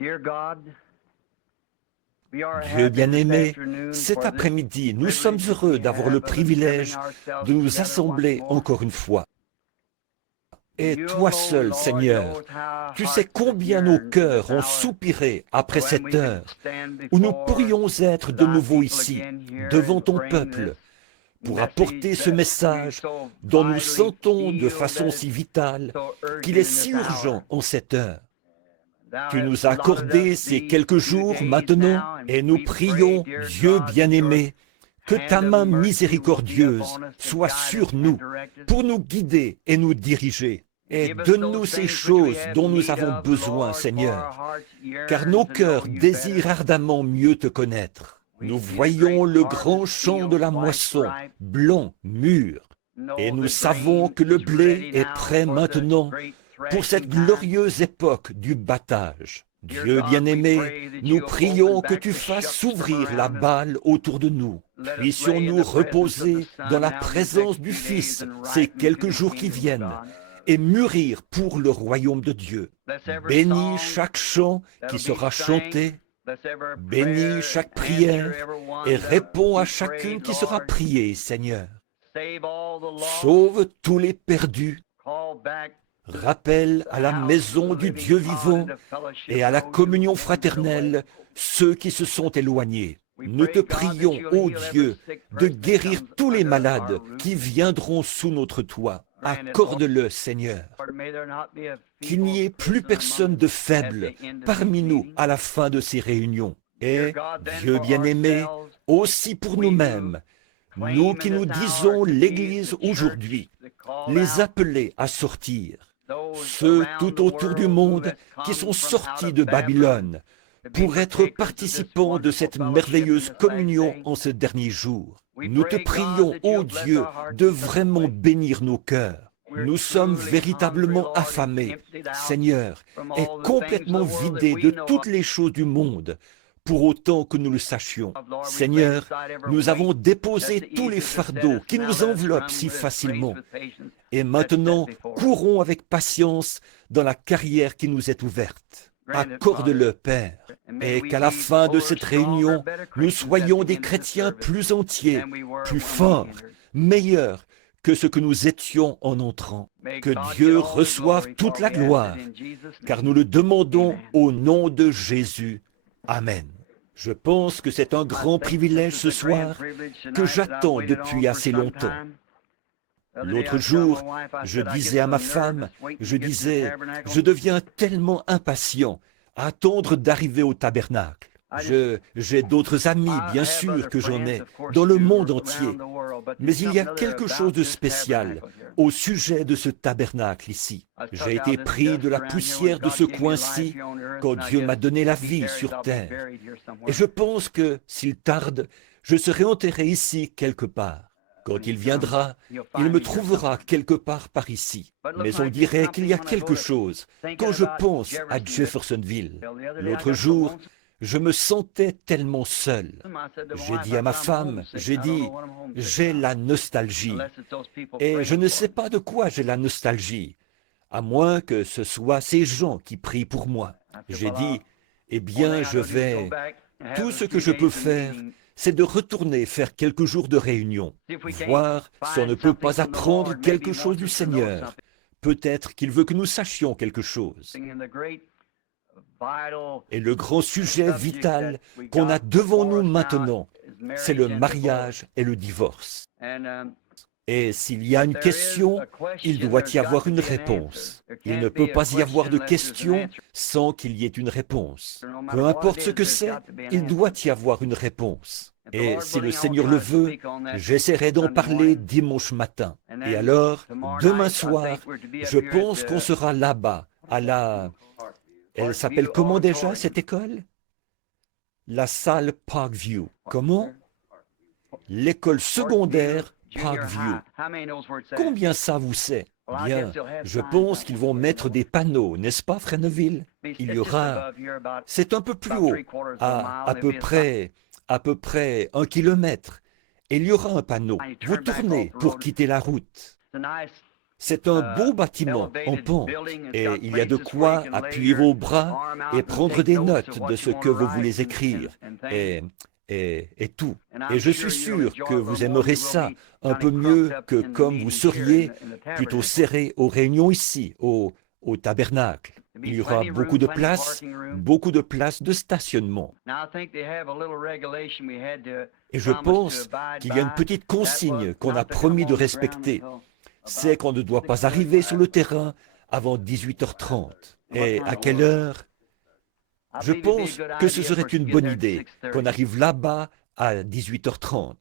Dieu bien-aimé, cet après-midi, nous sommes heureux d'avoir le privilège de nous assembler encore une fois. Et toi seul, Seigneur, tu sais combien nos cœurs ont soupiré après cette heure où nous pourrions être de nouveau ici, devant ton peuple, pour apporter ce message dont nous sentons de façon si vitale qu'il est si urgent en cette heure. Tu nous as accordé ces quelques jours maintenant et nous prions, Dieu bien-aimé, que ta main miséricordieuse soit sur nous pour nous guider et nous diriger. Et donne-nous ces choses dont nous avons besoin, Seigneur, car nos cœurs désirent ardemment mieux te connaître. Nous voyons le grand champ de la moisson, blanc, mûr, et nous savons que le blé est prêt maintenant pour cette glorieuse époque du battage. Dieu bien-aimé, nous prions que tu fasses s'ouvrir la balle autour de nous. Puissions-nous reposer dans la présence du Fils ces quelques jours qui viennent et mûrir pour le royaume de Dieu. Bénis chaque chant qui sera chanté, bénis chaque prière et réponds à chacune qui sera priée, Seigneur. Sauve tous les perdus. Rappelle à la maison du Dieu vivant et à la communion fraternelle ceux qui se sont éloignés. Nous te prions, ô Dieu, de guérir tous les malades qui viendront sous notre toit. Accorde-le, Seigneur. Qu'il n'y ait plus personne de faible parmi nous à la fin de ces réunions. Et, Dieu bien-aimé, aussi pour nous-mêmes, nous qui nous disons l'Église aujourd'hui, les appeler à sortir. Ceux tout autour du monde qui sont sortis de Babylone pour être participants de cette merveilleuse communion en ce dernier jour. Nous te prions, ô Dieu, de vraiment bénir nos cœurs. Nous sommes véritablement affamés, Seigneur, et complètement vidés de toutes les choses du monde, pour autant que nous le sachions. Seigneur, nous avons déposé tous les fardeaux qui nous enveloppent si facilement. Et maintenant, courons avec patience dans la carrière qui nous est ouverte. Accorde-le, Père, et qu'à la fin de cette réunion, nous soyons des chrétiens plus entiers, plus forts, meilleurs que ce que nous étions en entrant. Que Dieu reçoive toute la gloire, car nous le demandons au nom de Jésus. Amen. Je pense que c'est un grand privilège ce soir que j'attends depuis assez longtemps. L'autre jour, je disais à ma femme, je deviens tellement impatient à attendre d'arriver au tabernacle. J'ai d'autres amis, bien sûr que j'en ai, dans le monde entier. Mais il y a quelque chose de spécial au sujet de ce tabernacle ici. J'ai été pris de la poussière de ce coin-ci quand Dieu m'a donné la vie sur terre. Et je pense que, s'il tarde, je serai enterré ici quelque part. Quand il viendra, il me trouvera quelque part par ici. Mais on dirait qu'il y a quelque chose quand je pense à Jeffersonville. L'autre jour, je me sentais tellement seul. J'ai dit à ma femme, j'ai la nostalgie. Et je ne sais pas de quoi j'ai la nostalgie, à moins que ce soit ces gens qui prient pour moi. J'ai dit, eh bien, tout ce que je peux faire, c'est de retourner faire quelques jours de réunion, voir si on ne peut pas apprendre quelque chose du Seigneur. Peut-être qu'il veut que nous sachions quelque chose. Et le grand sujet vital qu'on a devant nous maintenant, c'est le mariage et le divorce. Et s'il y a une question, il doit y avoir une réponse. Il ne peut pas y avoir de question sans qu'il y ait une réponse. Peu importe ce que c'est, il doit y avoir une réponse. Et si le Seigneur le veut, j'essaierai d'en parler dimanche matin. Et alors, demain soir, je pense qu'on sera là-bas, Elle s'appelle comment déjà, cette école? La salle Parkview. Comment? L'école secondaire Parkview. Combien ça vous sait? Bien, je pense qu'ils vont mettre des panneaux, n'est-ce pas, Fresneville? Il y aura... C'est un peu plus haut, à peu près 1 kilomètre. Et il y aura un panneau. Vous tournez pour quitter la route. C'est un beau bâtiment en pente et il y a de quoi appuyer vos bras et prendre des notes de ce que vous voulez écrire et tout. Et je suis sûr que vous aimerez ça un peu mieux que comme vous seriez plutôt serré aux réunions ici, au tabernacle. Il y aura beaucoup de places de stationnement. Et je pense qu'il y a une petite consigne qu'on a promis de respecter. C'est qu'on ne doit pas arriver sur le terrain avant 18h30. Et à quelle heure? Je pense que ce serait une bonne idée qu'on arrive là-bas à 18h30.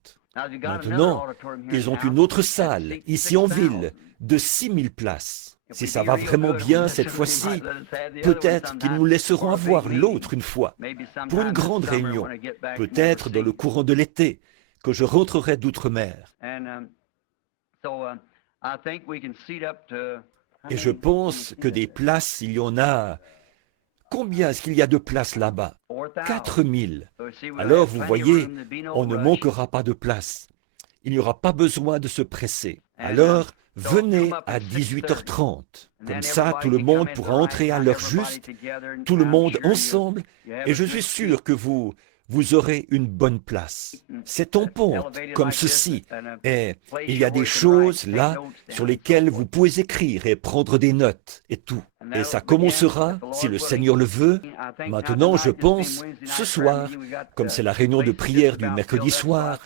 Maintenant, ils ont une autre salle, ici en ville, de 6000 places. Si ça va vraiment bien cette fois-ci, peut-être qu'ils nous laisseront avoir l'autre une fois, pour une grande réunion, peut-être dans le courant de l'été, que je rentrerai d'outre-mer. Et je pense que des places, il y en a... Combien est-ce qu'il y a de places là-bas? 4000. Alors, vous voyez, on ne manquera pas de place. Il n'y aura pas besoin de se presser. Alors, venez à 18h30. Comme ça, tout le monde pourra entrer à l'heure juste, tout le monde ensemble, et je suis sûr que vous aurez une bonne place. C'est en pente, comme ceci, et il y a des choses là sur lesquelles vous pouvez écrire et prendre des notes et tout. Et ça commencera, si le Seigneur le veut, maintenant je pense, ce soir, comme c'est la réunion de prière du mercredi soir,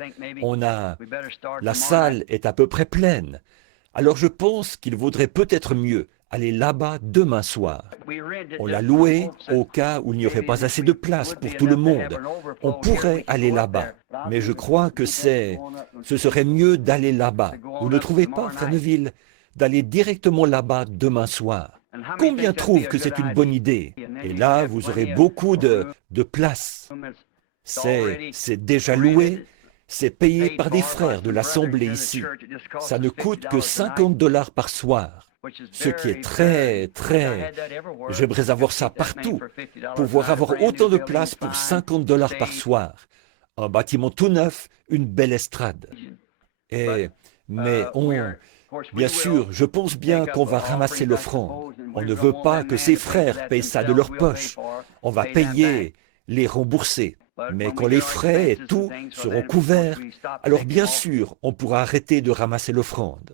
la salle est à peu près pleine. Alors je pense qu'il vaudrait peut-être mieux aller là-bas demain soir. On l'a loué au cas où il n'y aurait pas assez de place pour tout le monde. On pourrait aller là-bas, mais je crois que ce serait mieux d'aller là-bas. Vous ne trouvez pas, Frère Neville, d'aller directement là-bas demain soir? Combien trouvent que c'est une bonne idée? Et là, vous aurez beaucoup de place. C'est déjà loué. C'est payé par des frères de l'Assemblée ici. Ça ne coûte que $50 par soir, ce qui est très... J'aimerais avoir ça partout, pouvoir avoir autant de place pour $50 par soir. Un bâtiment tout neuf, une belle estrade. Mais bien sûr, je pense bien qu'on va ramasser l'offrande. On ne veut pas que ces frères payent ça de leur poche. On va payer, les rembourser. Mais quand les frais et tout seront couverts, alors bien sûr, on pourra arrêter de ramasser l'offrande.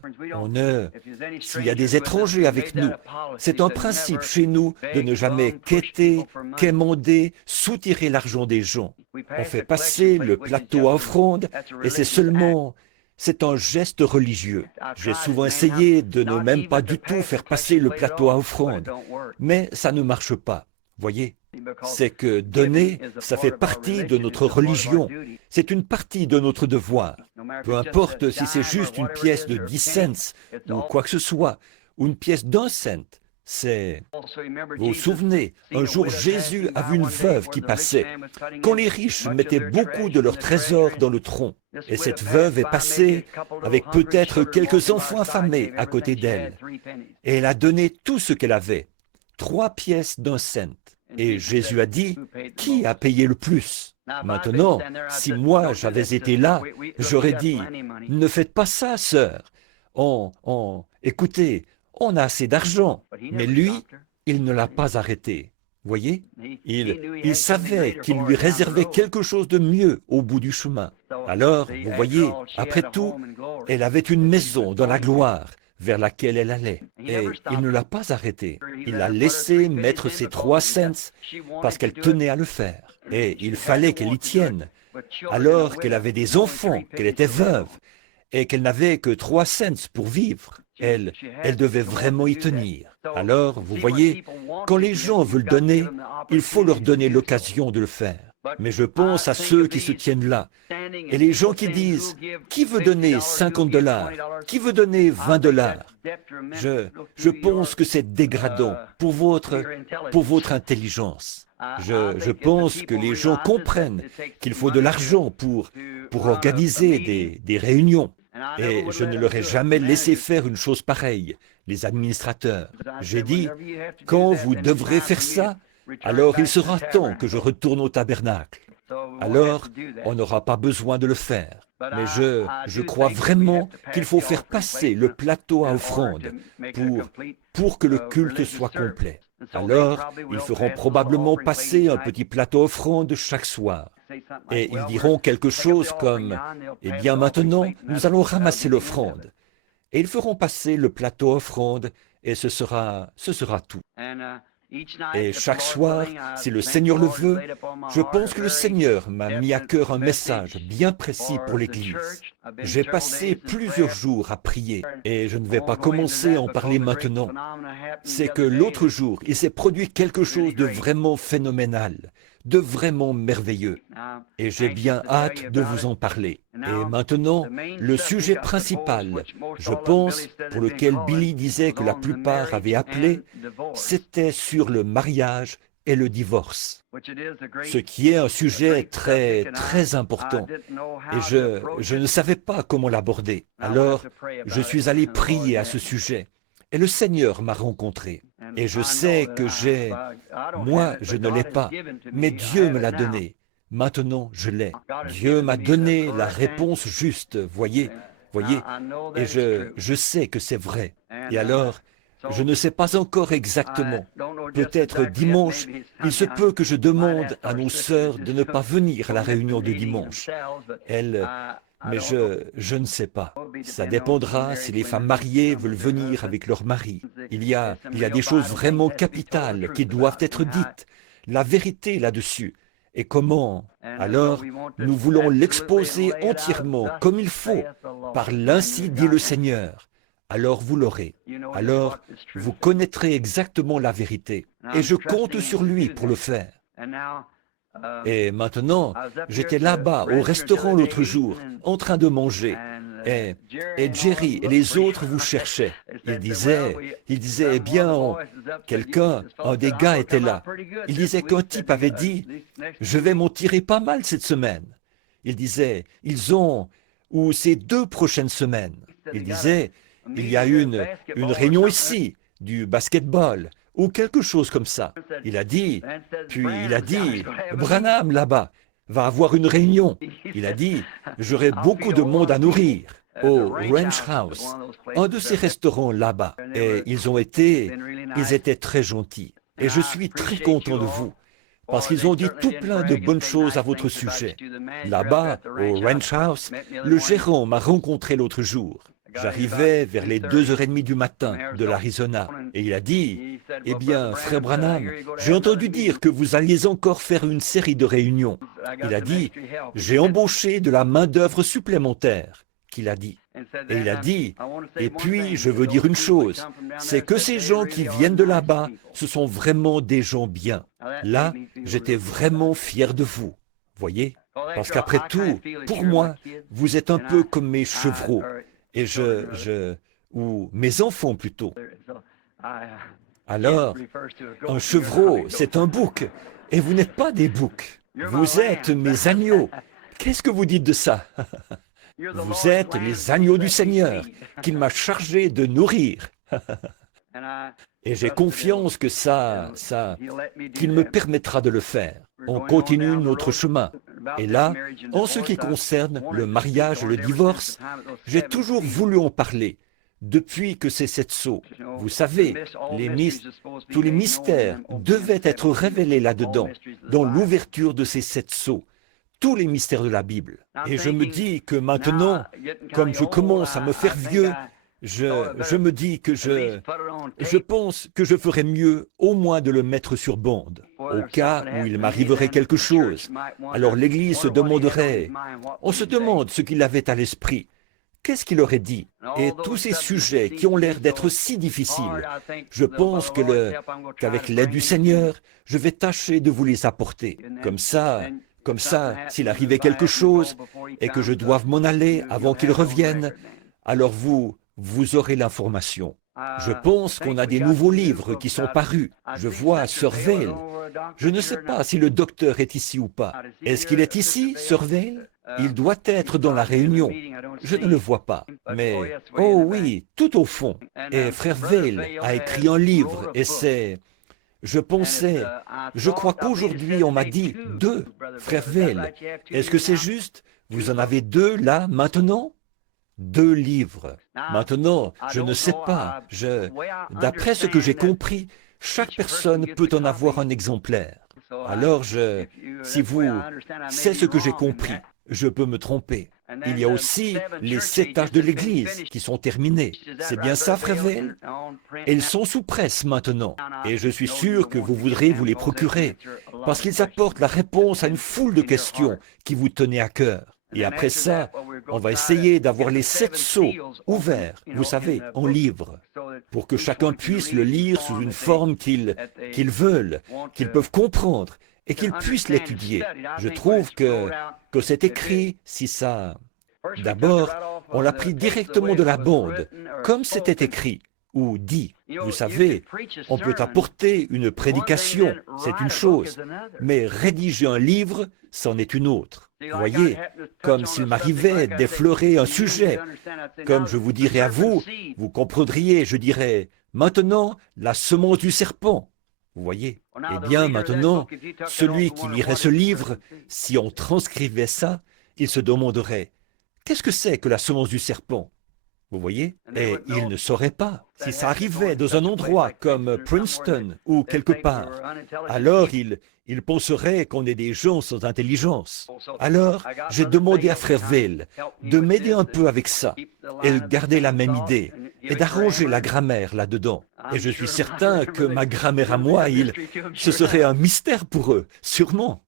S'il y a des étrangers avec nous, c'est un principe chez nous de ne jamais quêter, quémander, soutirer l'argent des gens. On fait passer le plateau à offrande et c'est un geste religieux. J'ai souvent essayé de ne même pas du tout faire passer le plateau à offrande, mais ça ne marche pas. Voyez, c'est que donner, ça fait partie de notre religion. C'est une partie de notre devoir. Peu importe si c'est juste une pièce de 10 cents ou quoi que ce soit, ou une pièce d'1 cent. Vous vous souvenez, un jour Jésus a vu une veuve qui passait, quand les riches mettaient beaucoup de leurs trésors dans le tronc. Et cette veuve est passée avec peut-être quelques enfants affamés à côté d'elle. Et elle a donné tout ce qu'elle avait, 3 pièces d'1 cent. Et Jésus a dit, qui a payé le plus? Maintenant, si moi j'avais été là, j'aurais dit, ne faites pas ça, sœur. Écoutez, on a assez d'argent. Mais lui, il ne l'a pas arrêté. Voyez, il savait qu'il lui réservait quelque chose de mieux au bout du chemin. Alors, vous voyez, après tout, elle avait une maison dans la gloire vers laquelle elle allait. Et il ne l'a pas arrêtée. Il l'a laissé mettre ses 3 cents parce qu'elle tenait à le faire. Et il fallait qu'elle y tienne, alors qu'elle avait des enfants, qu'elle était veuve, et qu'elle n'avait que 3 cents pour vivre. Elle devait vraiment y tenir. Alors, vous voyez, quand les gens veulent donner, il faut leur donner l'occasion de le faire. Mais je pense à ceux qui se tiennent là. Et les gens qui disent, qui veut donner $50? Qui veut donner $20? Je pense que c'est dégradant pour votre intelligence. Je pense que les gens comprennent qu'il faut de l'argent pour organiser des réunions. Et je ne leur ai jamais laissé faire une chose pareille, les administrateurs. J'ai dit, quand vous devrez faire ça, alors il sera temps que je retourne au tabernacle. Alors, on n'aura pas besoin de le faire. Mais je crois vraiment qu'il faut faire passer le plateau à offrande pour que le culte soit complet. Alors, ils feront probablement passer un petit plateau offrande chaque soir. Et ils diront quelque chose comme « Eh bien maintenant, nous allons ramasser l'offrande. » Et ils feront passer le plateau offrande et ce sera tout. Et chaque soir, si le Seigneur le veut, je pense que le Seigneur m'a mis à cœur un message bien précis pour l'Église. J'ai passé plusieurs jours à prier et je ne vais pas commencer à en parler maintenant. C'est que l'autre jour, il s'est produit quelque chose de vraiment phénoménal, de vraiment merveilleux. Et j'ai bien hâte de vous en parler. Et maintenant, le sujet principal, je pense, pour lequel Billy disait que la plupart avaient appelé, c'était sur le mariage et le divorce. Ce qui est un sujet très, très important. Et je ne savais pas comment l'aborder. Alors, je suis allé prier à ce sujet. Et le Seigneur m'a rencontré. Et je sais que moi, je ne l'ai pas, mais Dieu me l'a donné. Maintenant, je l'ai. Dieu m'a donné la réponse juste, voyez. Et je sais que c'est vrai. Et alors, je ne sais pas encore exactement. Peut-être dimanche, il se peut que je demande à nos sœurs de ne pas venir à la réunion de dimanche. Mais je ne sais pas. Ça dépendra si les femmes mariées veulent venir avec leur mari. Il y a des choses vraiment capitales qui doivent être dites. La vérité là-dessus. Et comment? Alors, nous voulons l'exposer entièrement, comme il faut, par l'ainsi dit le Seigneur. Alors vous l'aurez. Alors, vous connaîtrez exactement la vérité. Et je compte sur lui pour le faire. Et maintenant, j'étais là-bas au restaurant l'autre jour, en train de manger. Et Jerry et les autres vous cherchaient. Ils disaient, eh bien, un des gars était là. Il disait qu'un type avait dit, je vais m'en tirer pas mal cette semaine. Il disait, ou ces 2 prochaines semaines. Il disait, il y a une réunion ici, du basketball, ou quelque chose comme ça. Il a dit, Branham là-bas va avoir une réunion. Il a dit, j'aurai beaucoup de monde à nourrir au Ranch House, un de ces restaurants là-bas. Et ils étaient très gentils. Et je suis très content de vous, parce qu'ils ont dit tout plein de bonnes choses à votre sujet. Là-bas, au Ranch House, le gérant m'a rencontré l'autre jour. J'arrivais vers les 2h30 du matin de l'Arizona et il a dit, eh bien, frère Branham, j'ai entendu dire que vous alliez encore faire une série de réunions. Il a dit, j'ai embauché de la main-d'œuvre supplémentaire, qu'il a dit. Et il a dit, et puis je veux dire une chose, c'est que ces gens qui viennent de là-bas, ce sont vraiment des gens bien. Là, j'étais vraiment fier de vous, voyez? Parce qu'après tout, pour moi, vous êtes un peu comme mes chevreaux. Et ou mes enfants plutôt. Alors, un chevreau, c'est un bouc, et vous n'êtes pas des boucs. Vous êtes mes agneaux. Qu'est-ce que vous dites de ça? Vous êtes les agneaux du Seigneur, qu'il m'a chargé de nourrir. Et j'ai confiance que qu'il me permettra de le faire. On continue notre chemin. Et là, en ce qui concerne le mariage et le divorce, j'ai toujours voulu en parler, depuis que c'est 7 sceaux. Vous savez, tous les mystères devaient être révélés là-dedans, dans l'ouverture de ces 7 sceaux, tous les mystères de la Bible. Et je me dis que maintenant, comme je commence à me faire vieux, je me dis que je pense que je ferais mieux au moins de le mettre sur bande, au cas où il m'arriverait quelque chose. Alors l'Église se demanderait, on se demande ce qu'il avait à l'esprit. Qu'est-ce qu'il aurait dit? Et tous ces sujets qui ont l'air d'être si difficiles, je pense qu'avec l'aide du Seigneur, je vais tâcher de vous les apporter. Comme ça, s'il arrivait quelque chose et que je doive m'en aller avant qu'il revienne, alors vous aurez l'information. Je pense qu'on a des nouveaux livres qui sont parus. Je vois Sir Vail. Je ne sais pas si le docteur est ici ou pas. Est-ce qu'il est ici, Sir Vail? Il doit être dans la réunion. Je ne le vois pas. Mais, oh oui, tout au fond. Et frère Vail a écrit un livre et c'est... Je crois qu'aujourd'hui on m'a dit 2, frère Vail. Est-ce que c'est juste? Vous en avez 2 là, maintenant? 2 livres. Maintenant, je ne sais pas. D'après ce que j'ai compris, chaque personne peut en avoir un exemplaire. Alors, si vous... C'est ce que j'ai compris. Je peux me tromper. Il y a aussi les 7 tâches de l'Église qui sont terminées. C'est bien ça, frère Vail? Elles sont sous presse maintenant. Et je suis sûr que vous voudrez vous les procurer, parce qu'ils apportent la réponse à une foule de questions qui vous tenaient à cœur. Et après ça, on va essayer d'avoir les 7 sceaux ouverts, vous savez, en livre, pour que chacun puisse le lire sous une forme qu'ils veulent, qu'ils peuvent comprendre, et qu'ils puissent l'étudier. Je trouve que c'est écrit, si ça... D'abord, on l'a pris directement de la bande, comme c'était écrit, ou dit. Vous savez, on peut apporter une prédication, c'est une chose, mais rédiger un livre, c'en est une autre. Voyez, comme s'il m'arrivait d'effleurer un sujet, comme je vous dirais à vous, vous comprendriez, je dirais, maintenant, la semence du serpent. Vous voyez? Eh bien, maintenant, celui qui lirait ce livre, si on transcrivait ça, il se demanderait, qu'est-ce que c'est que la semence du serpent? Vous voyez? Et il ne saurait pas. Si ça arrivait dans un endroit comme Princeton ou quelque part, alors il penserait qu'on est des gens sans intelligence. Alors, j'ai demandé à frère Vail de m'aider un peu avec ça et de garder la même idée et d'arranger la grammaire là-dedans. Et je suis certain que ma grammaire à moi, ce serait un mystère pour eux, sûrement.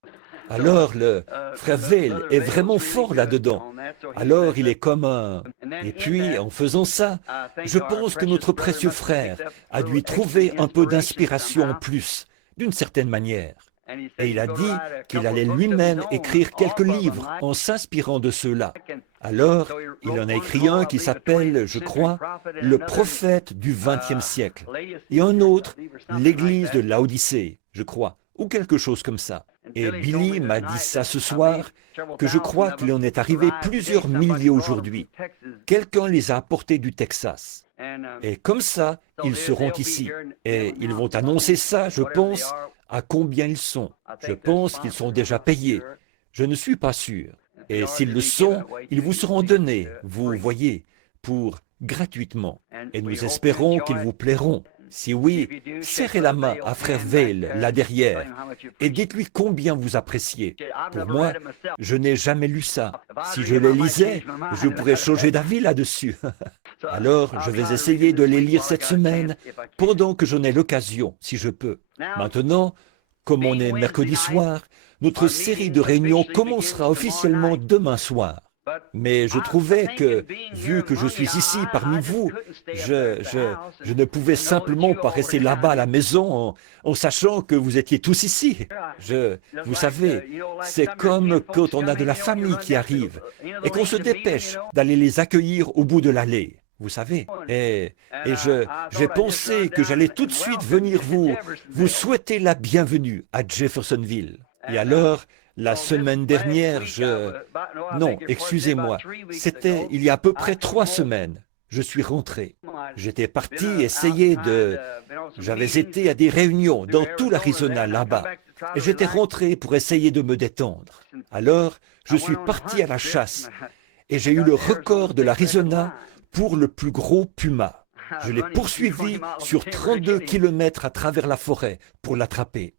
Alors, le frère Vail est vraiment fort là-dedans. Alors, il est comme un... Et puis, en faisant ça, je pense que notre précieux frère a dû y trouver un peu d'inspiration en plus, d'une certaine manière. Et il a dit qu'il allait lui-même écrire quelques livres en s'inspirant de ceux-là. Alors, il en a écrit un qui s'appelle, je crois, « Le prophète du XXe siècle » et un autre, « L'église de Laodicée », je crois, ou quelque chose comme ça. Et Billy m'a dit ça ce soir, que je crois qu'il en est arrivé plusieurs milliers aujourd'hui. Quelqu'un les a apportés du Texas. Et comme ça, ils seront ici. Et ils vont annoncer ça, je pense, à combien ils sont. Je pense qu'ils sont déjà payés. Je ne suis pas sûr. Et s'ils le sont, ils vous seront donnés, vous voyez, pour gratuitement. Et nous espérons qu'ils vous plairont. Si oui, serrez la main à frère Vail, là derrière, et dites-lui combien vous appréciez. Pour moi, je n'ai jamais lu ça. Si je les lisais, je pourrais changer d'avis là-dessus. Alors, je vais essayer de les lire cette semaine, pendant que j'en ai l'occasion, si je peux. Maintenant, comme on est mercredi soir, notre série de réunions commencera officiellement demain soir. Mais je trouvais que, vu que je suis ici parmi vous, je ne pouvais simplement pas rester là-bas à la maison en sachant que vous étiez tous ici. Vous savez, c'est comme quand on a de la famille qui arrive et qu'on se dépêche d'aller les accueillir au bout de l'allée. Vous savez, et j'ai pensé que j'allais tout de suite venir vous souhaiter la bienvenue à Jeffersonville. Et alors, la semaine dernière, Non, excusez-moi, c'était il y a à peu près 3 semaines. Je suis rentré. J'étais parti essayer de... J'avais été à des réunions dans tout l'Arizona là-bas. Et j'étais rentré pour essayer de me détendre. Alors, je suis parti à la chasse. Et j'ai eu le record de l'Arizona pour le plus gros puma. Je l'ai poursuivi sur 32 kilomètres à travers la forêt pour l'attraper.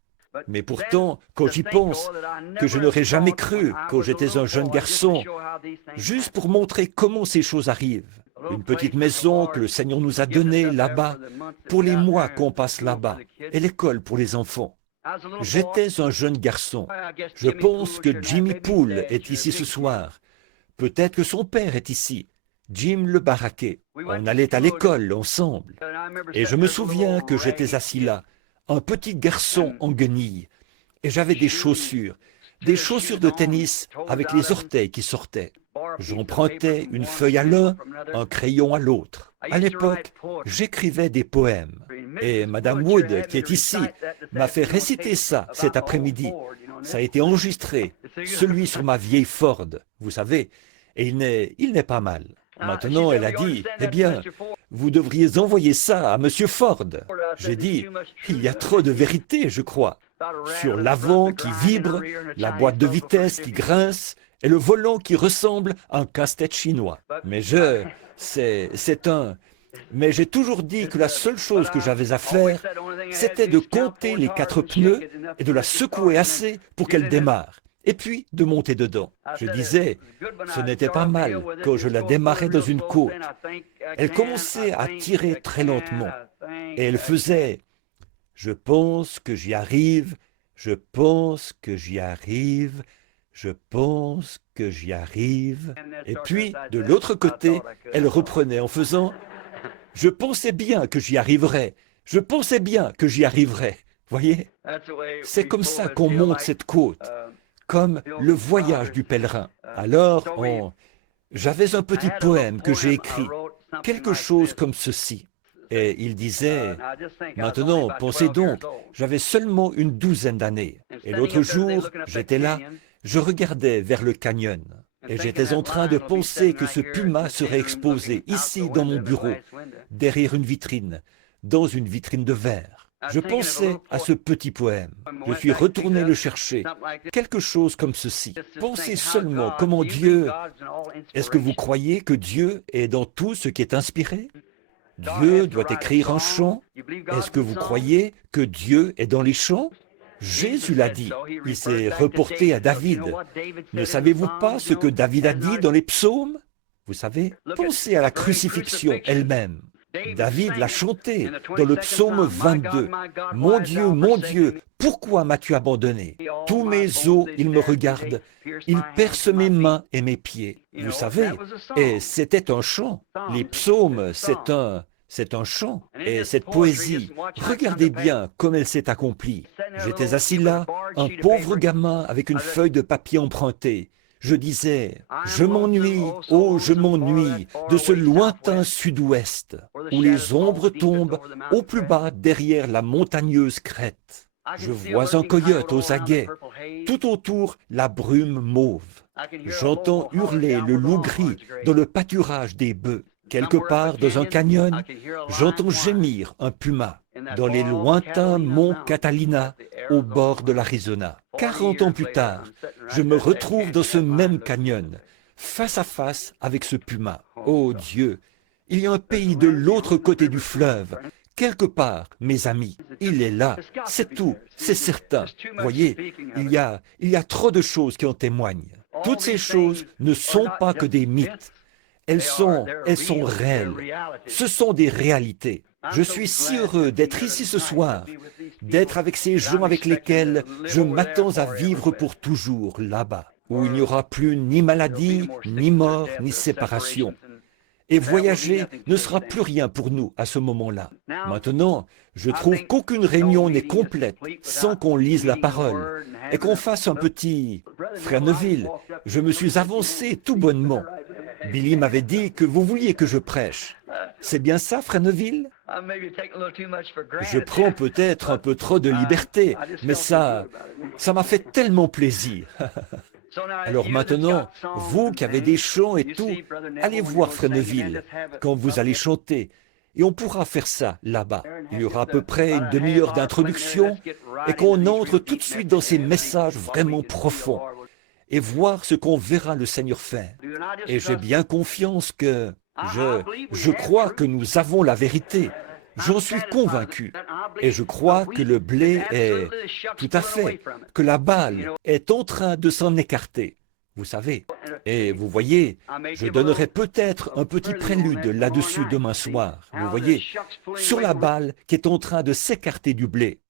Mais pourtant, quand j'y pense, que je n'aurais jamais cru quand j'étais un jeune garçon, juste pour montrer comment ces choses arrivent. Une petite maison que le Seigneur nous a donnée là-bas, pour les mois qu'on passe là-bas, et l'école pour les enfants. J'étais un jeune garçon. Je pense que Jimmy Poole est ici ce soir. Peut-être que son père est ici, Jim le baraquet. On allait à l'école ensemble. Et je me souviens que j'étais assis là, un petit garçon en guenilles, et j'avais des chaussures de tennis avec les orteils qui sortaient. J'empruntais une feuille à l'un, un crayon à l'autre. À l'époque, j'écrivais des poèmes. Et Madame Wood, qui est ici, m'a fait réciter ça cet après-midi. Ça a été enregistré, celui sur ma vieille Ford, vous savez, et il n'est pas mal. Maintenant, elle a dit, eh bien, vous devriez envoyer ça à Monsieur Ford. J'ai dit, il y a trop de vérité, je crois, sur l'avant qui vibre, la boîte de vitesse qui grince et le volant qui ressemble à un casse-tête chinois. Mais mais j'ai toujours dit que la seule chose que j'avais à faire, c'était de compter les 4 pneus et de la secouer assez pour qu'elle démarre, et puis de monter dedans. Je disais, ce n'était pas mal quand je la démarrais dans une côte. Elle commençait à tirer très lentement, et elle faisait « Je pense que j'y arrive, je pense que j'y arrive, je pense que j'y arrive. » Et puis, de l'autre côté, elle reprenait en faisant « Je pensais bien que j'y arriverais, je pensais bien que j'y arriverais. » Voyez, c'est comme ça qu'on monte cette côte, comme le voyage du pèlerin. Alors, j'avais un petit poème que j'ai écrit, quelque chose comme ceci. Et il disait, maintenant, pensez donc, j'avais seulement une 12aine d'années. Et l'autre jour, j'étais là, je regardais vers le canyon. Et j'étais en train de penser que ce puma serait exposé ici dans mon bureau, derrière une vitrine, dans une vitrine de verre. Je pensais à ce petit poème. Je suis retourné le chercher. Quelque chose comme ceci. Pensez seulement comment Dieu... Est-ce que vous croyez que Dieu est dans tout ce qui est inspiré? Dieu doit écrire un chant. Est-ce que vous croyez que Dieu est dans les chants? Jésus l'a dit. Il s'est reporté à David. Ne savez-vous pas ce que David a dit dans les psaumes? Vous savez, pensez à la crucifixion elle-même. David l'a chanté dans le psaume 22. « Mon Dieu, pourquoi m'as-tu abandonné? Tous mes os, ils me regardent. Ils percent mes mains et mes pieds. » Vous savez, et c'était un chant. Les psaumes, c'est un chant. Et cette poésie, regardez bien comme elle s'est accomplie. J'étais assis là, un pauvre gamin avec une feuille de papier empruntée. Je disais, je m'ennuie, oh je m'ennuie de ce lointain sud-ouest, où les ombres tombent au plus bas derrière la montagneuse crête. Je vois un coyote aux aguets, tout autour la brume mauve. J'entends hurler le loup gris dans le pâturage des bœufs. Quelque part dans un canyon, j'entends gémir un puma dans les lointains monts Catalina au bord de l'Arizona. 40 ans plus tard, je me retrouve dans ce même canyon, face à face avec ce puma. Oh Dieu, il y a un pays de l'autre côté du fleuve, quelque part, mes amis. Il est là, c'est tout, c'est certain. Voyez, il y a trop de choses qui en témoignent. Toutes ces choses ne sont pas que des mythes. Elles sont réelles. Ce sont des réalités. Je suis si heureux d'être ici ce soir, d'être avec ces gens avec lesquels je m'attends à vivre pour toujours là-bas, où il n'y aura plus ni maladie, ni mort, ni séparation. Et voyager ne sera plus rien pour nous à ce moment-là. Maintenant, je trouve qu'aucune réunion n'est complète sans qu'on lise la parole et qu'on fasse un petit... Frère Neville, je me suis avancé tout bonnement. Billy m'avait dit que vous vouliez que je prêche. C'est bien ça, Frère Neville? Je prends peut-être un peu trop de liberté, mais ça m'a fait tellement plaisir. Alors maintenant, vous qui avez des chants et tout, allez voir Frère Neville quand vous allez chanter. Et on pourra faire ça là-bas. Il y aura à peu près une demi-heure d'introduction et qu'on entre tout de suite dans ces messages vraiment profonds et voir ce qu'on verra le Seigneur faire. Et j'ai bien confiance que je crois que nous avons la vérité. J'en suis convaincu. Et je crois que le blé est... Tout à fait. Que la balle est en train de s'en écarter. Vous savez. Et vous voyez, je donnerai peut-être un petit prélude là-dessus demain soir. Vous voyez, sur la balle qui est en train de s'écarter du blé.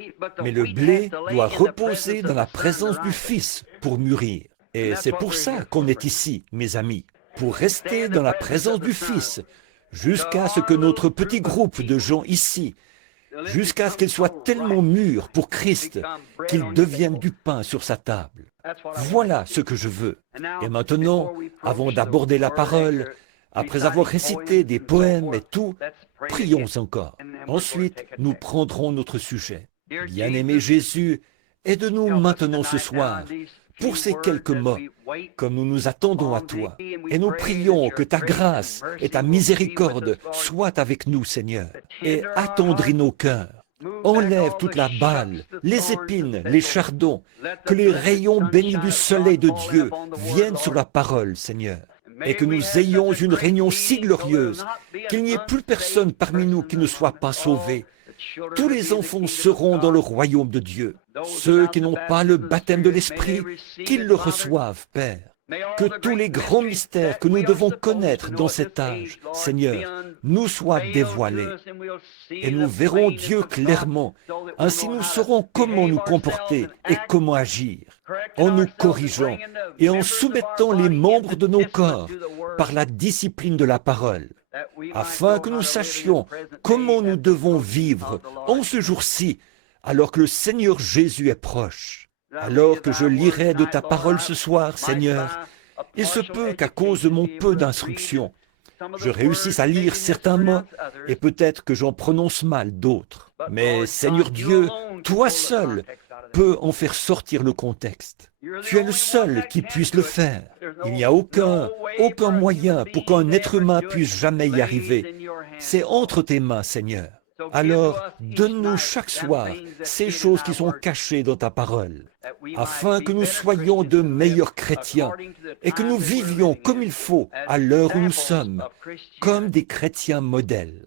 Mais le blé doit reposer dans la présence du Fils pour mûrir. Et c'est pour ça qu'on est ici, mes amis. Pour rester dans la présence du Fils, jusqu'à ce que notre petit groupe de gens ici, jusqu'à ce qu'ils soient tellement mûrs pour Christ, qu'ils deviennent du pain sur sa table. Voilà ce que je veux. Et maintenant, avant d'aborder la parole, après avoir récité des poèmes et tout, prions encore. Ensuite, nous prendrons notre sujet. Bien-aimé Jésus, aide-nous maintenant ce soir, pour ces quelques mots, comme nous nous attendons à toi. Et nous prions que ta grâce et ta miséricorde soient avec nous, Seigneur, et attendris nos cœurs. Enlève toute la balle, les épines, les chardons, que les rayons bénis du soleil de Dieu viennent sur la parole, Seigneur, et que nous ayons une réunion si glorieuse qu'il n'y ait plus personne parmi nous qui ne soit pas sauvé. Tous les enfants seront dans le royaume de Dieu. Ceux qui n'ont pas le baptême de l'Esprit, qu'ils le reçoivent, Père. Que tous les grands mystères que nous devons connaître dans cet âge, Seigneur, nous soient dévoilés. Et nous verrons Dieu clairement. Ainsi nous saurons comment nous comporter et comment agir, en nous corrigeant et en soumettant les membres de nos corps par la discipline de la parole, afin que nous sachions comment nous devons vivre en ce jour-ci, alors que le Seigneur Jésus est proche. Alors que je lirai de ta parole ce soir, Seigneur, il se peut qu'à cause de mon peu d'instruction, je réussisse à lire certains mots et peut-être que j'en prononce mal d'autres. Mais Seigneur Dieu, toi seul peux en faire sortir le contexte. Tu es le seul qui puisse le faire. Il n'y a aucun moyen pour qu'un être humain puisse jamais y arriver. C'est entre tes mains, Seigneur. Alors, donne-nous chaque soir ces choses qui sont cachées dans ta parole, afin que nous soyons de meilleurs chrétiens et que nous vivions comme il faut à l'heure où nous sommes, comme des chrétiens modèles.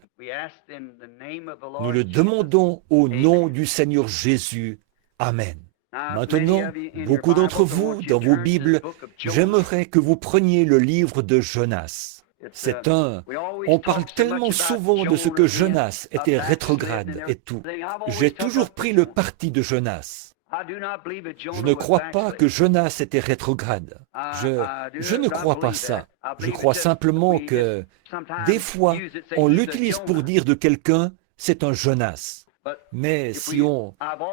Nous le demandons au nom du Seigneur Jésus. Amen. Maintenant, beaucoup d'entre vous, dans vos Bibles, j'aimerais que vous preniez le livre de Jonas. On parle tellement souvent de ce que Jonas était rétrograde et tout. J'ai toujours pris le parti de Jonas. Je ne crois pas que Jonas était rétrograde. Je ne crois pas ça. Je crois simplement que, des fois, on l'utilise pour dire de quelqu'un, c'est un Jonas. Mais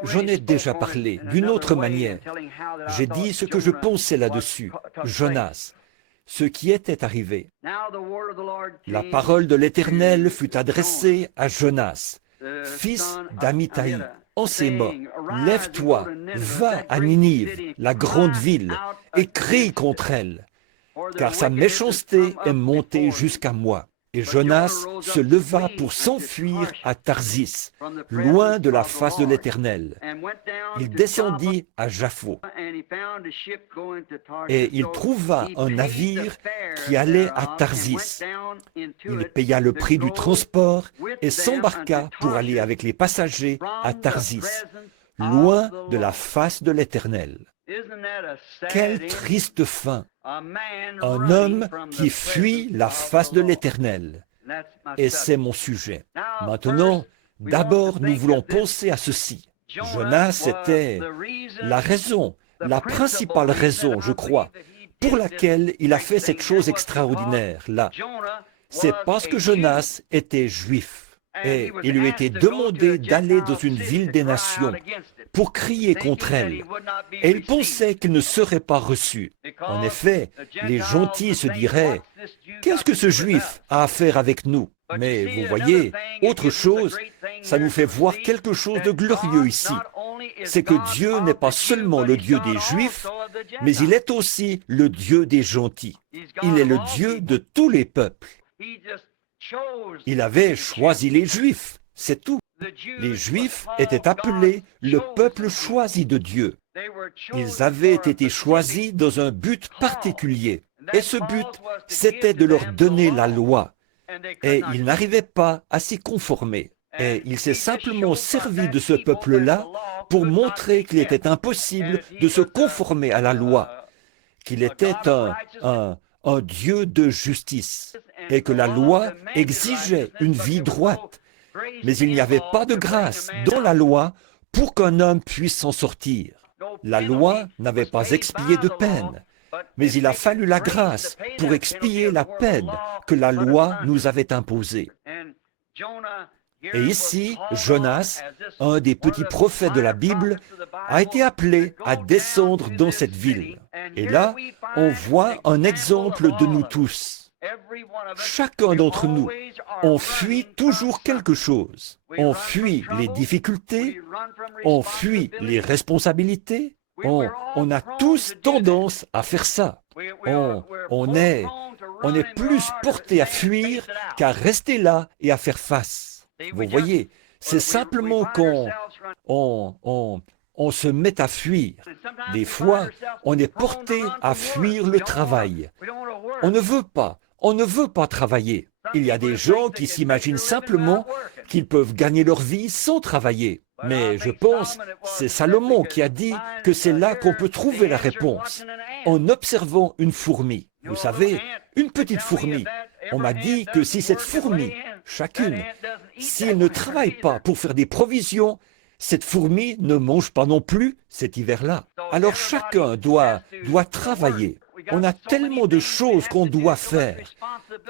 j'en ai déjà parlé d'une autre manière. J'ai dit ce que je pensais là-dessus, Jonas. Ce qui était arrivé. La parole de l'Éternel fut adressée à Jonas, fils d'Amittai, en ces mots: « Lève-toi, va à Ninive, la grande ville, et crie contre elle, car sa méchanceté est montée jusqu'à moi. » Et Jonas se leva pour s'enfuir à Tarsis, loin de la face de l'Éternel. Il descendit à Jaffo. Et il trouva un navire qui allait à Tarsis. Il paya le prix du transport et s'embarqua pour aller avec les passagers à Tarsis, loin de la face de l'Éternel. Quelle triste fin! Un homme qui fuit la face de l'Éternel. Et c'est mon sujet. Maintenant, d'abord, nous voulons penser à ceci. Jonas était la raison, la principale raison, je crois, pour laquelle il a fait cette chose extraordinaire là. C'est parce que Jonas était juif. Et il lui était demandé d'aller dans une ville des nations pour crier contre elle. Et il pensait qu'il ne serait pas reçu. En effet, les gentils se diraient, « Qu'est-ce que ce juif a à faire avec nous ?» Mais vous voyez, autre chose, ça nous fait voir quelque chose de glorieux ici. C'est que Dieu n'est pas seulement le Dieu des Juifs, mais il est aussi le Dieu des gentils. Il est le Dieu de tous les peuples. Il avait choisi les Juifs, c'est tout. Les Juifs étaient appelés le peuple choisi de Dieu. Ils avaient été choisis dans un but particulier. Et ce but, c'était de leur donner la loi. Et ils n'arrivaient pas à s'y conformer. Et il s'est simplement servi de ce peuple-là pour montrer qu'il était impossible de se conformer à la loi, qu'il était un Dieu de justice, et que la loi exigeait une vie droite. Mais il n'y avait pas de grâce dans la loi pour qu'un homme puisse s'en sortir. La loi n'avait pas expié de peine, mais il a fallu la grâce pour expier la peine que la loi nous avait imposée. Et ici, Jonas, un des petits prophètes de la Bible, a été appelé à descendre dans cette ville. Et là, on voit un exemple de nous tous. Chacun d'entre nous, on fuit toujours quelque chose. On fuit les difficultés, on fuit les responsabilités. On a tous tendance à faire ça. On est plus porté à fuir qu'à rester là et à faire face. Vous voyez, C'est simplement on se met à fuir. Des fois, on est porté à fuir le travail. On ne veut pas travailler. Il y a des gens qui s'imaginent simplement qu'ils peuvent gagner leur vie sans travailler. Mais je pense, c'est Salomon qui a dit que c'est là qu'on peut trouver la réponse, en observant une fourmi. Vous savez, une petite fourmi. On m'a dit que si cette fourmi, chacune, s'il ne travaille pas pour faire des provisions, cette fourmi ne mange pas non plus cet hiver-là. Alors chacun doit travailler. On a tellement de choses qu'on doit faire,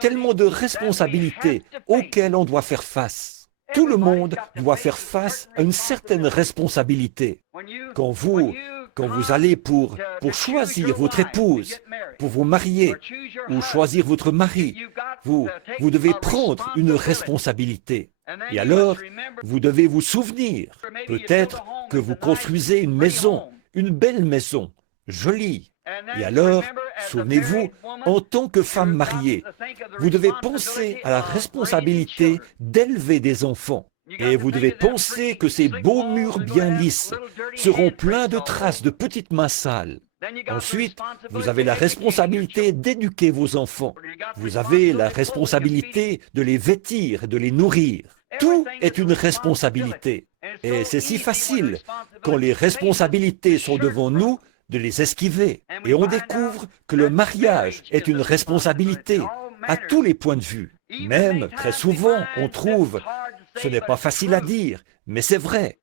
tellement de responsabilités auxquelles on doit faire face. Tout le monde doit faire face à une certaine responsabilité. Quand vous allez pour choisir votre épouse, pour vous marier ou choisir votre mari, vous devez prendre une responsabilité. Et alors, vous devez vous souvenir, peut-être que vous construisez une maison, une belle maison, jolie. Et alors, souvenez-vous, en tant que femme mariée, vous devez penser à la responsabilité d'élever des enfants. Et vous devez penser que ces beaux murs bien lisses seront pleins de traces de petites mains sales. Ensuite, vous avez la responsabilité d'éduquer vos enfants. Vous avez la responsabilité de les vêtir et de les nourrir. Tout est une responsabilité. Et c'est si facile, quand les responsabilités sont devant nous, de les esquiver. Et on découvre que le mariage est une responsabilité à tous les points de vue. Même, très souvent, on trouve, ce n'est pas facile à dire, mais c'est vrai,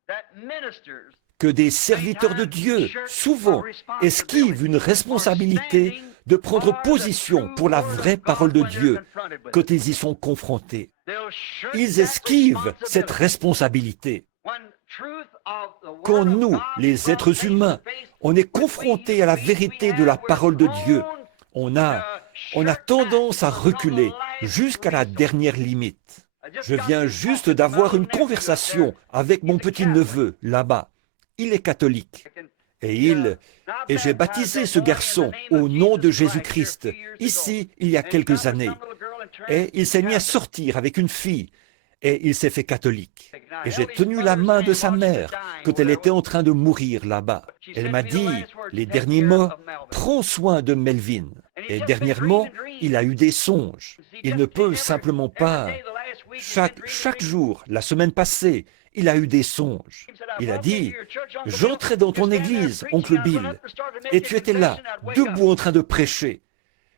que des serviteurs de Dieu, souvent, esquivent une responsabilité de prendre position pour la vraie parole de Dieu quand ils y sont confrontés. Ils esquivent cette responsabilité. Quand nous, les êtres humains, on est confrontés à la vérité de la parole de Dieu, on a tendance à reculer jusqu'à la dernière limite. Je viens juste d'avoir une conversation avec mon petit-neveu là-bas. Il est catholique. Et j'ai baptisé ce garçon au nom de Jésus-Christ, ici, il y a quelques années. Et il s'est mis à sortir avec une fille, et il s'est fait catholique. Et j'ai tenu la main de sa mère quand elle était en train de mourir là-bas. Elle m'a dit les derniers mots, « Prends soin de Melvin ». Et dernièrement, il a eu des songes. Il ne peut simplement pas... Chaque jour, la semaine passée, il a eu des songes. Il a dit, « J'entrais dans ton église, oncle Bill, et tu étais là, debout en train de prêcher.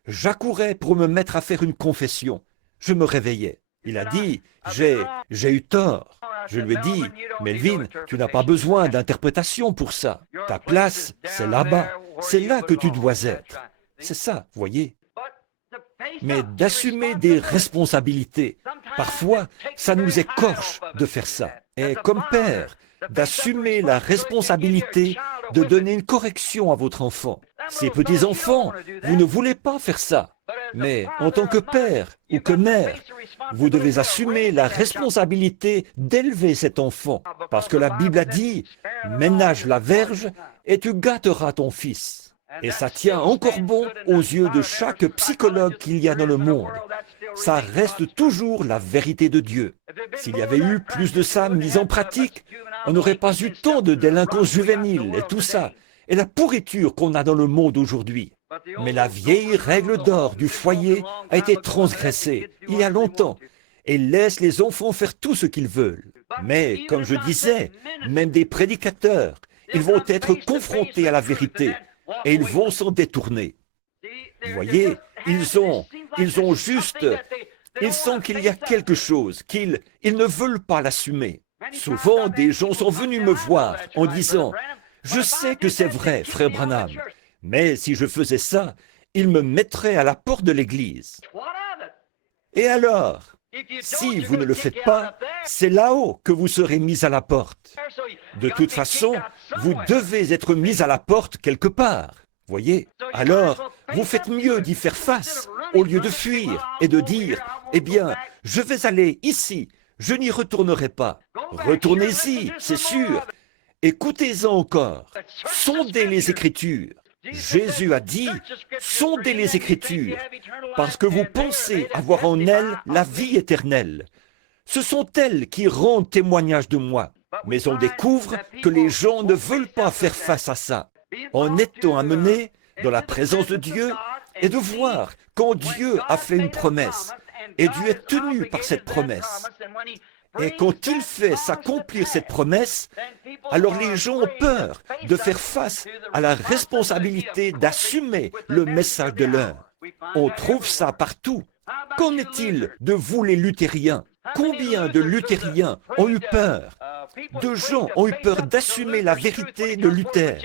J'accourais pour me mettre à faire une confession. Je me réveillais. » Il a dit, « J'ai eu tort. » Je lui ai dit, « Melvin, tu n'as pas besoin d'interprétation pour ça. Ta place, c'est là-bas. C'est là que tu dois être. » C'est ça, voyez. Mais d'assumer des responsabilités, parfois, ça nous écorche de faire ça. Et comme père, d'assumer la responsabilité de donner une correction à votre enfant. Ces petits-enfants, vous ne voulez pas faire ça. Mais en tant que père ou que mère, vous devez assumer la responsabilité d'élever cet enfant. Parce que la Bible a dit, « Ménage la verge et tu gâteras ton fils ». Et ça tient encore bon aux yeux de chaque psychologue qu'il y a dans le monde. Ça reste toujours la vérité de Dieu. S'il y avait eu plus de ça mis en pratique, on n'aurait pas eu tant de délinquance juvénile et tout ça, et la pourriture qu'on a dans le monde aujourd'hui. Mais la vieille règle d'or du foyer a été transgressée il y a longtemps et laisse les enfants faire tout ce qu'ils veulent. Mais, comme je disais, même des prédicateurs, ils vont être confrontés à la vérité et ils vont s'en détourner. Vous voyez, ils sentent qu'il y a quelque chose, qu'ils ne veulent pas l'assumer. Souvent, des gens sont venus me voir en disant, « Je sais que c'est vrai, frère Branham, mais si je faisais ça, ils me mettraient à la porte de l'église. » Et alors, si vous ne le faites pas, c'est là-haut que vous serez mis à la porte. De toute façon, vous devez être mis à la porte quelque part. Voyez? Alors, vous faites mieux d'y faire face, au lieu de fuir et de dire, « Eh bien, je vais aller ici, je n'y retournerai pas. » Retournez-y, c'est sûr. Écoutez-en encore. Sondez les Écritures. Jésus a dit, « Sondez les Écritures, parce que vous pensez avoir en elles la vie éternelle. Ce sont elles qui rendent témoignage de moi. Mais on découvre que les gens ne veulent pas faire face à ça. En étant amenés dans la présence de Dieu et de voir quand Dieu a fait une promesse et Dieu est tenu par cette promesse. Et quand il fait s'accomplir cette promesse, alors les gens ont peur de faire face à la responsabilité d'assumer le message de l'heure. On trouve ça partout. Qu'en est-il de vous les luthériens? Combien de luthériens ont eu peur? De gens ont eu peur d'assumer la vérité de Luther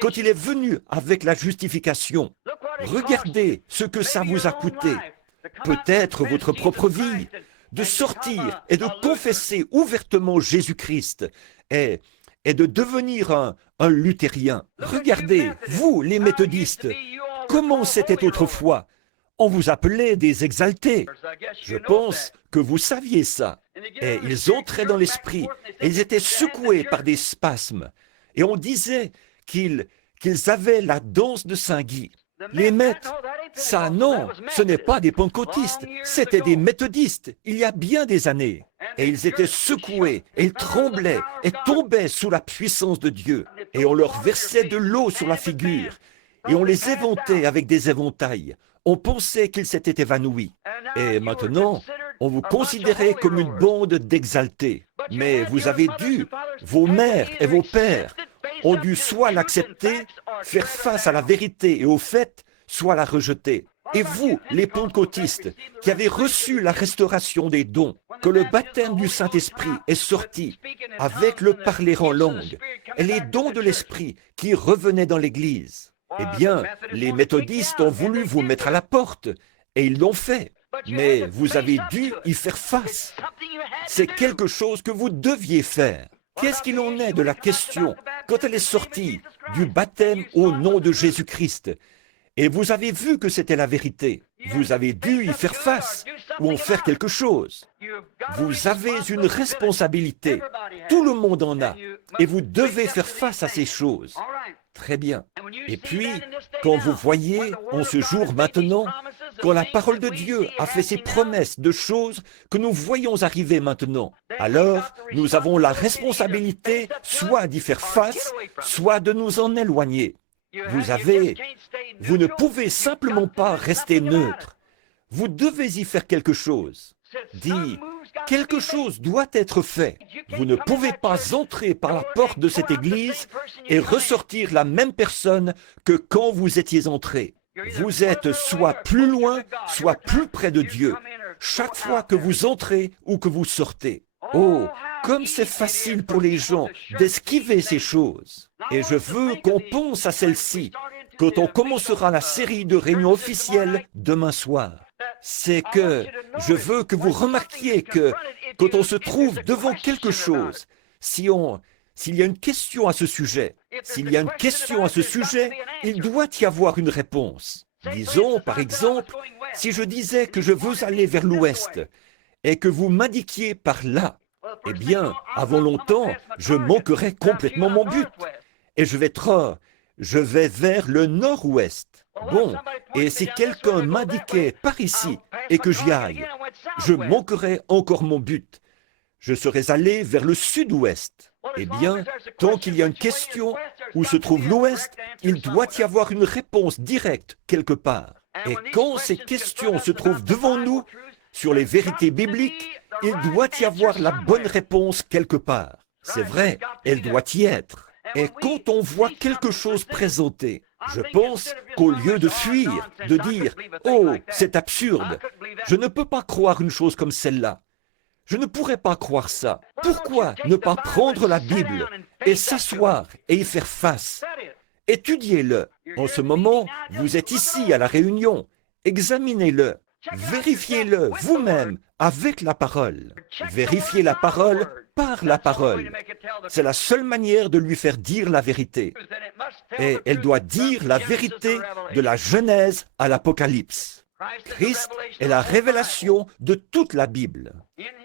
quand il est venu avec la justification. Regardez ce que ça vous a coûté. Peut-être votre propre vie, de sortir et de confesser ouvertement Jésus-Christ et de devenir un luthérien. Regardez, vous les méthodistes, comment c'était autrefois? On vous appelait des exaltés. Je pense que vous saviez ça. Et ils entraient dans l'esprit et ils étaient secoués par des spasmes. Et on disait qu'ils avaient la danse de Saint-Guy. Les maîtres, ça non, ce n'est pas des pentecôtistes, c'était des méthodistes, il y a bien des années. Et ils étaient secoués, et ils tremblaient, et tombaient sous la puissance de Dieu. Et on leur versait de l'eau sur la figure, et on les éventait avec des éventails. On pensait qu'ils s'étaient évanouis. Et maintenant, on vous considérait comme une bande d'exaltés. Mais vous avez dû, vos mères et vos pères, ont dû soit l'accepter, faire face à la vérité et aux faits, soit la rejeter. Et vous, les pentecôtistes, qui avez reçu la restauration des dons, que le baptême du Saint-Esprit est sorti avec le parler en langue, et les dons de l'Esprit qui revenaient dans l'Église, eh bien, les méthodistes ont voulu vous mettre à la porte, et ils l'ont fait. Mais vous avez dû y faire face. C'est quelque chose que vous deviez faire. Qu'est-ce qu'il en est de la question quand elle est sortie du baptême au nom de Jésus-Christ? Et vous avez vu que c'était la vérité. Vous avez dû y faire face ou en faire quelque chose. Vous avez une responsabilité. Tout le monde en a. Et vous devez faire face à ces choses. Très bien. Et puis, quand vous voyez en ce jour maintenant, quand la parole de Dieu a fait ses promesses de choses que nous voyons arriver maintenant, alors nous avons la responsabilité soit d'y faire face, soit de nous en éloigner. Vous ne pouvez simplement pas rester neutre. Vous devez y faire quelque chose. Dis, quelque chose doit être fait. Vous ne pouvez pas entrer par la porte de cette église et ressortir la même personne que quand vous étiez entré. Vous êtes soit plus loin, soit plus près de Dieu, chaque fois que vous entrez ou que vous sortez. Oh, comme c'est facile pour les gens d'esquiver ces choses. Et je veux qu'on pense à celle-ci quand on commencera la série de réunions officielles demain soir. C'est que je veux que vous remarquiez que quand on se trouve devant quelque chose, s'il y a une question à ce sujet, il doit y avoir une réponse. Disons, par exemple, si je disais que je veux aller vers l'ouest et que vous m'indiquiez par là, eh bien, avant longtemps, je manquerai complètement mon but. Et je vais vers le nord-ouest. Bon, et si quelqu'un m'indiquait par ici et que j'y aille, je manquerai encore mon but. Je serais allé vers le sud-ouest. Eh bien, tant qu'il y a une question où se trouve l'ouest, il doit y avoir une réponse directe quelque part. Et quand ces questions se trouvent devant nous, sur les vérités bibliques, il doit y avoir la bonne réponse quelque part. C'est vrai, elle doit y être. Et quand on voit quelque chose présenté, je pense qu'au lieu de fuir, de dire « Oh, c'est absurde, je ne peux pas croire une chose comme celle-là. Je ne pourrais pas croire ça. Pourquoi ne pas prendre la Bible et s'asseoir et y faire face? Étudiez-le. En ce moment, vous êtes ici à la réunion. Examinez-le. Vérifiez-le vous-même avec la parole. Vérifiez la parole par la parole. C'est la seule manière de lui faire dire la vérité. Et elle doit dire la vérité de la Genèse à l'Apocalypse. Christ est la révélation de toute la Bible.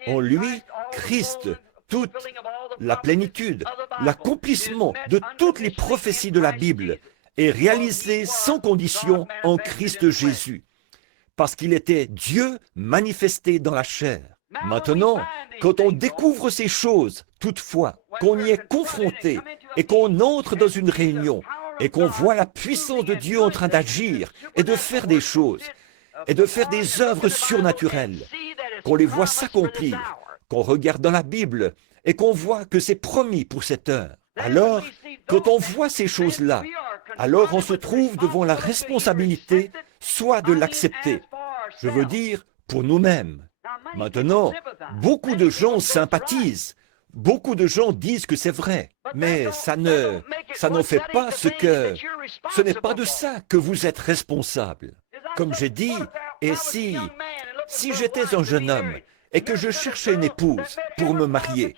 En lui, Christ, toute la plénitude, l'accomplissement de toutes les prophéties de la Bible est réalisé sans condition en Christ Jésus, parce qu'il était Dieu manifesté dans la chair. Maintenant, quand on découvre ces choses, toutefois, qu'on y est confronté et qu'on entre dans une réunion et qu'on voit la puissance de Dieu en train d'agir et de faire des choses et de faire des œuvres surnaturelles, qu'on les voit s'accomplir, qu'on regarde dans la Bible et qu'on voit que c'est promis pour cette heure. Alors, quand on voit ces choses-là, alors on se trouve devant la responsabilité soit de l'accepter, je veux dire pour nous-mêmes. Maintenant, beaucoup de gens sympathisent, beaucoup de gens disent que c'est vrai, mais ça n'en fait pas ce n'est pas de ça que vous êtes responsable. Comme j'ai dit, et si j'étais un jeune homme et que je cherchais une épouse pour me marier,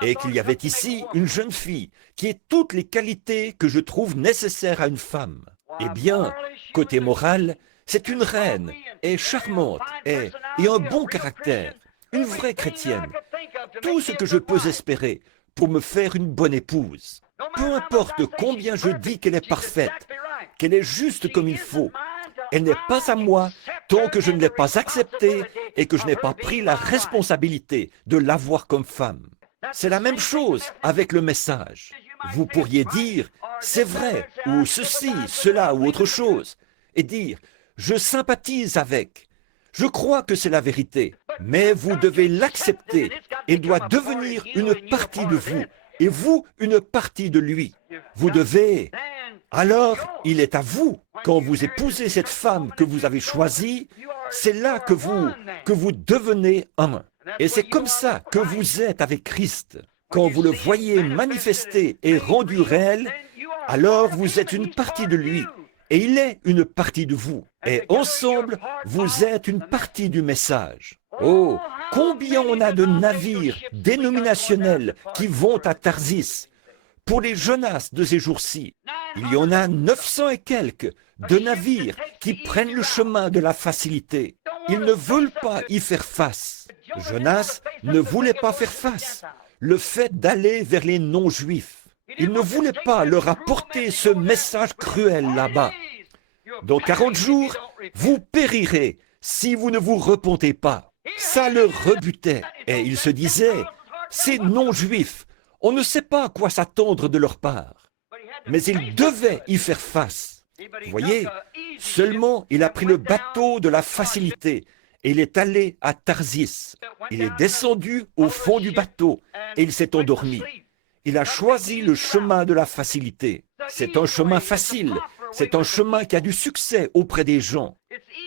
et qu'il y avait ici une jeune fille qui ait toutes les qualités que je trouve nécessaires à une femme, eh bien, côté moral, c'est une reine, est charmante, et un bon caractère, une vraie chrétienne. Tout ce que je peux espérer pour me faire une bonne épouse. Peu importe combien je dis qu'elle est parfaite, qu'elle est juste comme il faut, elle n'est pas à moi tant que je ne l'ai pas acceptée et que je n'ai pas pris la responsabilité de l'avoir comme femme. C'est la même chose avec le message. Vous pourriez dire, c'est vrai, ou ceci, cela, ou autre chose, et dire, je sympathise avec, je crois que c'est la vérité, mais vous devez l'accepter et doit devenir une partie de vous, et vous une partie de lui. Vous devez... Alors, il est à vous, quand vous épousez cette femme que vous avez choisie, c'est là que vous devenez un. Et c'est comme ça que vous êtes avec Christ. Quand vous le voyez manifesté et rendu réel, alors vous êtes une partie de lui, et il est une partie de vous. Et ensemble, vous êtes une partie du message. Oh, combien on a de navires dénominationnels qui vont à Tarsis. Pour les Jonas de ces jours-ci, il y en a 900 et quelques de navires qui prennent le chemin de la facilité. Ils ne veulent pas y faire face. Jonas ne voulait pas faire face. Le fait d'aller vers les non-juifs. Il ne voulait pas leur apporter ce message cruel là-bas. Dans 40 jours, vous périrez si vous ne vous repentez pas. Ça le rebutait. Et il se disait, ces non-juifs, on ne sait pas à quoi s'attendre de leur part. Mais il devait y faire face. Vous voyez, seulement il a pris le bateau de la facilité et il est allé à Tarsis. Il est descendu au fond du bateau et il s'est endormi. Il a choisi le chemin de la facilité. C'est un chemin facile, c'est un chemin qui a du succès auprès des gens.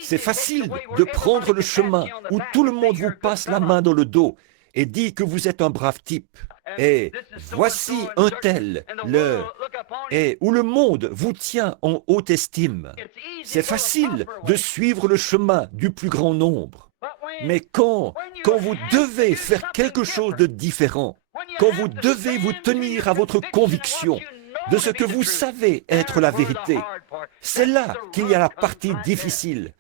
C'est facile de prendre le chemin où tout le monde vous passe la main dans le dos et dit que vous êtes un brave type. Et voici un tel, et où le monde vous tient en haute estime. C'est facile de suivre le chemin du plus grand nombre. Mais quand vous devez faire quelque chose de différent, quand vous devez vous tenir à votre conviction de ce que vous savez être la vérité, c'est là qu'il y a la partie difficile.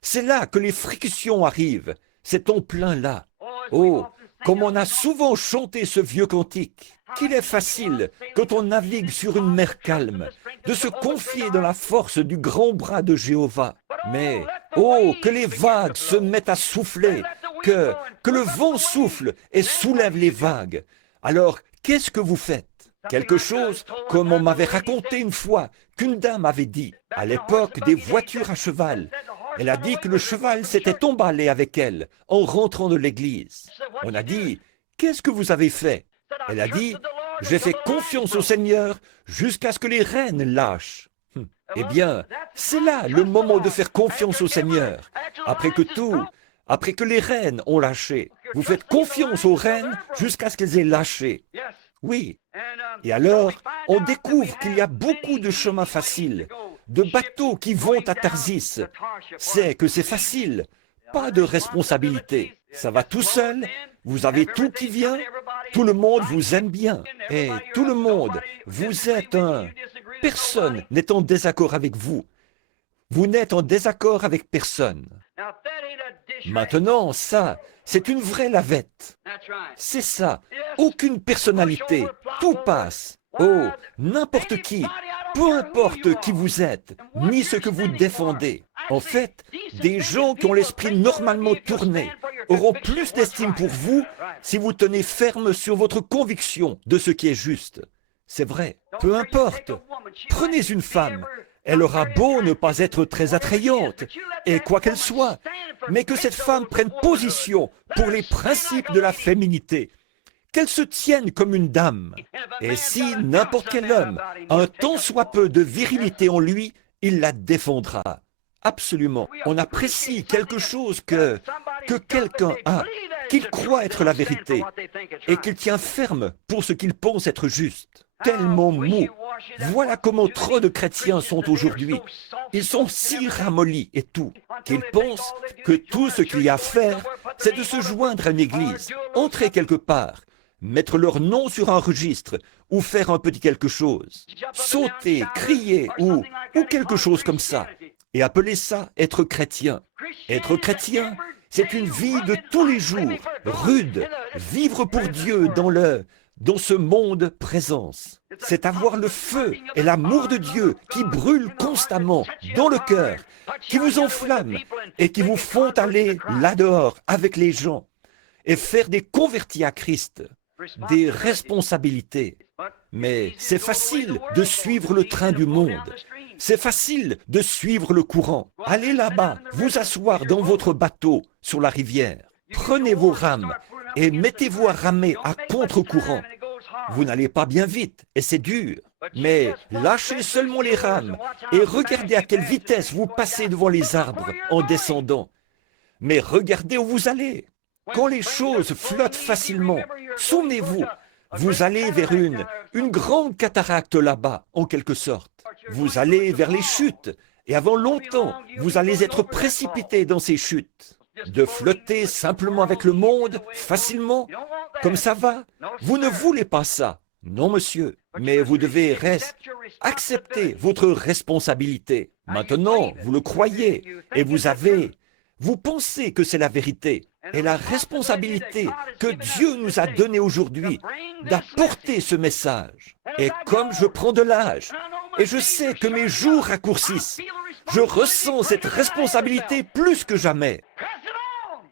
C'est là que les frictions arrivent. C'est en plein là. Oh, comme on a souvent chanté ce vieux cantique, qu'il est facile, quand on navigue sur une mer calme, de se confier dans la force du grand bras de Jéhovah. Mais, oh, que les vagues se mettent à souffler, que le vent souffle et soulève les vagues. Alors, qu'est-ce que vous faites? Quelque chose comme on m'avait raconté une fois qu'une dame avait dit, à l'époque des voitures à cheval. Elle a dit que le cheval s'était emballé avec elle en rentrant de l'église. On a dit, qu'est-ce que vous avez fait? Elle a dit, j'ai fait confiance au Seigneur jusqu'à ce que les rênes lâchent. Eh bien, c'est là le moment de faire confiance au Seigneur. Après que les rênes ont lâché, vous faites confiance aux rênes jusqu'à ce qu'elles aient lâché. Oui. Et alors, on découvre qu'il y a beaucoup de chemins faciles, de bateaux qui vont à Tarsis. C'est que c'est facile, pas de responsabilité. Ça va tout seul, vous avez tout qui vient, tout le monde vous aime bien. Et tout le monde, vous êtes un... Personne n'est en désaccord avec vous. Vous n'êtes en désaccord avec personne. Maintenant, ça, c'est une vraie lavette. C'est ça, aucune personnalité, tout passe. Oh, n'importe qui, peu importe qui vous êtes, ni ce que vous défendez. En fait, des gens qui ont l'esprit normalement tourné, auront plus d'estime pour vous si vous tenez ferme sur votre conviction de ce qui est juste. C'est vrai, peu importe. Prenez une femme. Elle aura beau ne pas être très attrayante, et quoi qu'elle soit, mais que cette femme prenne position pour les principes de la féminité, qu'elle se tienne comme une dame. Et si n'importe quel homme a un tant soit peu de virilité en lui, il la défendra. Absolument. On apprécie quelque chose que quelqu'un a, qu'il croit être la vérité, et qu'il tient ferme pour ce qu'il pense être juste. Tellement mou. Voilà comment trop de chrétiens sont aujourd'hui. Ils sont si ramollis et tout, qu'ils pensent que tout ce qu'il y a à faire, c'est de se joindre à une église, entrer quelque part, mettre leur nom sur un registre ou faire un petit quelque chose, sauter, crier ou quelque chose comme ça, et appeler ça être chrétien. Être chrétien, c'est une vie de tous les jours, rude, vivre pour Dieu dans ce monde présence. C'est avoir le feu et l'amour de Dieu qui brûle constamment dans le cœur, qui vous enflamme et qui vous font aller là-dehors avec les gens et faire des convertis à Christ, des responsabilités. Mais c'est facile de suivre le train du monde. C'est facile de suivre le courant. Allez là-bas, vous asseoir dans votre bateau sur la rivière. Prenez vos rames et mettez-vous à ramer à contre-courant. Vous n'allez pas bien vite et c'est dur. Mais lâchez seulement les rames et regardez à quelle vitesse vous passez devant les arbres en descendant. Mais regardez où vous allez. Quand les choses flottent facilement, souvenez-vous, vous allez vers une grande cataracte là-bas, en quelque sorte. Vous allez vers les chutes, et avant longtemps, vous allez être précipité dans ces chutes. De flotter simplement avec le monde, facilement, comme ça va, vous ne voulez pas ça. Non, monsieur, mais vous devez accepter votre responsabilité. Maintenant, vous le croyez, et vous pensez que c'est la vérité. Et la responsabilité que Dieu nous a donnée aujourd'hui d'apporter ce message. Et comme je prends de l'âge, et je sais que mes jours raccourcissent, je ressens cette responsabilité plus que jamais.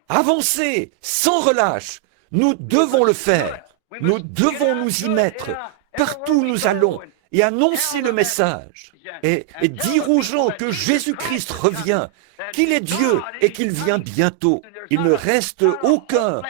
Avancez sans relâche. Nous devons le faire. Nous devons nous y mettre partout où nous allons et annoncer le message et dire aux gens que Jésus-Christ revient, qu'il est Dieu et qu'il vient bientôt. Il ne reste aucun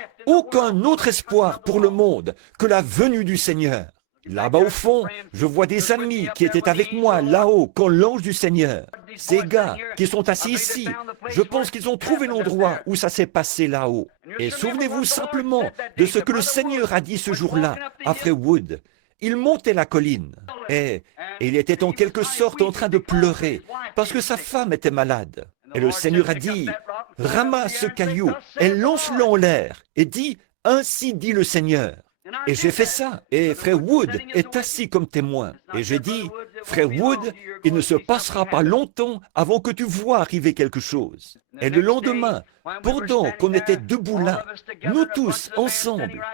autre espoir pour le monde que la venue du Seigneur. Là-bas au fond, je vois des amis qui étaient avec moi là-haut quand l'ange du Seigneur. Ces gars qui sont assis ici, je pense qu'ils ont trouvé l'endroit où ça s'est passé là-haut. Et souvenez-vous simplement de ce que le Seigneur a dit ce jour-là à Frère Wood. Il montait la colline et il était en quelque sorte en train de pleurer parce que sa femme était malade. Et le Seigneur a dit, ramasse ce caillou et lance-le en l'air et dis, ainsi dit le Seigneur. Et j'ai fait ça, et Frère Wood est assis comme témoin. Et j'ai dit, Frère Wood, il ne se passera pas longtemps avant que tu vois arriver quelque chose. Et le lendemain, pendant qu'on était debout là, nous tous ensemble,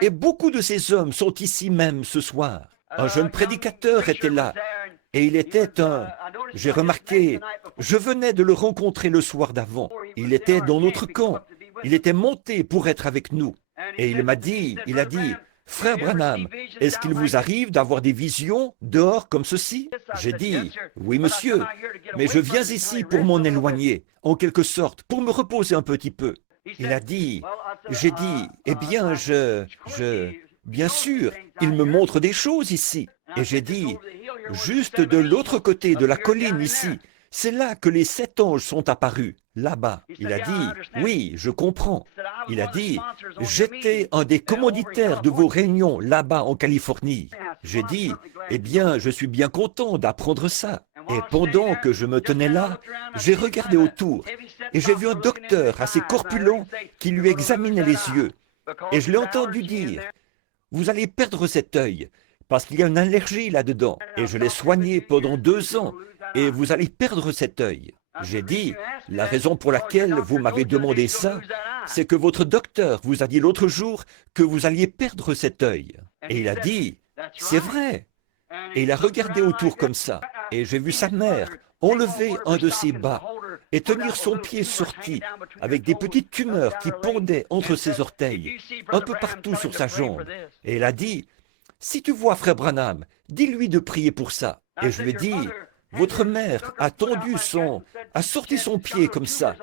et beaucoup de ces hommes sont ici même ce soir. Un jeune prédicateur était là, et il était j'ai remarqué, je venais de le rencontrer le soir d'avant. Il était dans notre camp, il était monté pour être avec nous. Et il a dit, Frère Branham, est-ce qu'il vous arrive d'avoir des visions dehors comme ceci? J'ai dit, oui monsieur, mais je viens ici pour m'en éloigner, en quelque sorte, pour me reposer un petit peu. Il a dit, j'ai dit, eh bien, bien sûr, il me montre des choses ici. Et j'ai dit, juste de l'autre côté de la colline ici, c'est là que les 7 anges sont apparus, là-bas. Il a dit, oui, je comprends. Il a dit, j'étais un des commanditaires de vos réunions là-bas en Californie. J'ai dit, eh bien, je suis bien content d'apprendre ça. Et pendant que je me tenais là, j'ai regardé autour et j'ai vu un docteur assez corpulent qui lui examinait les yeux. Et je l'ai entendu dire, vous allez perdre cet œil parce qu'il y a une allergie là-dedans. Et je l'ai soigné pendant 2 ans. Et vous allez perdre cet œil. J'ai dit, la raison pour laquelle vous m'avez demandé ça, c'est que votre docteur vous a dit l'autre jour que vous alliez perdre cet œil. Et il a dit, c'est vrai. Et il a regardé autour comme ça. Et j'ai vu sa mère enlever un de ses bas et tenir son pied sorti avec des petites tumeurs qui pendaient entre ses orteils, un peu partout sur sa jambe. Et elle a dit, « Si tu vois Frère Branham, dis-lui de prier pour ça. » Et je lui ai dit, « Votre mère a sorti son pied comme ça. »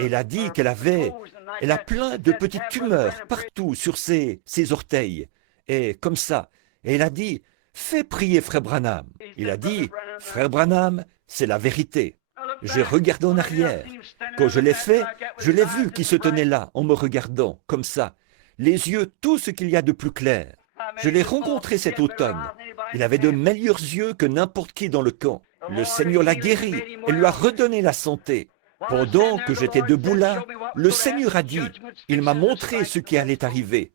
Et elle a dit qu'elle a plein de petites tumeurs partout sur ses orteils. Et comme ça. Et elle a dit, « Fais prier Frère Branham. » Il a dit, « Frère Branham, c'est la vérité. » J'ai regardé en arrière. Quand je l'ai fait, je l'ai vu qui se tenait là, en me regardant, comme ça. Les yeux, tout ce qu'il y a de plus clair. Je l'ai rencontré cet automne. Il avait de meilleurs yeux que n'importe qui dans le camp. Le Seigneur l'a guéri et lui a redonné la santé. Pendant que j'étais debout là, le Seigneur a dit, il m'a montré ce qui allait arriver.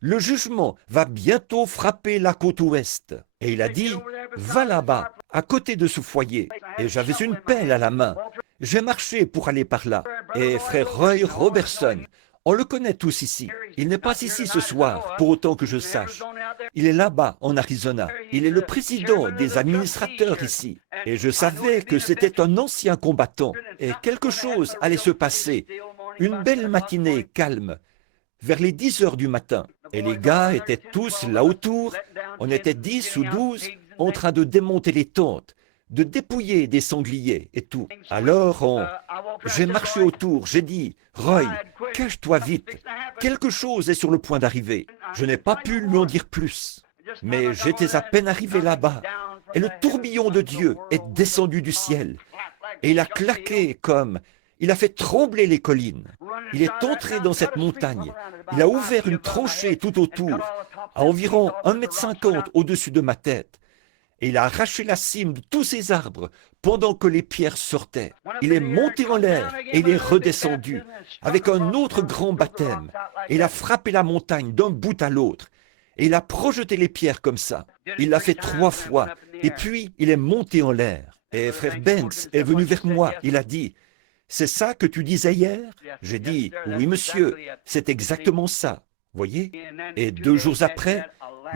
Le jugement va bientôt frapper la côte ouest. Et il a dit, va là-bas, à côté de ce foyer. Et j'avais une pelle à la main. J'ai marché pour aller par là. Et frère Roy Robertson, on le connaît tous ici. Il n'est pas ici ce soir, pour autant que je sache. Il est là-bas, en Arizona. Il est le président des administrateurs ici. Et je savais que c'était un ancien combattant. Et quelque chose allait se passer. Une belle matinée calme, vers les 10 heures du matin. Et les gars étaient tous là autour. On était 10 ou 12 en train de démonter les tentes, de dépouiller des sangliers et tout. Alors, j'ai marché autour, j'ai dit, « Roy, cache-toi vite, quelque chose est sur le point d'arriver. » Je n'ai pas pu lui en dire plus. Mais j'étais à peine arrivé là-bas, et le tourbillon de Dieu est descendu du ciel. Et il a claqué comme... Il a fait trembler les collines. Il est entré dans cette montagne. Il a ouvert une tranchée tout autour, à environ 1,50 m au-dessus de ma tête. Et il a arraché la cime de tous ces arbres pendant que les pierres sortaient. Il est monté en l'air et il est redescendu avec un autre grand baptême. Et il a frappé la montagne d'un bout à l'autre. Et il a projeté les pierres comme ça. Il l'a fait 3 fois. Et puis, il est monté en l'air. Et frère Banks est venu vers moi. Il a dit, « C'est ça que tu disais hier ?» J'ai dit, « Oui, monsieur, c'est exactement ça. » Voyez? Et 2 jours après,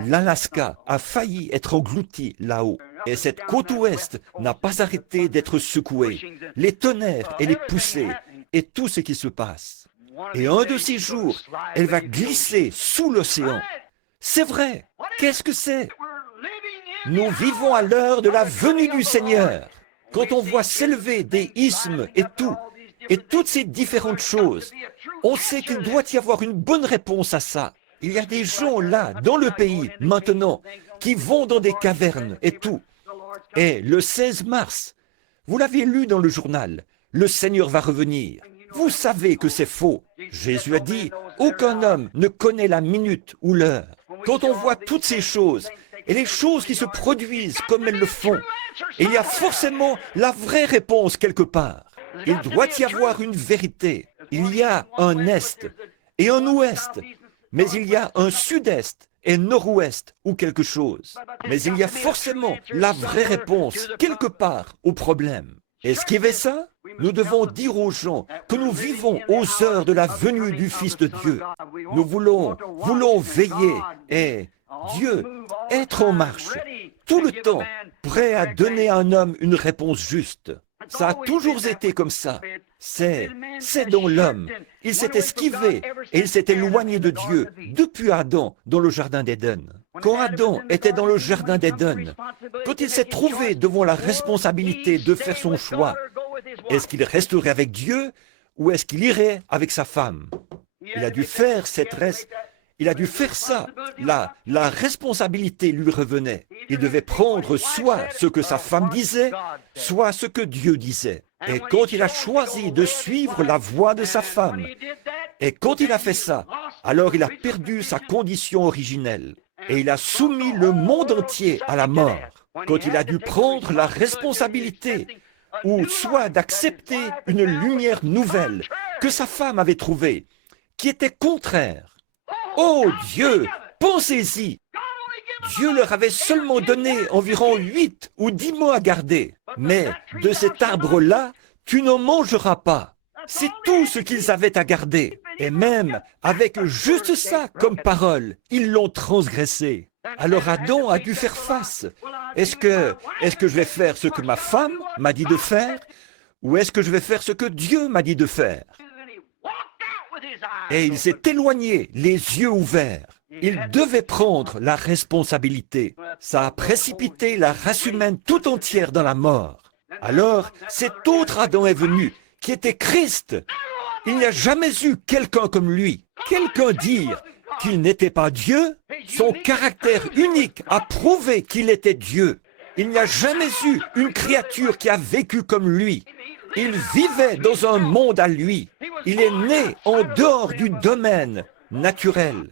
l'Alaska a failli être englouti là-haut. Et cette côte ouest n'a pas arrêté d'être secouée. Les tonnerres et les poussées et tout ce qui se passe. Et un de ces jours, elle va glisser sous l'océan. C'est vrai. Qu'est-ce que c'est? Nous vivons à l'heure de la venue du Seigneur. Quand on voit s'élever des isthmes et toutes ces différentes choses, on sait qu'il doit y avoir une bonne réponse à ça. Il y a des gens là, dans le pays, maintenant, qui vont dans des cavernes et tout. Et le 16 mars, vous l'avez lu dans le journal, le Seigneur va revenir. Vous savez que c'est faux. Jésus a dit, aucun homme ne connaît la minute ou l'heure. Quand on voit toutes ces choses, et les choses qui se produisent comme elles le font, il y a forcément la vraie réponse quelque part. Il doit y avoir une vérité. Il y a un est et un ouest, mais il y a un sud-est et nord-ouest ou quelque chose. Mais il y a forcément la vraie réponse quelque part au problème. Est-ce qu'il y avait ça? Nous devons dire aux gens que nous vivons aux heures de la venue du Fils de Dieu. Nous voulons veiller et Dieu être en marche tout le temps, prêt à donner à un homme une réponse juste. Ça a toujours été comme ça. C'est dans l'homme. Il s'est esquivé et il s'est éloigné de Dieu depuis Adam dans le jardin d'Éden. Quand Adam était dans le jardin d'Éden, quand il s'est trouvé devant la responsabilité de faire son choix, est-ce qu'il resterait avec Dieu ou est-ce qu'il irait avec sa femme? Il a dû faire ça. La responsabilité lui revenait. Il devait prendre soit ce que sa femme disait, soit ce que Dieu disait. Et quand il a choisi de suivre la voie de sa femme, et quand il a fait ça, alors il a perdu sa condition originelle. Et il a soumis le monde entier à la mort. Quand il a dû prendre la responsabilité, ou soit d'accepter une lumière nouvelle que sa femme avait trouvée, qui était contraire. Oh Dieu, pensez-y! Dieu leur avait seulement donné environ 8 ou 10 mois à garder. Mais de cet arbre-là, tu n'en mangeras pas. C'est tout ce qu'ils avaient à garder. Et même avec juste ça comme parole, ils l'ont transgressé. Alors Adam a dû faire face. Est-ce que je vais faire ce que ma femme m'a dit de faire? Ou est-ce que je vais faire ce que Dieu m'a dit de faire? Et il s'est éloigné, les yeux ouverts. Il devait prendre la responsabilité. Ça a précipité la race humaine tout entière dans la mort. Alors, cet autre Adam est venu, qui était Christ. Il n'y a jamais eu quelqu'un comme lui. Quelqu'un dire qu'il n'était pas Dieu, son caractère unique a prouvé qu'il était Dieu. Il n'y a jamais eu une créature qui a vécu comme lui. Il vivait dans un monde à lui. Il est né en dehors du domaine naturel.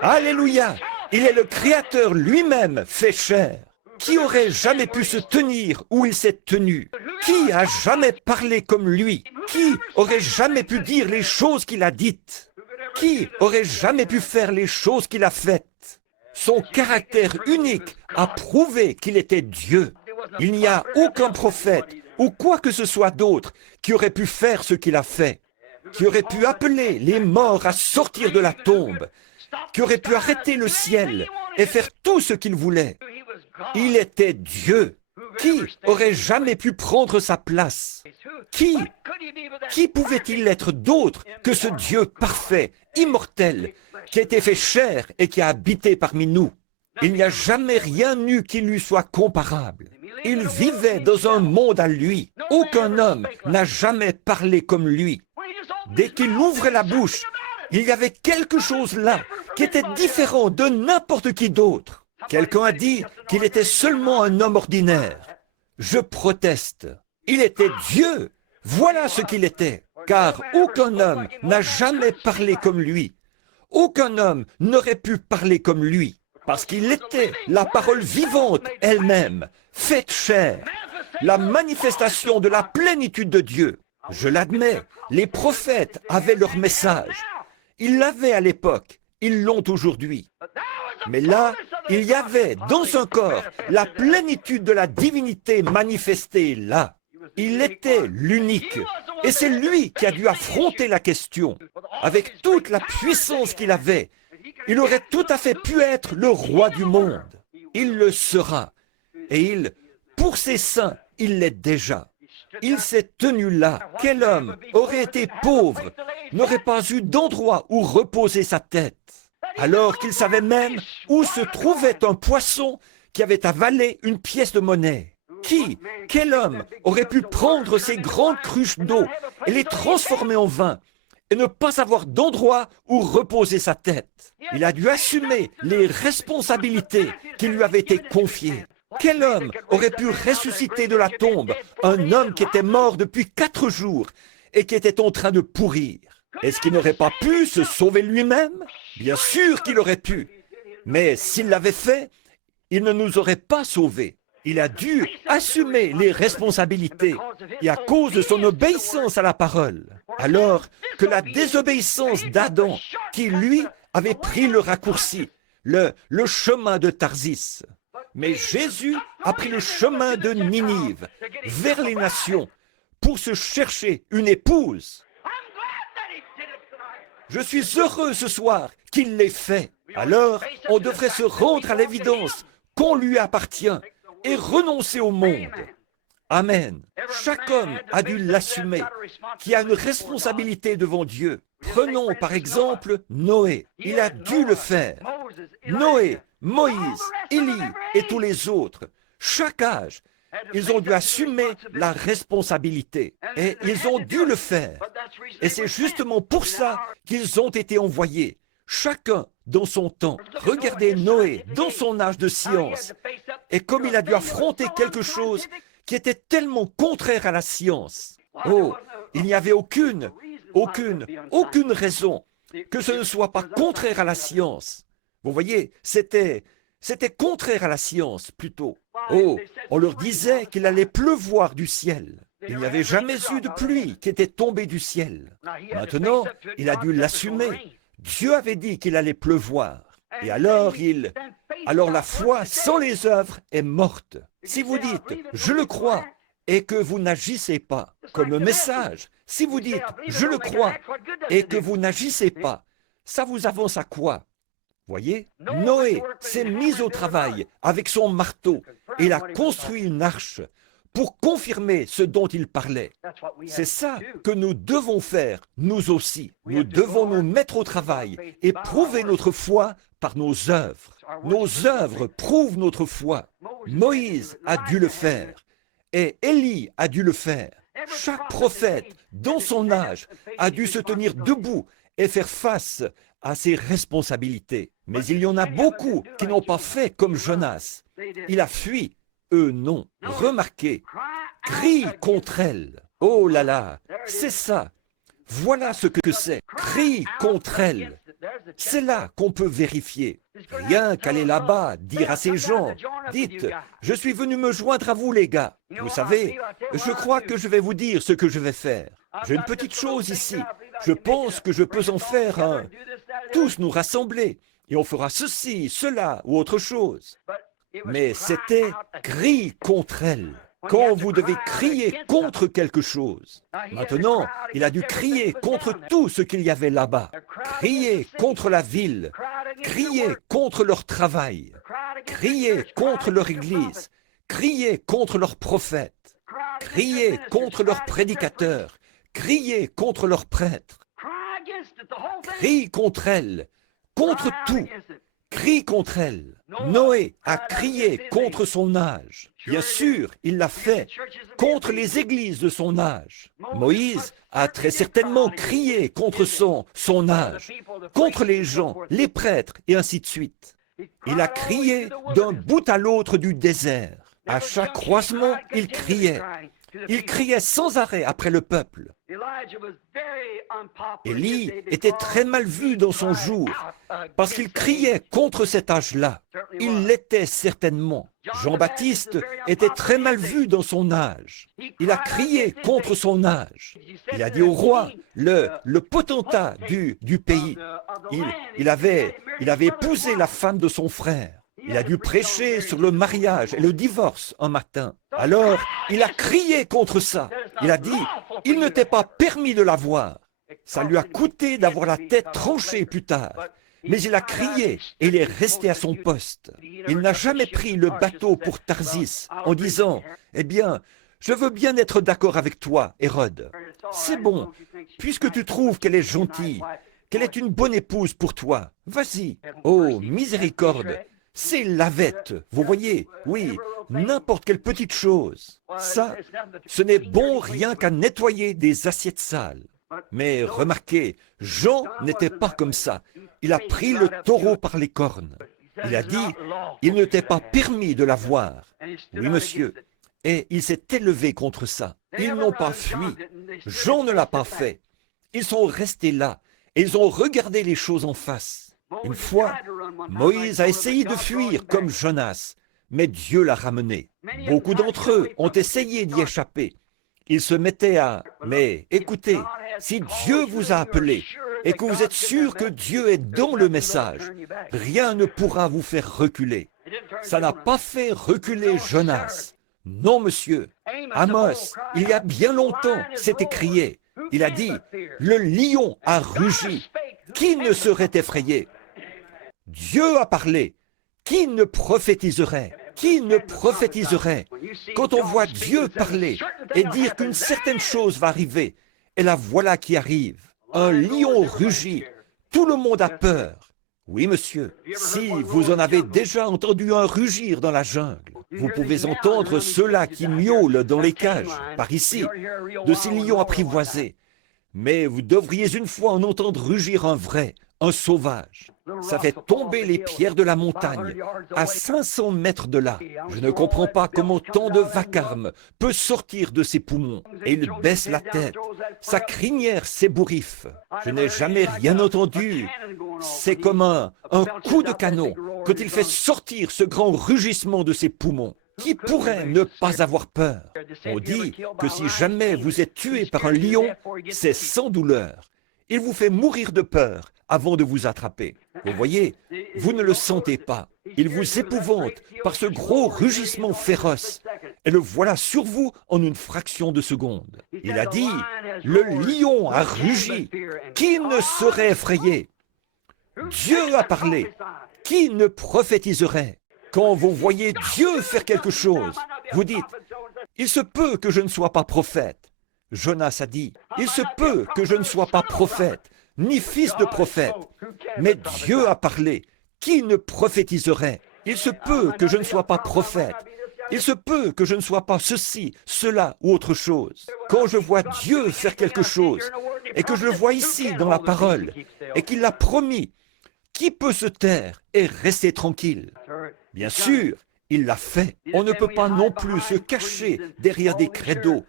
Alléluia! Il est le Créateur lui-même fait chair. Qui aurait jamais pu se tenir où il s'est tenu? Qui a jamais parlé comme lui? Qui aurait jamais pu dire les choses qu'il a dites? Qui aurait jamais pu faire les choses qu'il a faites? Son caractère unique a prouvé qu'il était Dieu. Il n'y a aucun prophète ou quoi que ce soit d'autre qui aurait pu faire ce qu'il a fait, qui aurait pu appeler les morts à sortir de la tombe, qui aurait pu arrêter le ciel et faire tout ce qu'il voulait. Il était Dieu. Qui aurait jamais pu prendre sa place? Qui pouvait-il être d'autre que ce Dieu parfait, immortel, qui a été fait chair et qui a habité parmi nous? Il n'y a jamais rien eu qui lui soit comparable. Il vivait dans un monde à lui. Aucun homme n'a jamais parlé comme lui. Dès qu'il ouvrait la bouche, il y avait quelque chose là qui était différent de n'importe qui d'autre. Quelqu'un a dit qu'il était seulement un homme ordinaire. Je proteste. Il était Dieu. Voilà ce qu'il était. Car aucun homme n'a jamais parlé comme lui. Aucun homme n'aurait pu parler comme lui. Parce qu'il était la parole vivante elle-même, faite chair. La manifestation de la plénitude de Dieu. Je l'admets, les prophètes avaient leur message. Ils l'avaient à l'époque, ils l'ont aujourd'hui. Mais là, il y avait dans son corps la plénitude de la divinité manifestée là. Il était l'unique. Et c'est lui qui a dû affronter la question. Avec toute la puissance qu'il avait, il aurait tout à fait pu être le roi du monde. Il le sera. Et pour ses saints, il l'est déjà. Il s'est tenu là. Quel homme aurait été pauvre, n'aurait pas eu d'endroit où reposer sa tête, alors qu'il savait même où se trouvait un poisson qui avait avalé une pièce de monnaie? Quel homme aurait pu prendre ces grandes cruches d'eau et les transformer en vin et ne pas avoir d'endroit où reposer sa tête? Il a dû assumer les responsabilités qui lui avaient été confiées. Quel homme aurait pu ressusciter de la tombe un homme qui était mort depuis 4 jours et qui était en train de pourrir? Est-ce qu'il n'aurait pas pu se sauver lui-même? Bien sûr qu'il aurait pu. Mais s'il l'avait fait, il ne nous aurait pas sauvés. Il a dû assumer les responsabilités et à cause de son obéissance à la parole. Alors que la désobéissance d'Adam, qui lui avait pris le raccourci, le chemin de Tarsis. Mais Jésus a pris le chemin de Ninive, vers les nations, pour se chercher une épouse. Je suis heureux ce soir qu'il l'ait fait. Alors, on devrait se rendre à l'évidence qu'on lui appartient et renoncer au monde. Amen. Chaque homme a dû l'assumer, qui a une responsabilité devant Dieu. Prenons par exemple Noé. Il a dû le faire. Noé, Moïse, Élie et tous les autres, chaque âge, ils ont dû assumer la responsabilité et ils ont dû le faire. Et c'est justement pour ça qu'ils ont été envoyés, chacun dans son temps. Regardez Noé dans son âge de science et comme il a dû affronter quelque chose qui était tellement contraire à la science. Oh, il n'y avait aucune raison que ce ne soit pas contraire à la science. Vous voyez, c'était contraire à la science, plutôt. Oh, on leur disait qu'il allait pleuvoir du ciel. Il n'y avait jamais eu de pluie qui était tombée du ciel. Maintenant, il a dû l'assumer. Dieu avait dit qu'il allait pleuvoir. Et alors la foi sans les œuvres est morte. Si vous dites « je le crois » et que vous n'agissez pas, comme un message, si vous dites « je le crois » et que vous n'agissez pas, ça vous avance à quoi? Voyez, Noé s'est mis au travail avec son marteau. Il a construit une arche pour confirmer ce dont il parlait. C'est ça que nous devons faire, nous aussi. Nous devons nous mettre au travail et prouver notre foi par nos œuvres. Nos œuvres prouvent notre foi. Moïse a dû le faire et Élie a dû le faire. Chaque prophète, dans son âge, a dû se tenir debout et faire face à ses responsabilités. Mais il y en a beaucoup qui n'ont pas fait comme Jonas. Il a fui, eux non. Remarquez, crie contre elle. Oh là là, c'est ça. Voilà ce que c'est. Crie contre elle. C'est là qu'on peut vérifier. Rien qu'aller là-bas, dire à ces gens, dites, je suis venu me joindre à vous les gars. Vous savez, je crois que je vais vous dire ce que je vais faire. J'ai une petite chose ici. Je pense que je peux en faire un. Tous nous rassembler. Et on fera ceci, cela ou autre chose. Mais c'était cri contre elle. Quand vous devez crier contre quelque chose. Maintenant, il a dû crier contre tout ce qu'il y avait là-bas. Crier contre la ville. Crier contre leur travail. Crier contre leur église. Crier contre leurs prophètes. Crier contre leurs prédicateurs. Crier contre leurs prêtres. Crie contre elle. Contre tout. Crie contre elle. Noé a crié contre son âge. Bien sûr, il l'a fait contre les églises de son âge. Moïse a très certainement crié contre son âge, contre les gens, les prêtres et ainsi de suite. Il a crié d'un bout à l'autre du désert. À chaque croisement, il criait. Il criait sans arrêt après le peuple. Élie était très mal vu dans son jour parce qu'il criait contre cet âge-là. Il l'était certainement. Jean-Baptiste était très mal vu dans son âge. Il a crié contre son âge. Il a dit au roi, le potentat du pays, il avait épousé la femme de son frère. Il a dû prêcher sur le mariage et le divorce un matin. Alors, il a crié contre ça. Il a dit, il ne t'est pas permis de l'avoir. Ça lui a coûté d'avoir la tête tranchée plus tard. Mais il a crié et il est resté à son poste. Il n'a jamais pris le bateau pour Tarsis en disant, eh bien, je veux bien être d'accord avec toi, Hérode. C'est bon, puisque tu trouves qu'elle est gentille, qu'elle est une bonne épouse pour toi. Vas-y. Oh, miséricorde. C'est lavette, vous voyez, oui, n'importe quelle petite chose. Ça, ce n'est bon rien qu'à nettoyer des assiettes sales. Mais remarquez, Jean n'était pas comme ça. Il a pris le taureau par les cornes. Il a dit, il ne t'est pas permis de l'avoir. Oui, monsieur. Et il s'est élevé contre ça. Ils n'ont pas fui. Jean ne l'a pas fait. Ils sont restés là et ils ont regardé les choses en face. Une fois, Moïse a essayé de fuir comme Jonas, mais Dieu l'a ramené. Beaucoup d'entre eux ont essayé d'y échapper. Ils se mettaient à... Mais écoutez, si Dieu vous a appelé et que vous êtes sûr que Dieu est dans le message, rien ne pourra vous faire reculer. Ça n'a pas fait reculer Jonas. Non, monsieur. Amos, il y a bien longtemps, s'est écrié. Il a dit, le lion a rugi. Qui ne serait effrayé? Dieu a parlé. Qui ne prophétiserait? Qui ne prophétiserait? Quand on voit Dieu parler et dire qu'une certaine chose va arriver, et la voilà qui arrive. Un lion rugit. Tout le monde a peur. Oui, monsieur. Si vous en avez déjà entendu un rugir dans la jungle, vous pouvez entendre ceux-là qui miaulent dans les cages, par ici, de ces lions apprivoisés. Mais vous devriez une fois en entendre rugir un vrai, un sauvage. Ça fait tomber les pierres de la montagne, à 500 mètres de là. Je ne comprends pas comment tant de vacarme peut sortir de ses poumons. Et il baisse la tête. Sa crinière s'ébouriffe. Je n'ai jamais rien entendu. C'est comme un coup de canon quand il fait sortir ce grand rugissement de ses poumons. Qui pourrait ne pas avoir peur? On dit que si jamais vous êtes tué par un lion, c'est sans douleur. Il vous fait mourir de peur avant de vous attraper. Vous voyez, vous ne le sentez pas. Il vous épouvante par ce gros rugissement féroce. Et le voilà sur vous en une fraction de seconde. Il a dit, le lion a rugi. Qui ne serait effrayé? Dieu a parlé. Qui ne prophétiserait? Quand vous voyez Dieu faire quelque chose, vous dites, il se peut que je ne sois pas prophète. Jonas a dit, il se peut que je ne sois pas prophète, ni fils de prophète. Mais Dieu a parlé. Qui ne prophétiserait? Il se peut que je ne sois pas prophète. Il se peut que je ne sois pas ceci, cela ou autre chose. Quand je vois Dieu faire quelque chose, et que je le vois ici dans la parole, et qu'il l'a promis, qui peut se taire et rester tranquille? Bien sûr, il l'a fait. On ne peut pas non plus se cacher derrière des credos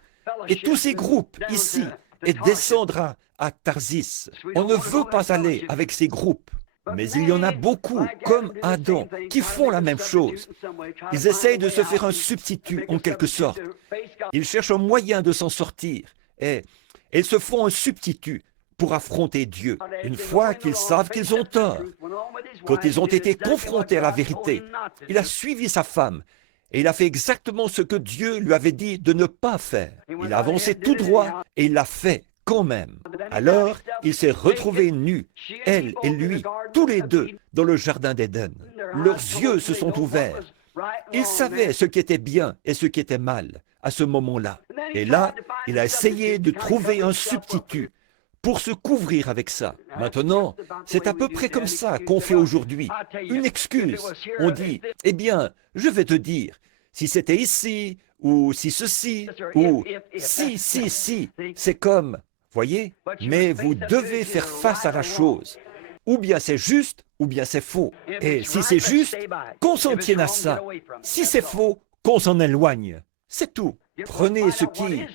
et tous ces groupes ici et descendre à Tarsis. On ne veut pas aller avec ces groupes. Mais il y en a beaucoup, comme Adam, qui font la même chose. Ils essayent de se faire un substitut en quelque sorte. Ils cherchent un moyen de s'en sortir et ils se font un substitut pour affronter Dieu, une fois qu'ils savent qu'ils ont tort. Quand ils ont été confrontés à la vérité, il a suivi sa femme et il a fait exactement ce que Dieu lui avait dit de ne pas faire. Il a avancé tout droit et il l'a fait quand même. Alors, il s'est retrouvé nu, elle et lui, tous les deux, dans le jardin d'Éden. Leurs yeux se sont ouverts. Ils savaient ce qui était bien et ce qui était mal à ce moment-là. Et là, il a essayé de trouver un substitut pour se couvrir avec ça. Maintenant, c'est à peu près comme ça qu'on fait aujourd'hui. Une excuse. On dit, eh bien, je vais te dire, si c'était ici, ou si ceci, ou si, c'est comme, voyez, mais vous devez faire face à la chose. Ou bien c'est juste, ou bien c'est faux. Et si c'est juste, qu'on s'en tienne à ça. Si c'est faux, qu'on s'en éloigne. C'est tout. Prenez ce qui...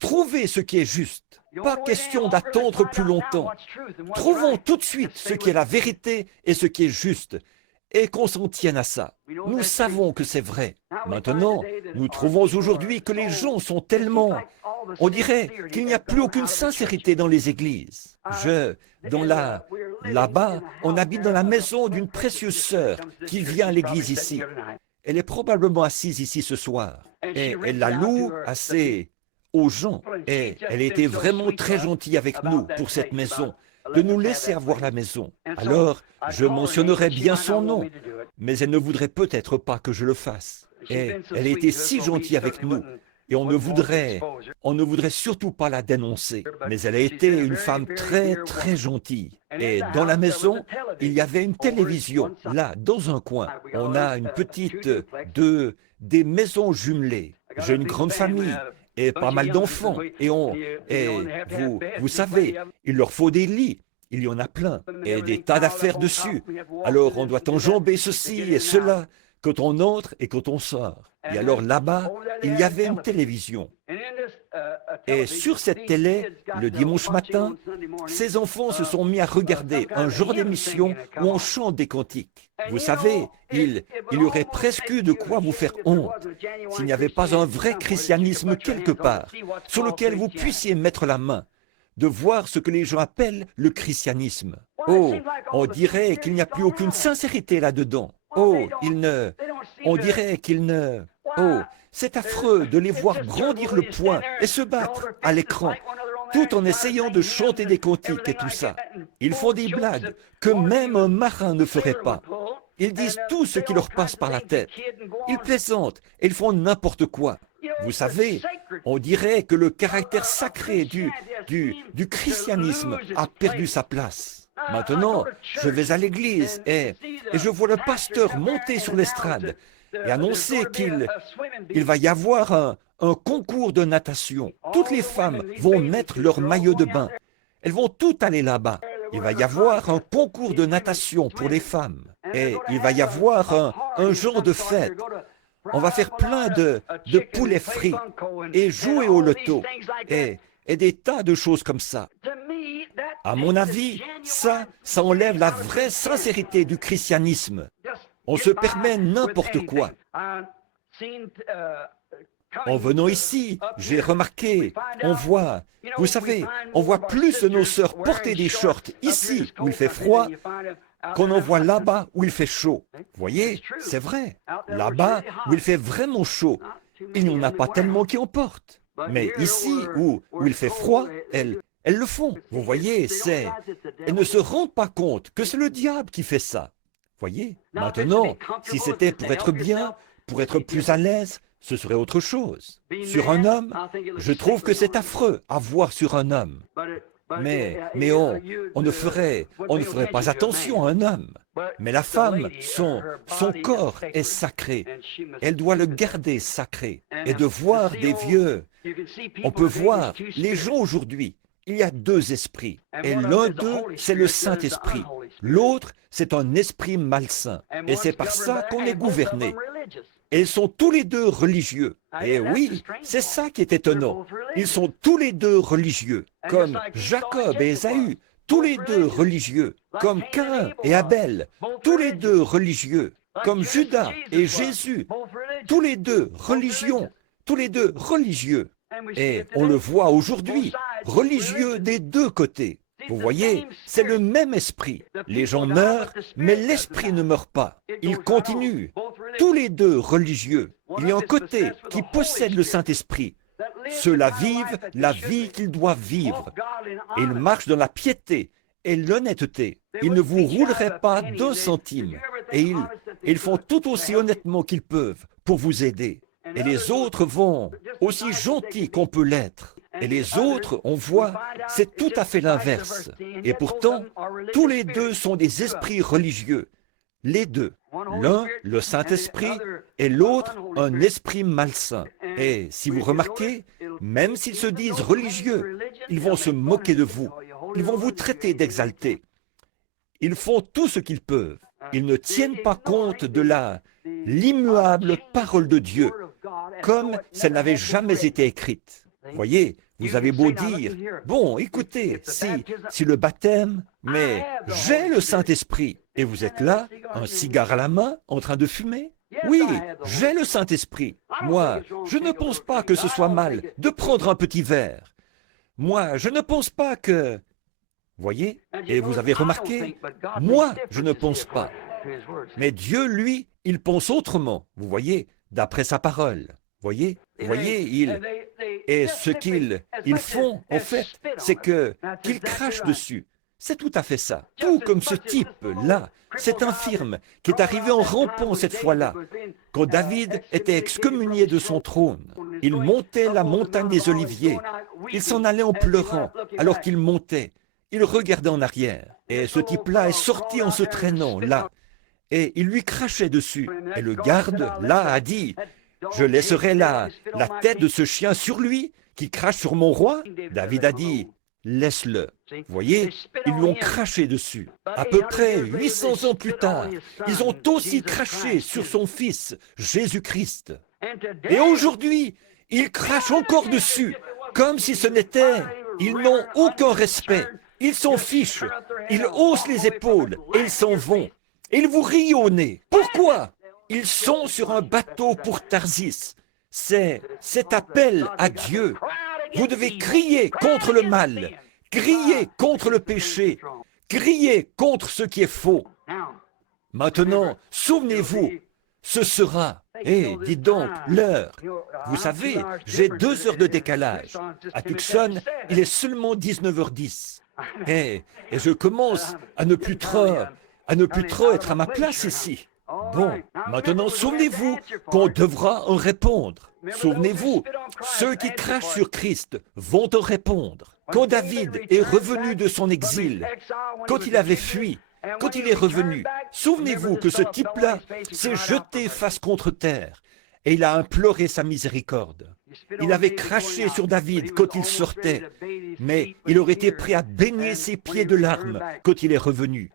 Trouvez ce qui est juste. Pas question d'attendre plus longtemps. Trouvons tout de suite ce qui est la vérité et ce qui est juste. Et qu'on s'en tienne à ça. Nous savons que c'est vrai. Maintenant, nous trouvons aujourd'hui que les gens sont tellement... On dirait qu'il n'y a plus aucune sincérité dans les églises. Là-bas, on habite dans la maison d'une précieuse sœur qui vient à l'église ici. Elle est probablement assise ici ce soir. Et elle la loue assez aux gens. Et elle était vraiment très gentille avec nous pour cette maison, de nous laisser avoir la maison. Alors, je mentionnerai bien son nom, mais elle ne voudrait peut-être pas que je le fasse. Et elle était si gentille avec nous. Et on ne voudrait surtout pas la dénoncer. Mais elle a été une femme très, très gentille. Et dans la maison, il y avait une télévision, là, dans un coin. On a une petite, des maisons jumelées. J'ai une grande famille et pas mal d'enfants. Et vous savez, il leur faut des lits. Il y en a plein. Et des tas d'affaires dessus. Alors on doit enjamber ceci et cela quand on entre et quand on sort. Et alors là-bas, il y avait une télévision. Et sur cette télé, le dimanche matin, ces enfants se sont mis à regarder un genre d'émission où on chante des cantiques. Vous savez, il y aurait presque eu de quoi vous faire honte s'il n'y avait pas un vrai christianisme quelque part sur lequel vous puissiez mettre la main, de voir ce que les gens appellent le christianisme. Oh, on dirait qu'il n'y a plus aucune sincérité là-dedans. Oh, on dirait qu'ils ne... Oh, c'est affreux de les voir grandir le poing et se battre à l'écran, tout en essayant de chanter des cantiques et tout ça. Ils font des blagues que même un marin ne ferait pas. Ils disent tout ce qui leur passe par la tête. Ils plaisantent et ils font n'importe quoi. Vous savez, on dirait que le caractère sacré du christianisme a perdu sa place. Maintenant, je vais à l'église et je vois le pasteur monter sur l'estrade et annoncer qu'il va y avoir un concours de natation. Toutes les femmes vont mettre leur maillot de bain. Elles vont toutes aller là-bas. Il va y avoir un concours de natation pour les femmes. Et il va y avoir un genre de fête. On va faire plein de poulets frits et jouer au loto et des tas de choses comme ça. À mon avis, ça enlève la vraie sincérité du christianisme. On se permet n'importe quoi. En venant ici, j'ai remarqué, on voit, vous savez, on voit plus nos sœurs porter des shorts ici où il fait froid qu'on en voit là-bas où il fait chaud. Vous voyez, c'est vrai. Là-bas où il fait vraiment chaud, il n'y en a pas tellement qui en portent. Mais ici où il fait froid, elles le font. Vous voyez, elles ne se rendent pas compte que c'est le diable qui fait ça. Voyez, maintenant, si c'était pour être bien, pour être plus à l'aise, ce serait autre chose. Sur un homme, je trouve que c'est affreux à voir sur un homme. Mais on ne ferait pas attention à un homme. Mais la femme, son corps est sacré. Elle doit le garder sacré. Et de voir des vieux, on peut voir les gens aujourd'hui. Il y a deux esprits. Et l'un d'eux, c'est le Saint-Esprit. L'autre, c'est un esprit malsain. Et c'est par ça qu'on est gouverné. Et ils sont tous les deux religieux. Et oui, c'est ça qui est étonnant. Ils sont tous les deux religieux, comme Jacob et Ésaü, tous les deux religieux, comme Caïn et Abel, tous les deux religieux, comme Judas et Jésus, tous les deux religions, tous les deux religieux. Et on le voit aujourd'hui, religieux des deux côtés. Vous voyez, c'est le même esprit. Les gens meurent, mais l'esprit ne meurt pas. Il continue. Tous les deux religieux. Il y a un côté qui possède le Saint-Esprit. Ceux-là vivent la vie qu'ils doivent vivre. Et ils marchent dans la piété et l'honnêteté. Ils ne vous rouleraient pas d'un centime. Et ils font tout aussi honnêtement qu'ils peuvent pour vous aider. Et les autres vont aussi gentils qu'on peut l'être. Et les autres, on voit, c'est tout à fait l'inverse. Et pourtant, tous les deux sont des esprits religieux. Les deux. L'un, le Saint-Esprit, et l'autre, un esprit malsain. Et si vous remarquez, même s'ils se disent religieux, ils vont se moquer de vous. Ils vont vous traiter d'exaltés. Ils font tout ce qu'ils peuvent. Ils ne tiennent pas compte de l'immuable parole de Dieu, comme si elle n'avait jamais été écrite. Voyez, vous avez beau dire, bon, écoutez, si le baptême, mais j'ai le Saint-Esprit, et vous êtes là, un cigare à la main, en train de fumer? Oui, j'ai le Saint-Esprit. Moi, je ne pense pas que ce soit mal de prendre un petit verre. Moi, je ne pense pas que... Voyez, et vous avez remarqué, moi, je ne pense pas. Mais Dieu, lui, il pense autrement, vous voyez, d'après sa parole. Voyez, et ce qu'ils font, en fait, c'est qu'ils crachent dessus. C'est tout à fait ça. Tout comme ce type-là, cet infirme qui est arrivé en rampant cette fois-là. Quand David était excommunié de son trône, il montait la montagne des Oliviers. Il s'en allait en pleurant alors qu'il montait. Il regardait en arrière. Et ce type-là est sorti en se traînant, là. Et il lui crachait dessus. Et le garde, là, a dit... Je laisserai la tête de ce chien sur lui, qui crache sur mon roi. David a dit, laisse-le. Voyez, ils lui ont craché dessus. À peu près 800 ans plus tard, ils ont aussi craché sur son fils, Jésus-Christ. Et aujourd'hui, ils crachent encore dessus, comme si ce n'était... Ils n'ont aucun respect. Ils s'en fichent. Ils haussent les épaules et ils s'en vont. Et ils vous rient au nez. Pourquoi ? Ils sont sur un bateau pour Tarsis. C'est cet appel à Dieu. Vous devez crier contre le mal, crier contre le péché, crier contre ce qui est faux. Maintenant, souvenez-vous, ce sera, dites donc, l'heure. Vous savez, j'ai 2 heures de décalage. À Tucson, il est seulement 19h10. Et je commence à ne plus trop être à ma place ici. Bon, maintenant souvenez-vous qu'on devra en répondre. Souvenez-vous, ceux qui crachent sur Christ vont en répondre. Quand David est revenu de son exil, quand il avait fui, quand il est revenu, souvenez-vous que ce type-là s'est jeté face contre terre et il a imploré sa miséricorde. Il avait craché sur David quand il sortait, mais il aurait été prêt à baigner ses pieds de larmes quand il est revenu.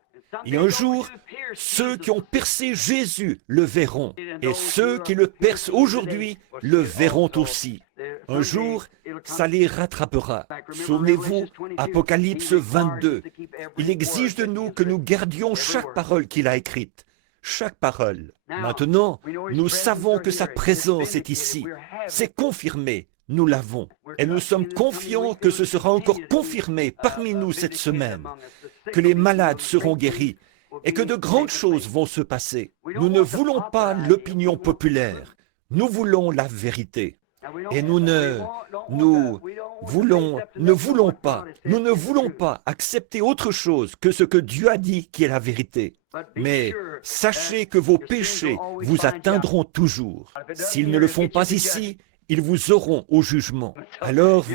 Et un jour, ceux qui ont percé Jésus le verront, et ceux qui le percent aujourd'hui le verront aussi. Un jour, ça les rattrapera. Souvenez-vous, Apocalypse 22, il exige de nous que nous gardions chaque parole qu'il a écrite. Chaque parole. Maintenant, nous savons que sa présence est ici. C'est confirmé, nous l'avons. Et nous sommes confiants que ce sera encore confirmé parmi nous cette semaine, que les malades seront guéris et que de grandes choses vont se passer. Nous ne voulons pas l'opinion populaire, nous voulons la vérité. Et nous ne voulons pas accepter autre chose que ce que Dieu a dit qui est la vérité. Mais sachez que vos péchés vous atteindront toujours. S'ils ne le font pas ici, ils vous auront au jugement. Alors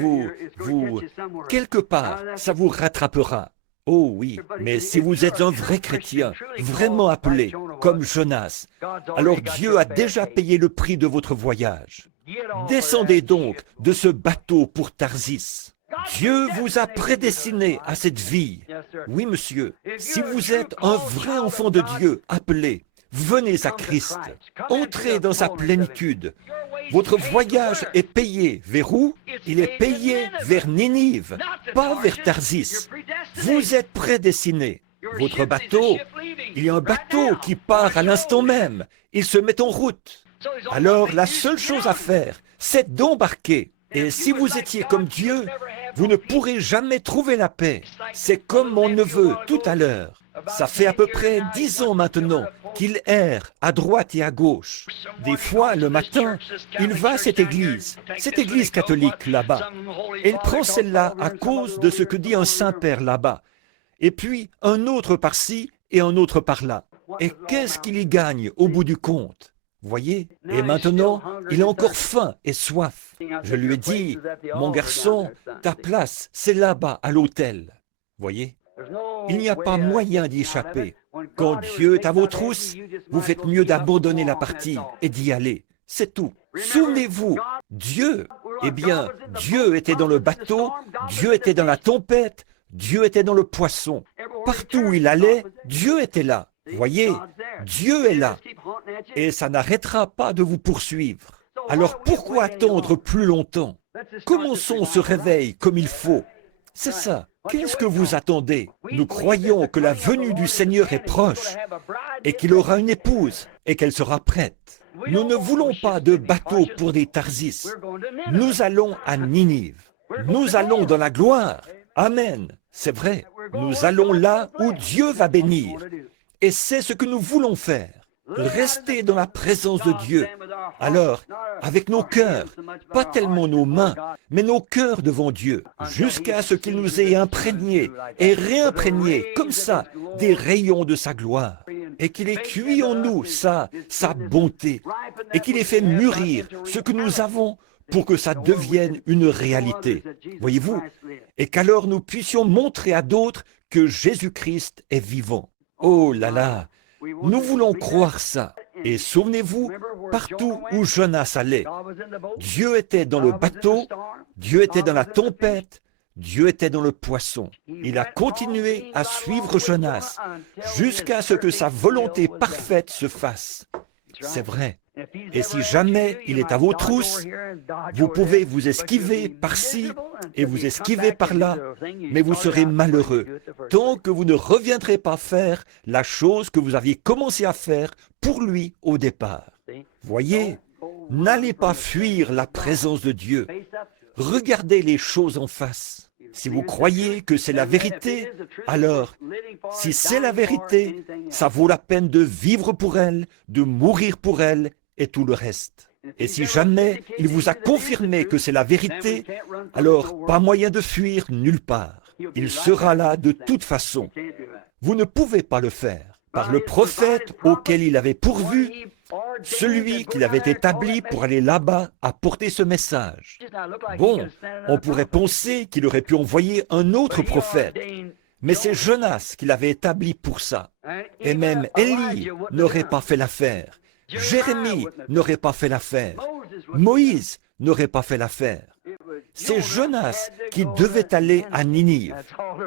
quelque part, ça vous rattrapera. Oh oui, mais si vous êtes un vrai chrétien, vraiment appelé, comme Jonas, alors Dieu a déjà payé le prix de votre voyage. Descendez donc de ce bateau pour Tarsis. Dieu vous a prédestiné à cette vie. Oui, monsieur, si vous êtes un vrai enfant de Dieu appelé, venez à Christ, entrez dans sa plénitude. Votre voyage est payé vers où? Il est payé vers Ninive, pas vers Tarsis. Vous êtes prédestinés. Votre bateau, il y a un bateau qui part à l'instant même. Il se met en route. Alors la seule chose à faire, c'est d'embarquer. Et si vous étiez comme Dieu, vous ne pourrez jamais trouver la paix. C'est comme mon neveu tout à l'heure. Ça fait à peu près 10 ans maintenant qu'il erre à droite et à gauche. Des fois, le matin, il va à cette église catholique là-bas. Et il prend celle-là à cause de ce que dit un Saint-Père là-bas. Et puis, un autre par-ci et un autre par-là. Et qu'est-ce qu'il y gagne au bout du compte? Voyez? Et maintenant, il a encore faim et soif. Je lui ai dit, mon garçon, ta place, c'est là-bas, à l'autel. Voyez? Il n'y a pas moyen d'y échapper. Quand Dieu est à vos trousses, vous faites mieux d'abandonner la partie et d'y aller. C'est tout. Souvenez-vous, Dieu, eh bien, Dieu était dans le bateau, Dieu était dans la tempête, Dieu était dans le poisson. Partout où il allait, Dieu était là. Voyez, Dieu est là. Et ça n'arrêtera pas de vous poursuivre. Alors pourquoi attendre plus longtemps? Commençons ce réveil comme il faut. C'est ça. Qu'est-ce que vous attendez? Nous croyons que la venue du Seigneur est proche et qu'il aura une épouse et qu'elle sera prête. Nous ne voulons pas de bateau pour des Tarsis. Nous allons à Ninive. Nous allons dans la gloire. Amen. C'est vrai. Nous allons là où Dieu va bénir. Et c'est ce que nous voulons faire. Rester dans la présence de Dieu. Alors, avec nos cœurs, pas tellement nos mains, mais nos cœurs devant Dieu, jusqu'à ce qu'il nous ait imprégnés et réimprégnés, comme ça, des rayons de sa gloire, et qu'il ait cuit en nous sa bonté, et qu'il ait fait mûrir ce que nous avons pour que ça devienne une réalité. Voyez-vous? Et qu'alors nous puissions montrer à d'autres que Jésus-Christ est vivant. Oh là là! Nous voulons croire ça. Et souvenez-vous, partout où Jonas allait, Dieu était dans le bateau, Dieu était dans la tempête, Dieu était dans le poisson. Il a continué à suivre Jonas jusqu'à ce que sa volonté parfaite se fasse. C'est vrai. Et si jamais il est à vos trousses, vous pouvez vous esquiver par-ci et vous esquiver par-là, mais vous serez malheureux tant que vous ne reviendrez pas faire la chose que vous aviez commencé à faire pour lui au départ. Voyez, n'allez pas fuir la présence de Dieu. Regardez les choses en face. Si vous croyez que c'est la vérité, alors, si c'est la vérité, ça vaut la peine de vivre pour elle, de mourir pour elle et tout le reste. Et si jamais il vous a confirmé que c'est la vérité, alors pas moyen de fuir nulle part. Il sera là de toute façon. Vous ne pouvez pas le faire. Par le prophète auquel il avait pourvu, celui qu'il avait établi pour aller là-bas apporter ce message. Bon, on pourrait penser qu'il aurait pu envoyer un autre prophète, mais c'est Jonas qui l'avait établi pour ça. Et même Élie n'aurait pas fait l'affaire. Jérémie n'aurait pas fait l'affaire. Moïse n'aurait pas fait l'affaire. C'est Jonas qui devait aller à Ninive.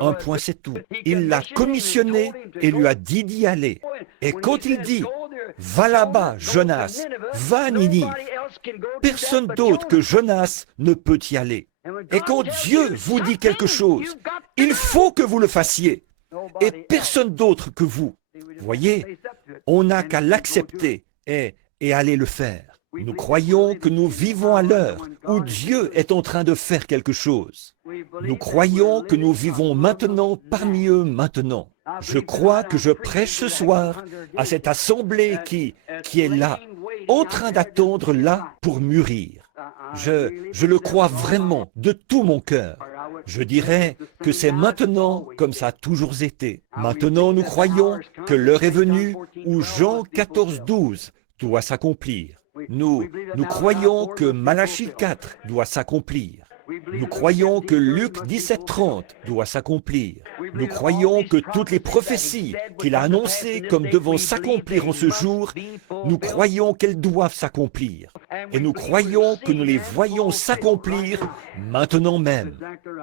Un point, c'est tout. Il l'a commissionné et lui a dit d'y aller. Et quand il dit « Va là-bas, Jonas, va à Ninive », personne d'autre que Jonas ne peut y aller. Et quand Dieu vous dit quelque chose, il faut que vous le fassiez. Et personne d'autre que vous. Voyez, on n'a qu'à l'accepter et aller le faire. Nous croyons que nous vivons à l'heure où Dieu est en train de faire quelque chose. Nous croyons que nous vivons maintenant parmi eux maintenant. Je crois que je prêche ce soir à cette assemblée qui est là, en train d'attendre là pour mûrir. Je le crois vraiment de tout mon cœur. Je dirais que c'est maintenant comme ça a toujours été. Maintenant, nous croyons que l'heure est venue où Jean 14, 12 doit s'accomplir. Nous croyons que Malachie 4 doit s'accomplir. Nous croyons que Luc 17, 30 doit s'accomplir. Nous croyons que toutes les prophéties qu'il a annoncées comme devant s'accomplir en ce jour, nous croyons qu'elles doivent s'accomplir. Et nous croyons que nous les voyons s'accomplir maintenant même.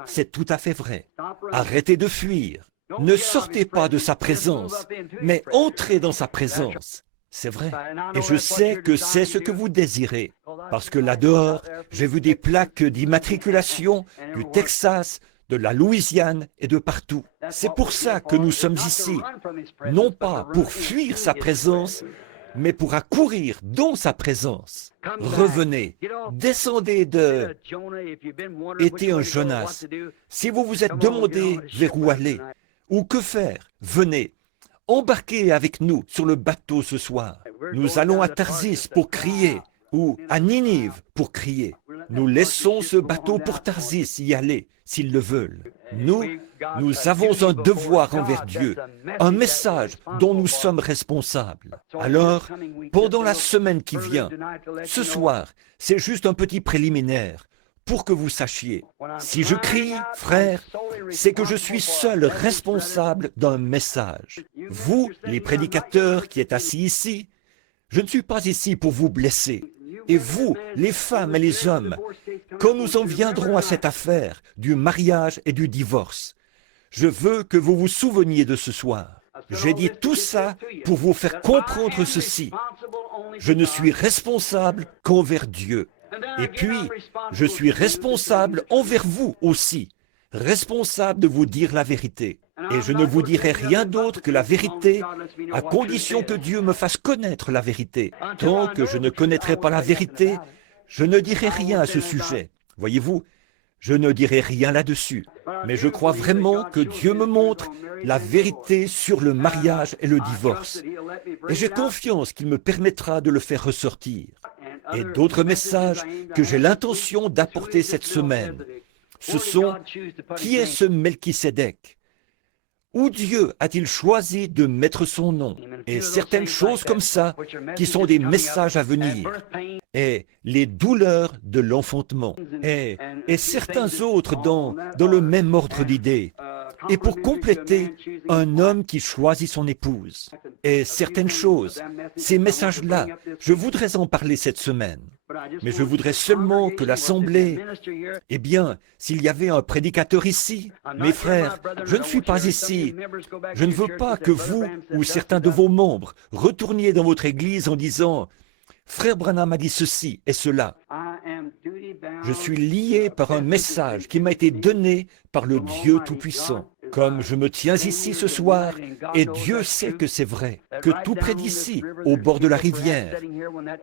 C'est tout à fait vrai. Arrêtez de fuir. Ne sortez pas de sa présence, mais entrez dans sa présence. C'est vrai. Et je sais que c'est ce que vous désirez. Parce que là-dehors, j'ai vu des plaques d'immatriculation du Texas, de la Louisiane et de partout. C'est pour ça que nous sommes ici. Non pas pour fuir sa présence, mais pour accourir dans sa présence. Revenez, descendez de... Été un Jonas. Si vous vous êtes demandé vers où aller ou que faire, venez. Embarquez avec nous sur le bateau ce soir. Nous allons à Tarsis pour crier, ou à Ninive pour crier. Nous laissons ce bateau pour Tarsis y aller, s'ils le veulent. Nous avons un devoir envers Dieu, un message dont nous sommes responsables. Alors, pendant la semaine qui vient, ce soir, c'est juste un petit préliminaire pour que vous sachiez. Si je crie, frère, c'est que je suis seul responsable d'un message. Vous, les prédicateurs qui êtes assis ici, je ne suis pas ici pour vous blesser. Et vous, les femmes et les hommes, quand nous en viendrons à cette affaire du mariage et du divorce, je veux que vous vous souveniez de ce soir. J'ai dit tout ça pour vous faire comprendre ceci. Je ne suis responsable qu'envers Dieu. Et puis, je suis responsable envers vous aussi, responsable de vous dire la vérité. Et je ne vous dirai rien d'autre que la vérité, à condition que Dieu me fasse connaître la vérité. Tant que je ne connaîtrai pas la vérité, je ne dirai rien à ce sujet. Voyez-vous, je ne dirai rien là-dessus. Mais je crois vraiment que Dieu me montre la vérité sur le mariage et le divorce. Et j'ai confiance qu'il me permettra de le faire ressortir. Et d'autres messages que j'ai l'intention d'apporter cette semaine. Ce sont « Qui est ce Melchisédek » ? Où Dieu a-t-il choisi de mettre son nom? Et certaines choses comme ça, qui sont des messages à venir. Et les douleurs de l'enfantement. Et certains autres dans le même ordre d'idées. Et pour compléter, un homme qui choisit son épouse. Et certaines choses, ces messages-là, je voudrais en parler cette semaine. Mais je voudrais seulement que l'Assemblée, eh bien, s'il y avait un prédicateur ici, mes frères, je ne suis pas ici. Je ne veux pas que vous ou certains de vos membres retourniez dans votre église en disant « Frère Branham a dit ceci et cela ». Je suis lié par un message qui m'a été donné par le Dieu Tout-Puissant. Comme je me tiens ici ce soir, et Dieu sait que c'est vrai, que tout près d'ici, au bord de la rivière,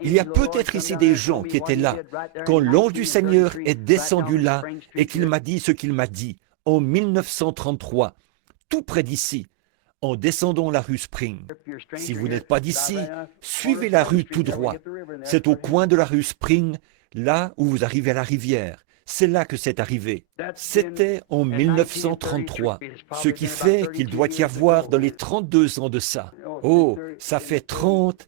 il y a peut-être ici des gens qui étaient là, quand l'ange du Seigneur est descendu là et qu'il m'a dit ce qu'il m'a dit, en 1933, tout près d'ici, en descendant la rue Spring. Si vous n'êtes pas d'ici, suivez la rue tout droit. C'est au coin de la rue Spring, là où vous arrivez à la rivière. C'est là que c'est arrivé. C'était en 1933, ce qui fait qu'il doit y avoir dans les 32 ans de ça. Oh, ça fait 32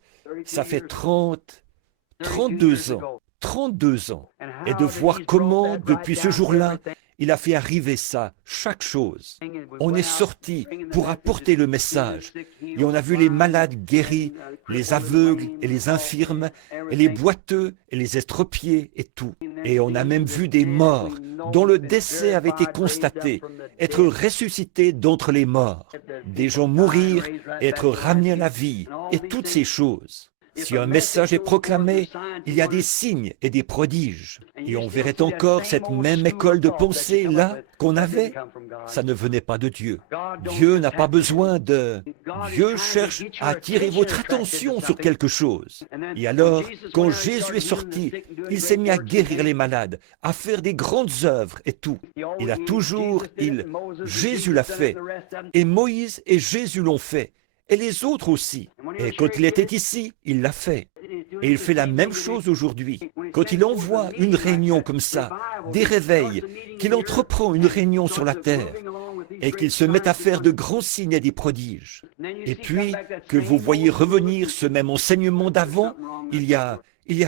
ans. 32 ans. Et de voir comment, depuis ce jour-là, il a fait arriver ça, chaque chose. On est sorti pour apporter le message. Et on a vu les malades guéris, les aveugles et les infirmes, et les boiteux et les estropiés et tout. Et on a même vu des morts dont le décès avait été constaté, être ressuscités d'entre les morts. Des gens mourir et être ramenés à la vie, et toutes ces choses. Si un message est proclamé, il y a des signes et des prodiges. Et on verrait encore cette même école de pensée là qu'on avait. Ça ne venait pas de Dieu. Dieu n'a pas besoin de... Dieu cherche à attirer votre attention sur quelque chose. Et alors, quand Jésus est sorti, il s'est mis à guérir les malades, à faire des grandes œuvres et tout. Jésus l'a fait. Et Moïse et Jésus l'ont fait. Et les autres aussi. Et quand il était ici, il l'a fait. Et il fait la même chose aujourd'hui. Quand il envoie une réunion comme ça, des réveils, qu'il entreprend une réunion sur la terre, et qu'il se met à faire de grands signes et des prodiges. Et puis, que vous voyez revenir ce même enseignement d'avant, il y a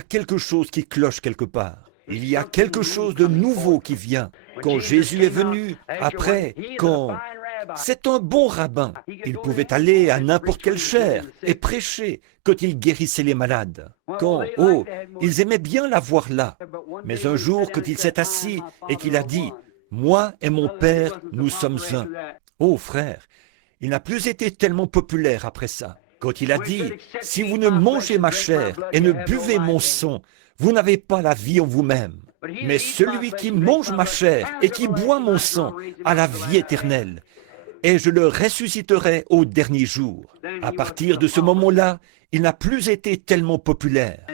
quelque chose qui cloche quelque part. Il y a quelque chose de nouveau qui vient. Quand Jésus est venu, après, quand c'est un bon rabbin, il pouvait aller à n'importe quelle chaire et prêcher quand il guérissait les malades. Ils aimaient bien l'avoir là. Mais un jour, quand il s'est assis et qu'il a dit « Moi et mon Père, nous sommes un ». Oh frère, il n'a plus été tellement populaire après ça. Quand il a dit « Si vous ne mangez ma chair et ne buvez mon sang, vous n'avez pas la vie en vous-même. Mais celui qui mange ma chair et qui boit mon sang a la vie éternelle. Et je le ressusciterai au dernier jour. » À partir de ce moment-là, il n'a plus été tellement populaire.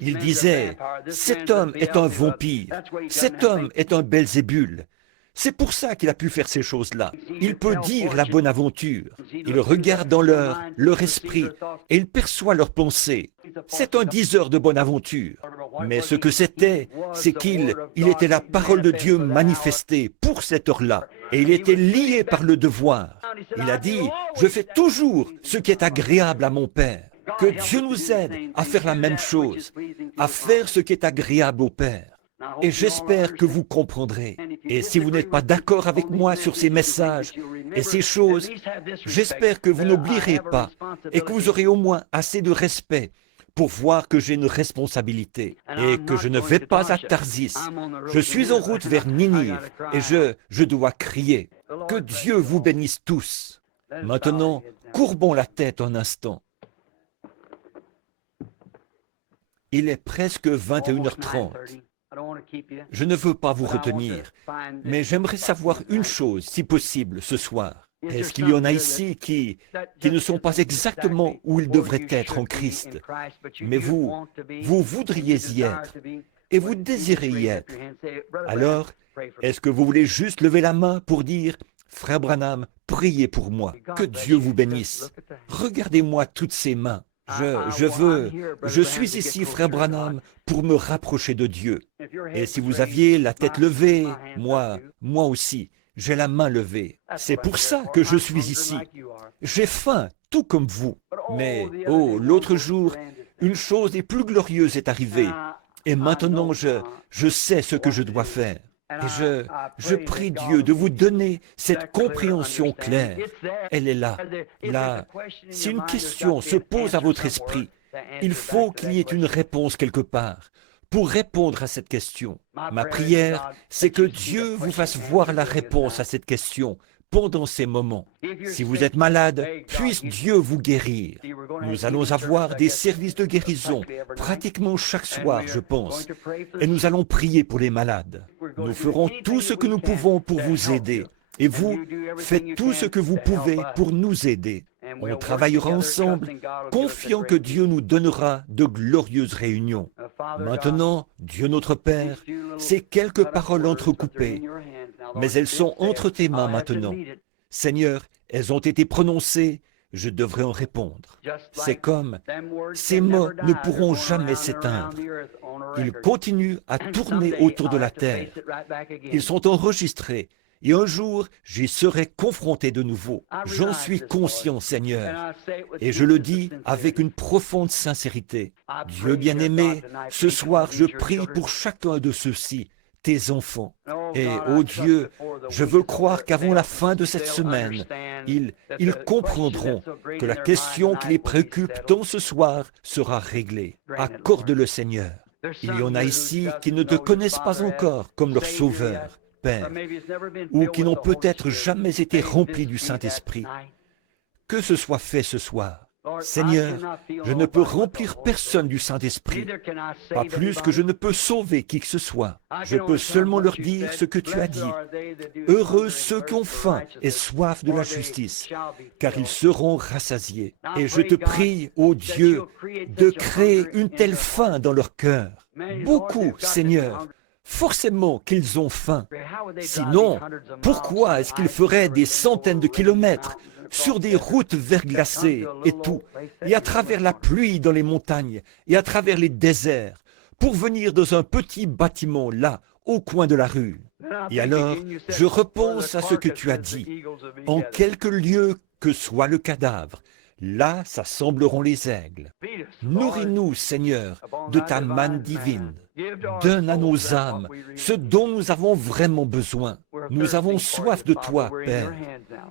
Il disait « Cet homme est un vampire, cet homme est un Belzébul. » C'est pour ça qu'il a pu faire ces choses-là. Il peut dire la bonne aventure. Il regarde dans leur esprit et il perçoit leurs pensées. C'est un diseur de bonne aventure. Mais ce que c'était, c'est qu'il était la parole de Dieu manifestée pour cette heure-là. Et il était lié par le devoir. Il a dit, je fais toujours ce qui est agréable à mon Père. Que Dieu nous aide à faire la même chose, à faire ce qui est agréable au Père. Et j'espère que vous comprendrez. Et si vous n'êtes pas d'accord avec moi sur ces messages et ces choses, j'espère que vous n'oublierez pas et que vous aurez au moins assez de respect pour voir que j'ai une responsabilité et que je ne vais pas à Tarsis. Je suis en route vers Ninive et je dois crier. Que Dieu vous bénisse tous. Maintenant, courbons la tête un instant. Il est presque 21h30. Je ne veux pas vous retenir, mais j'aimerais savoir une chose, si possible, ce soir. Est-ce qu'il y en a ici qui ne sont pas exactement où ils devraient être en Christ, mais vous voudriez y être, et vous désirez y être. Alors, est-ce que vous voulez juste lever la main pour dire « Frère Branham, priez pour moi, que Dieu vous bénisse. Regardez-moi toutes ces mains. Je suis ici, frère Branham, pour me rapprocher de Dieu. Et si vous aviez la tête levée, moi aussi, j'ai la main levée. C'est pour ça que je suis ici. J'ai faim, tout comme vous. Mais, l'autre jour, une chose des plus glorieuses est arrivée. Et maintenant, je sais ce que je dois faire. Et je prie Dieu de vous donner cette compréhension claire. Elle est là. Là, si une question se pose à votre esprit, il faut qu'il y ait une réponse quelque part pour répondre à cette question. Ma prière, c'est que Dieu vous fasse voir la réponse à cette question pendant ces moments. Si vous êtes malade, puisse Dieu vous guérir. Nous allons avoir des services de guérison pratiquement chaque soir, je pense. Et nous allons prier pour les malades. Nous ferons tout ce que nous pouvons pour vous aider. Et vous, faites tout ce que vous pouvez pour nous aider. On travaillera ensemble, confiant que Dieu nous donnera de glorieuses réunions. Maintenant, Dieu notre Père, ces quelques paroles entrecoupées, mais elles sont entre tes mains maintenant. Seigneur, elles ont été prononcées, je devrais en répondre. C'est comme, ces mots ne pourront jamais s'éteindre. Ils continuent à tourner autour de la terre. Ils sont enregistrés. Et un jour, j'y serai confronté de nouveau. J'en suis conscient, Seigneur. Et je le dis avec une profonde sincérité. Dieu bien-aimé, ce soir, je prie pour chacun de ceux-ci, tes enfants. Et, ô Dieu, je veux croire qu'avant la fin de cette semaine, ils comprendront que la question qui les préoccupe tant ce soir sera réglée. Accorde-le, Seigneur. Il y en a ici qui ne te connaissent pas encore comme leur Sauveur, Père, ou qui n'ont peut-être jamais été remplis du Saint-Esprit. Que ce soit fait ce soir. Seigneur, je ne peux remplir personne du Saint-Esprit, pas plus que je ne peux sauver qui que ce soit. Je peux seulement leur dire ce que tu as dit. Heureux ceux qui ont faim et soif de la justice, car ils seront rassasiés. Et je te prie, ô Dieu, de créer une telle faim dans leur cœur. Beaucoup, Seigneur, forcément qu'ils ont faim. Sinon, pourquoi est-ce qu'ils feraient des centaines de kilomètres sur des routes verglacées et tout, et à travers la pluie dans les montagnes, et à travers les déserts, pour venir dans un petit bâtiment là, au coin de la rue. Et alors, je repense à ce que tu as dit. En quelque lieu que soit le cadavre, là s'assembleront les aigles. Nourris-nous, Seigneur, de ta manne divine. Donne à nos âmes ce dont nous avons vraiment besoin. Nous avons soif de toi, Père.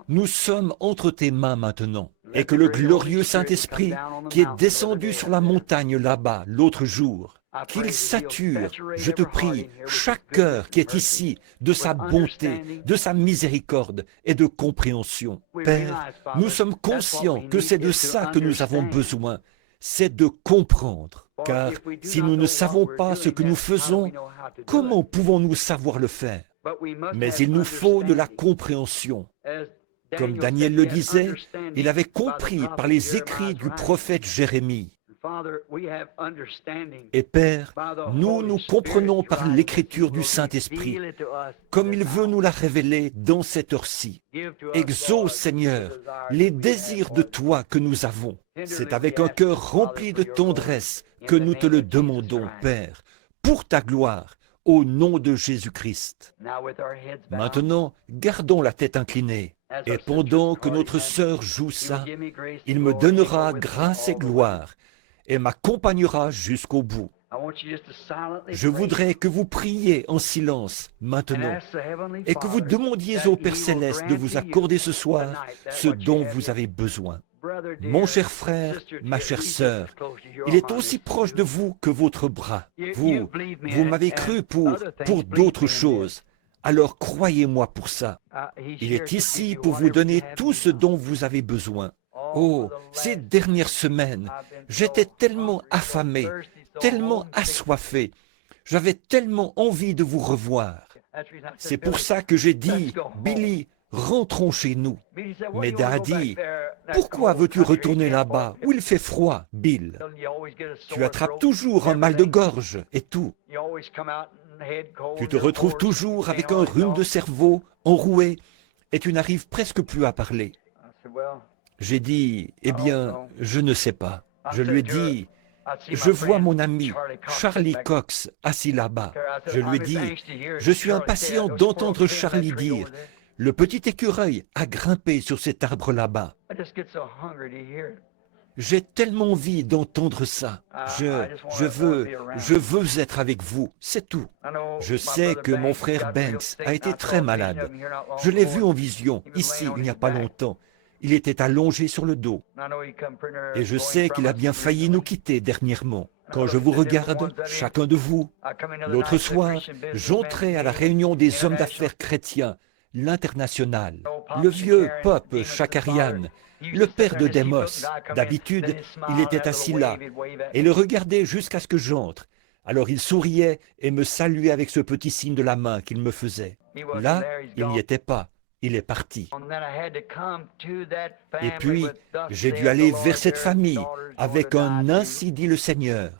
Nous sommes entre tes mains maintenant. Et que le glorieux Saint-Esprit, qui est descendu sur la montagne là-bas l'autre jour, qu'il sature, je te prie, chaque cœur qui est ici de sa bonté, de sa miséricorde et de compréhension. Père, nous sommes conscients que c'est de ça que nous avons besoin, c'est de comprendre. Car si nous ne savons pas ce que nous faisons, comment pouvons-nous savoir le faire? Mais il nous faut de la compréhension. Comme Daniel le disait, il avait compris par les écrits du prophète Jérémie. Et Père, nous comprenons par l'écriture du Saint-Esprit, comme il veut nous la révéler dans cette heure-ci. Exauce, Seigneur, les désirs de toi que nous avons. C'est avec un cœur rempli de tendresse que nous te le demandons, Père, pour ta gloire, au nom de Jésus-Christ. Maintenant, gardons la tête inclinée. Et pendant que notre sœur joue ça, il me donnera grâce et gloire et m'accompagnera jusqu'au bout. Je voudrais que vous priez en silence maintenant et que vous demandiez au Père Céleste de vous accorder ce soir ce dont vous avez besoin. Mon cher frère, ma chère sœur, il est aussi proche de vous que votre bras. Vous m'avez cru pour d'autres choses. Alors croyez-moi pour ça. Il est ici pour vous donner tout ce dont vous avez besoin. Oh, ces dernières semaines, j'étais tellement affamé, tellement assoiffé. J'avais tellement envie de vous revoir. C'est pour ça que j'ai dit, Billy, rentrons chez nous. Mais Dad a dit, pourquoi veux-tu retourner là-bas où il fait froid, Bill? Tu attrapes toujours un mal de gorge et tout. Tu te retrouves toujours avec un rhume de cerveau, enroué, et tu n'arrives presque plus à parler. J'ai dit, eh bien, je ne sais pas. Je lui ai dit, je vois mon ami Charlie Cox assis là-bas. Je lui ai dit, je suis impatient d'entendre Charlie dire, le petit écureuil a grimpé sur cet arbre là-bas. J'ai tellement envie d'entendre ça. Je veux être avec vous, c'est tout. Je sais que mon frère Banks a été très malade. Je l'ai vu en vision, ici, il n'y a pas longtemps. Il était allongé sur le dos. Et je sais qu'il a bien failli nous quitter dernièrement. Quand je vous regarde, chacun de vous, l'autre soir, j'entrais à la réunion des hommes d'affaires chrétiens, l'International, le vieux Pop Chakarian, le père de Demos. D'habitude, il était assis là et le regardait jusqu'à ce que j'entre. Alors il souriait et me saluait avec ce petit signe de la main qu'il me faisait. Là, il n'y était pas. Il est parti. Et puis, j'ai dû aller vers cette famille avec un « Ainsi dit le Seigneur ».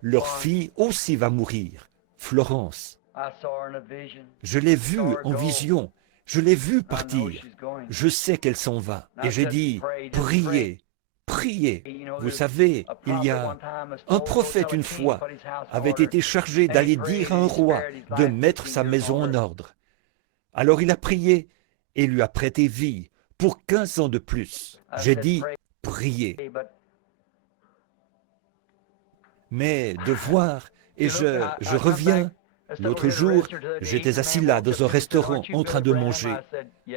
Leur fille aussi va mourir, Florence. Je l'ai vue en vision. Je l'ai vue partir. Je sais qu'elle s'en va. Et j'ai dit, priez, priez. Vous savez, il y a un prophète une fois avait été chargé d'aller dire à un roi de mettre sa maison en ordre. Alors il a prié et lui a prêté vie pour 15 ans de plus. J'ai dit, priez. Mais de voir, et je reviens. L'autre jour, j'étais assis là dans un restaurant en train de manger.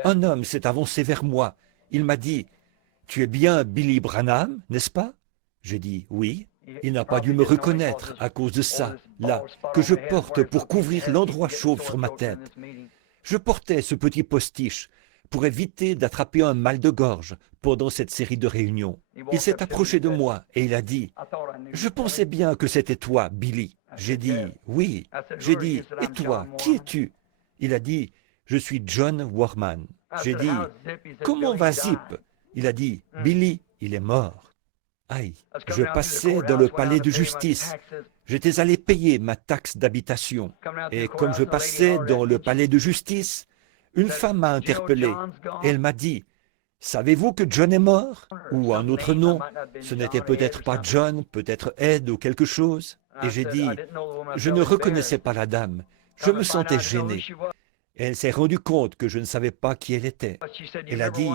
Un homme s'est avancé vers moi. Il m'a dit, « Tu es bien Billy Branham, n'est-ce pas ?» J'ai dit, « Oui. » Il n'a pas dû me reconnaître à cause de ça, là, que je porte pour couvrir l'endroit chauve sur ma tête. Je portais ce petit postiche pour éviter d'attraper un mal de gorge pendant cette série de réunions. Il s'est approché de moi et il a dit, « Je pensais bien que c'était toi, Billy. » J'ai dit, « Oui. » J'ai dit, « Et toi, qui es-tu » Il a dit, « Je suis John Warman. » J'ai dit, « Comment va Zip » Il a dit, « Billy, il est mort. » Aïe, je passais dans le palais de justice. J'étais allé payer ma taxe d'habitation. Et comme je passais dans le palais de justice, une femme m'a interpellé. Elle m'a dit, « Savez-vous que John est mort? Ou un autre nom? Ce n'était peut-être pas John, peut-être Ed ou quelque chose. Et j'ai dit, je ne reconnaissais pas la dame. Je me sentais gêné. Et elle s'est rendue compte que je ne savais pas qui elle était. Elle a dit,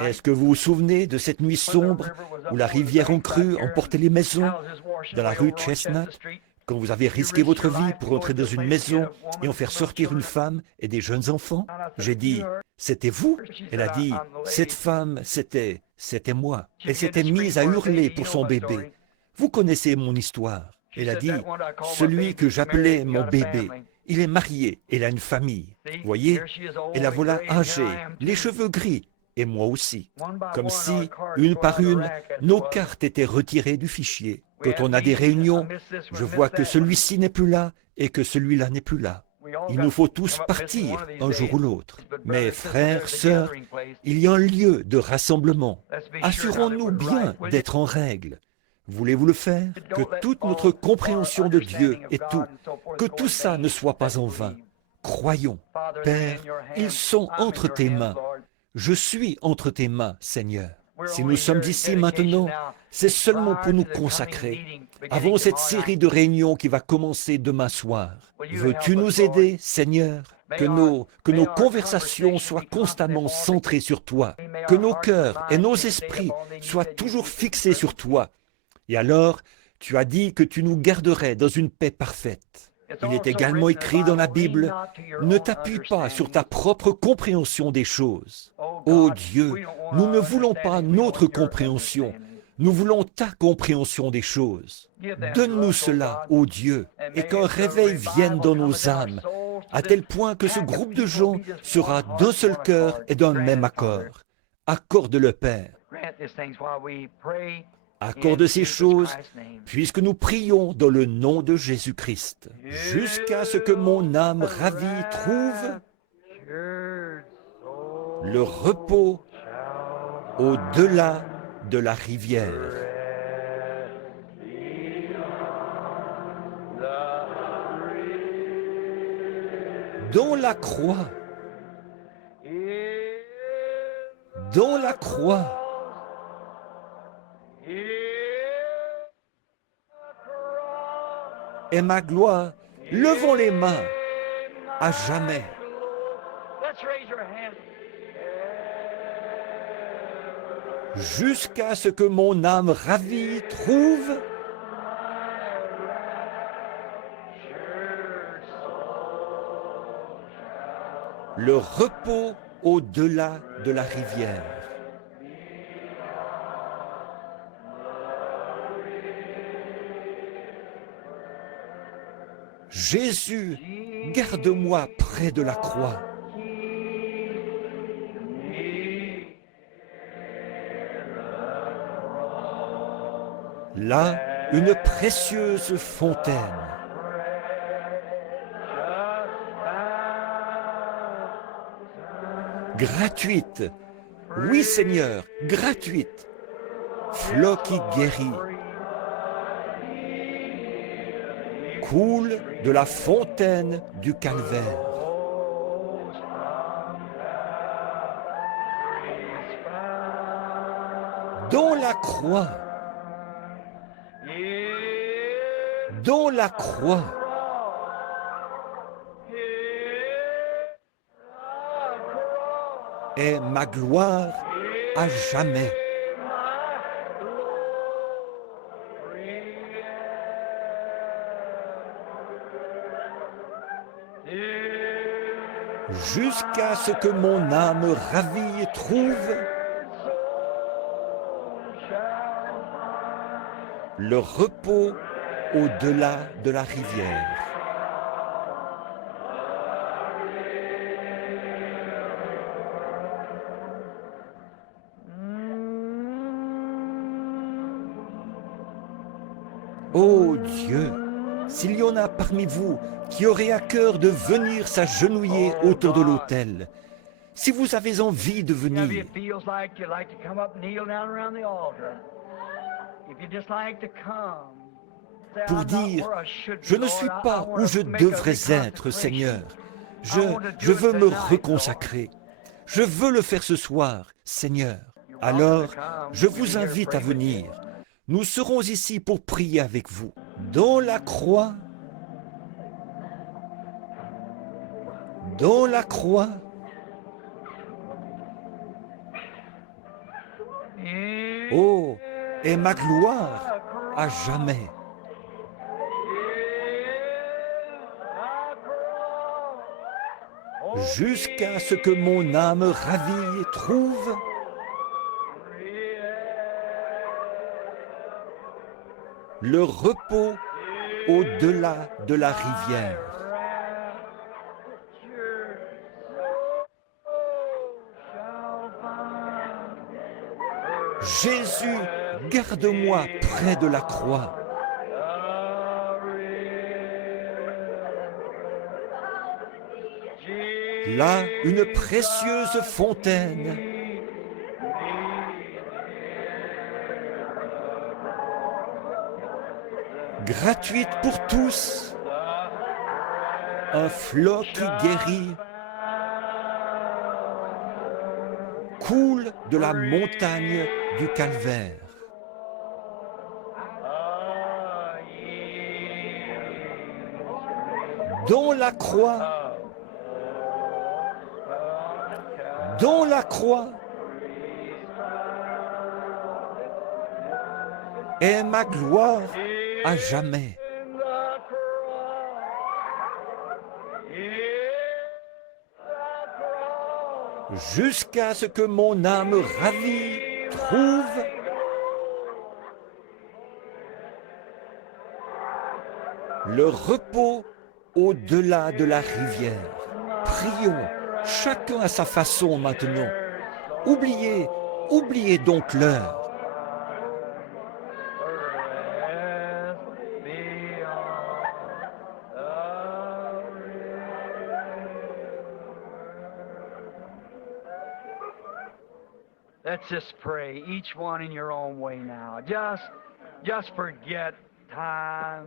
est-ce que vous vous souvenez de cette nuit sombre où la rivière en crue emportait les maisons dans la rue Chestnut, quand vous avez risqué votre vie pour entrer dans une maison et en faire sortir une femme et des jeunes enfants? J'ai dit, c'était vous? Elle a dit, cette femme, c'était moi. Elle s'était mise à hurler pour son bébé. Vous connaissez mon histoire. Elle a dit, celui que j'appelais mon bébé, il est marié, il a une famille. Voyez, et la voilà âgée, les cheveux gris, et moi aussi. Comme si, une par une, nos cartes étaient retirées du fichier. Quand on a des réunions, je vois que celui-ci n'est plus là et que celui-là n'est plus là. Il nous faut tous partir un jour ou l'autre. Mais frères, sœurs, il y a un lieu de rassemblement. Assurons-nous bien d'être en règle. Voulez-vous le faire? Que toute notre compréhension de Dieu et tout, que tout ça ne soit pas en vain. Croyons. Père, ils sont entre tes mains. Je suis entre tes mains, Seigneur. Si nous sommes ici maintenant, c'est seulement pour nous consacrer. Avant cette série de réunions qui va commencer demain soir, veux-tu nous aider, Seigneur? Que nos conversations soient constamment centrées sur toi, que nos cœurs et nos esprits soient toujours fixés sur toi. Et alors, tu as dit que tu nous garderais dans une paix parfaite. Il est également écrit dans la Bible, ne t'appuie pas sur ta propre compréhension des choses. Ô Dieu, nous ne voulons pas notre compréhension, nous voulons ta compréhension des choses. Donne-nous cela, ô Dieu, et qu'un réveil vienne dans nos âmes, à tel point que ce groupe de gens sera d'un seul cœur et d'un même accord. Accorde-le, Père. Accorde ces choses, puisque nous prions dans le nom de Jésus-Christ, jusqu'à ce que mon âme ravie trouve le repos au-delà de la rivière. Dans la croix, est ma gloire. Levons les mains à jamais. Jusqu'à ce que mon âme ravie trouve le repos au-delà de la rivière. Jésus, garde-moi près de la croix. Là, une précieuse fontaine. Gratuite. Oui, Seigneur, gratuite. Flot qui guérit. Coule de la fontaine du calvaire. Dans la croix, est ma gloire à jamais. Jusqu'à ce que mon âme ravie trouve le repos au-delà de la rivière. Ô Dieu, s'il y en a parmi vous qui auraient à cœur de venir s'agenouiller autour de l'autel, si vous avez envie de venir, pour dire, je ne suis pas où je devrais être, Seigneur, je veux me reconsacrer, Je veux le faire ce soir, Seigneur. Alors, je vous invite à venir. Nous serons ici pour prier avec vous. Dans la croix, oh, est ma gloire à jamais. Jusqu'à ce que mon âme ravie trouve le repos au-delà de la rivière. Jésus, garde-moi près de la croix. Là, une précieuse fontaine. Gratuite pour tous. Un flot qui guérit. Coule de la montagne du Calvaire. Dans la croix, est ma gloire à jamais. Jusqu'à ce que mon âme ravie trouve le repos au-delà de la rivière. Prions, chacun à sa façon maintenant. Oubliez donc l'heure. Let's just pray, each one in your own way now. Just forget time.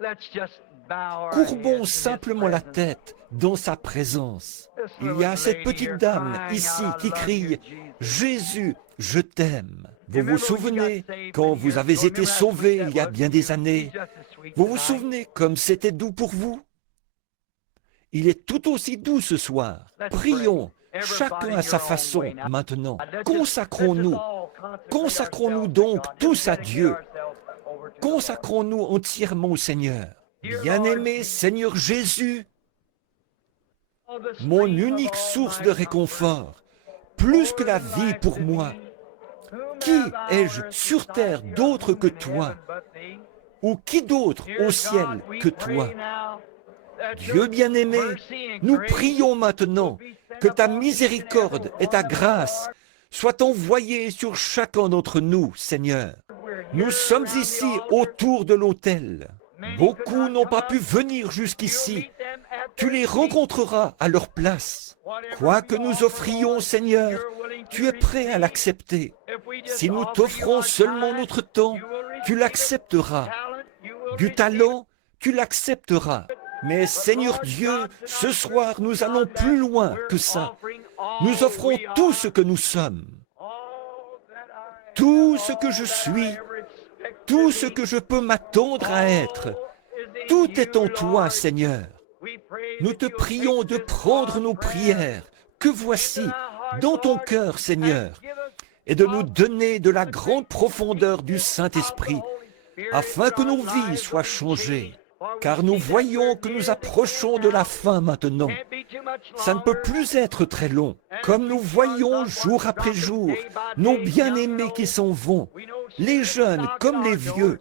Let's just bow our Courbons simplement la tête dans sa présence. Il y a cette petite dame ici qui crie « Jésus, je t'aime ». Vous vous souvenez, quand vous avez été sauvés il y a bien des années, vous vous souvenez comme c'était doux pour vous? Il est tout aussi doux ce soir. Prions. Chacun à sa façon, maintenant. Consacrons-nous donc tous à Dieu. Consacrons-nous entièrement au Seigneur. Bien-aimé Seigneur Jésus, mon unique source de réconfort, plus que la vie pour moi. Qui ai-je sur terre d'autre que toi? Ou qui d'autre au ciel que toi? Dieu bien-aimé, nous prions maintenant que ta miséricorde et ta grâce soient envoyées sur chacun d'entre nous, Seigneur. Nous sommes ici autour de l'autel. Beaucoup n'ont pas pu venir jusqu'ici. Tu les rencontreras à leur place. Quoi que nous offrions, Seigneur, tu es prêt à l'accepter. Si nous t'offrons seulement notre temps, tu l'accepteras. Du talent, tu l'accepteras. Mais Seigneur Dieu, ce soir, nous allons plus loin que ça. Nous offrons tout ce que nous sommes, tout ce que je suis, tout ce que je peux m'attendre à être. Tout est en toi, Seigneur. Nous te prions de prendre nos prières, que voici, dans ton cœur, Seigneur, et de nous donner de la grande profondeur du Saint-Esprit, afin que nos vies soient changées. Car nous voyons que nous approchons de la fin maintenant. Ça ne peut plus être très long. Comme nous voyons jour après jour nos bien-aimés qui s'en vont, les jeunes comme les vieux,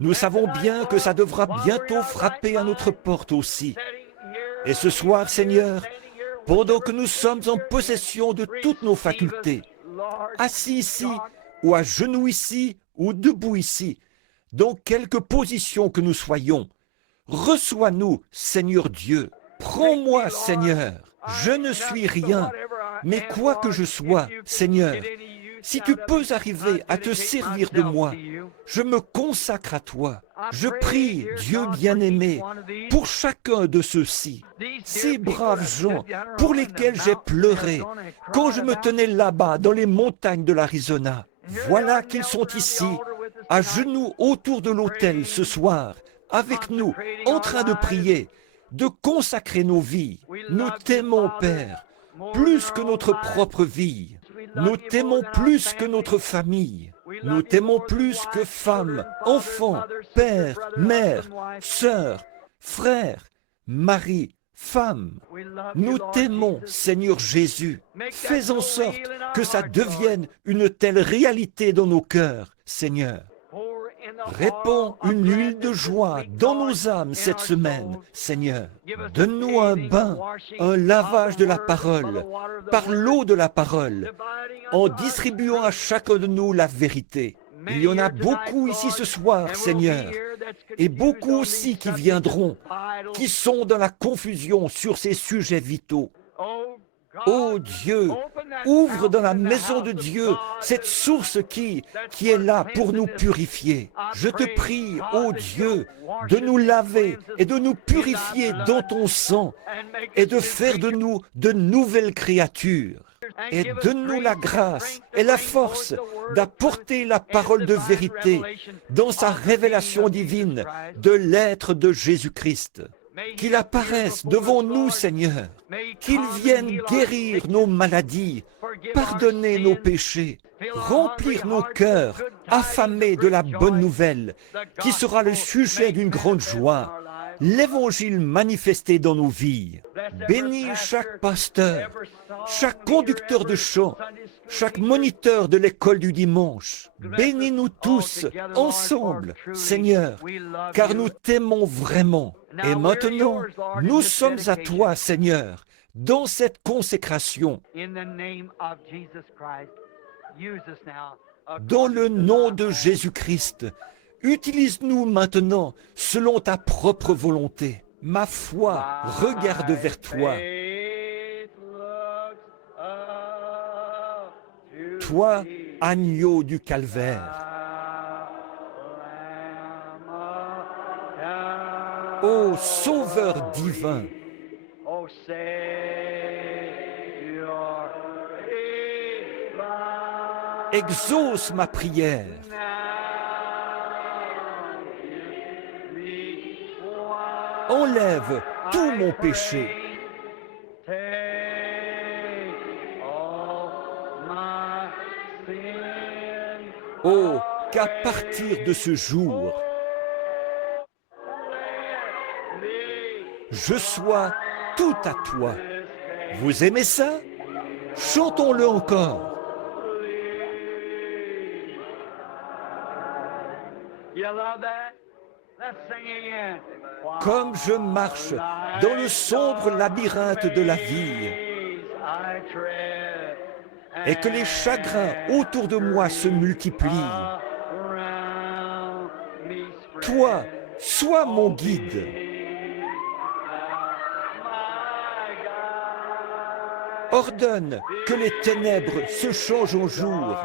nous savons bien que ça devra bientôt frapper à notre porte aussi. Et ce soir, Seigneur, pendant que nous sommes en possession de toutes nos facultés, assis ici, ou à genoux ici, ou debout ici, dans quelque position que nous soyons, reçois-nous, Seigneur Dieu. Prends-moi, Seigneur. Je ne suis rien, mais quoi que je sois, Seigneur, Si tu peux arriver à te servir de moi, je me consacre à toi. Je prie, Dieu bien-aimé, pour chacun de ceux-ci, ces braves gens pour lesquels j'ai pleuré quand je me tenais là-bas dans les montagnes de l'Arizona. Voilà qu'ils sont ici, à genoux autour de l'autel ce soir, avec nous, en train de prier, de consacrer nos vies. Nous t'aimons, Père, plus que notre propre vie. Nous t'aimons plus que notre famille. Nous t'aimons plus que femmes, enfants, père, mère, sœurs, frères, mari, femme. Nous t'aimons, Seigneur Jésus. Fais en sorte que ça devienne une telle réalité dans nos cœurs, Seigneur. Répands une huile de joie dans nos âmes cette semaine, Seigneur. Donne-nous un bain, un lavage de la parole, par l'eau de la parole, en distribuant à chacun de nous la vérité. Il y en a beaucoup ici ce soir, Seigneur, et beaucoup aussi qui viendront, qui sont dans la confusion sur ces sujets vitaux. Ô Dieu, ouvre dans la maison de Dieu cette source qui est là pour nous purifier. Je te prie, ô Dieu, de nous laver et de nous purifier dans ton sang et de faire de nous de nouvelles créatures. Et donne-nous la grâce et la force d'apporter la parole de vérité dans sa révélation divine de l'être de Jésus-Christ. Qu'il apparaisse devant nous, Seigneur, qu'il vienne guérir nos maladies, pardonner nos péchés, remplir nos cœurs, affamés de la bonne nouvelle, qui sera le sujet d'une grande joie, l'évangile manifesté dans nos vies. Bénis chaque pasteur, chaque conducteur de chant, chaque moniteur de l'école du dimanche. Bénis-nous tous, ensemble, Seigneur, car nous t'aimons vraiment. Et maintenant, nous sommes à toi, Seigneur, dans cette consécration. Dans le nom de Jésus-Christ, utilise-nous maintenant selon ta propre volonté. Ma foi regarde vers toi. Toi, agneau du calvaire. Ô Sauveur divin, exauce ma prière. Enlève tout mon péché. Oh, qu'à partir de ce jour, je sois tout à toi. Vous aimez ça? Chantons-le encore. Comme je marche dans le sombre labyrinthe de la vie et que les chagrins autour de moi se multiplient, toi, sois mon guide. Ordonne que les ténèbres se changent en jour.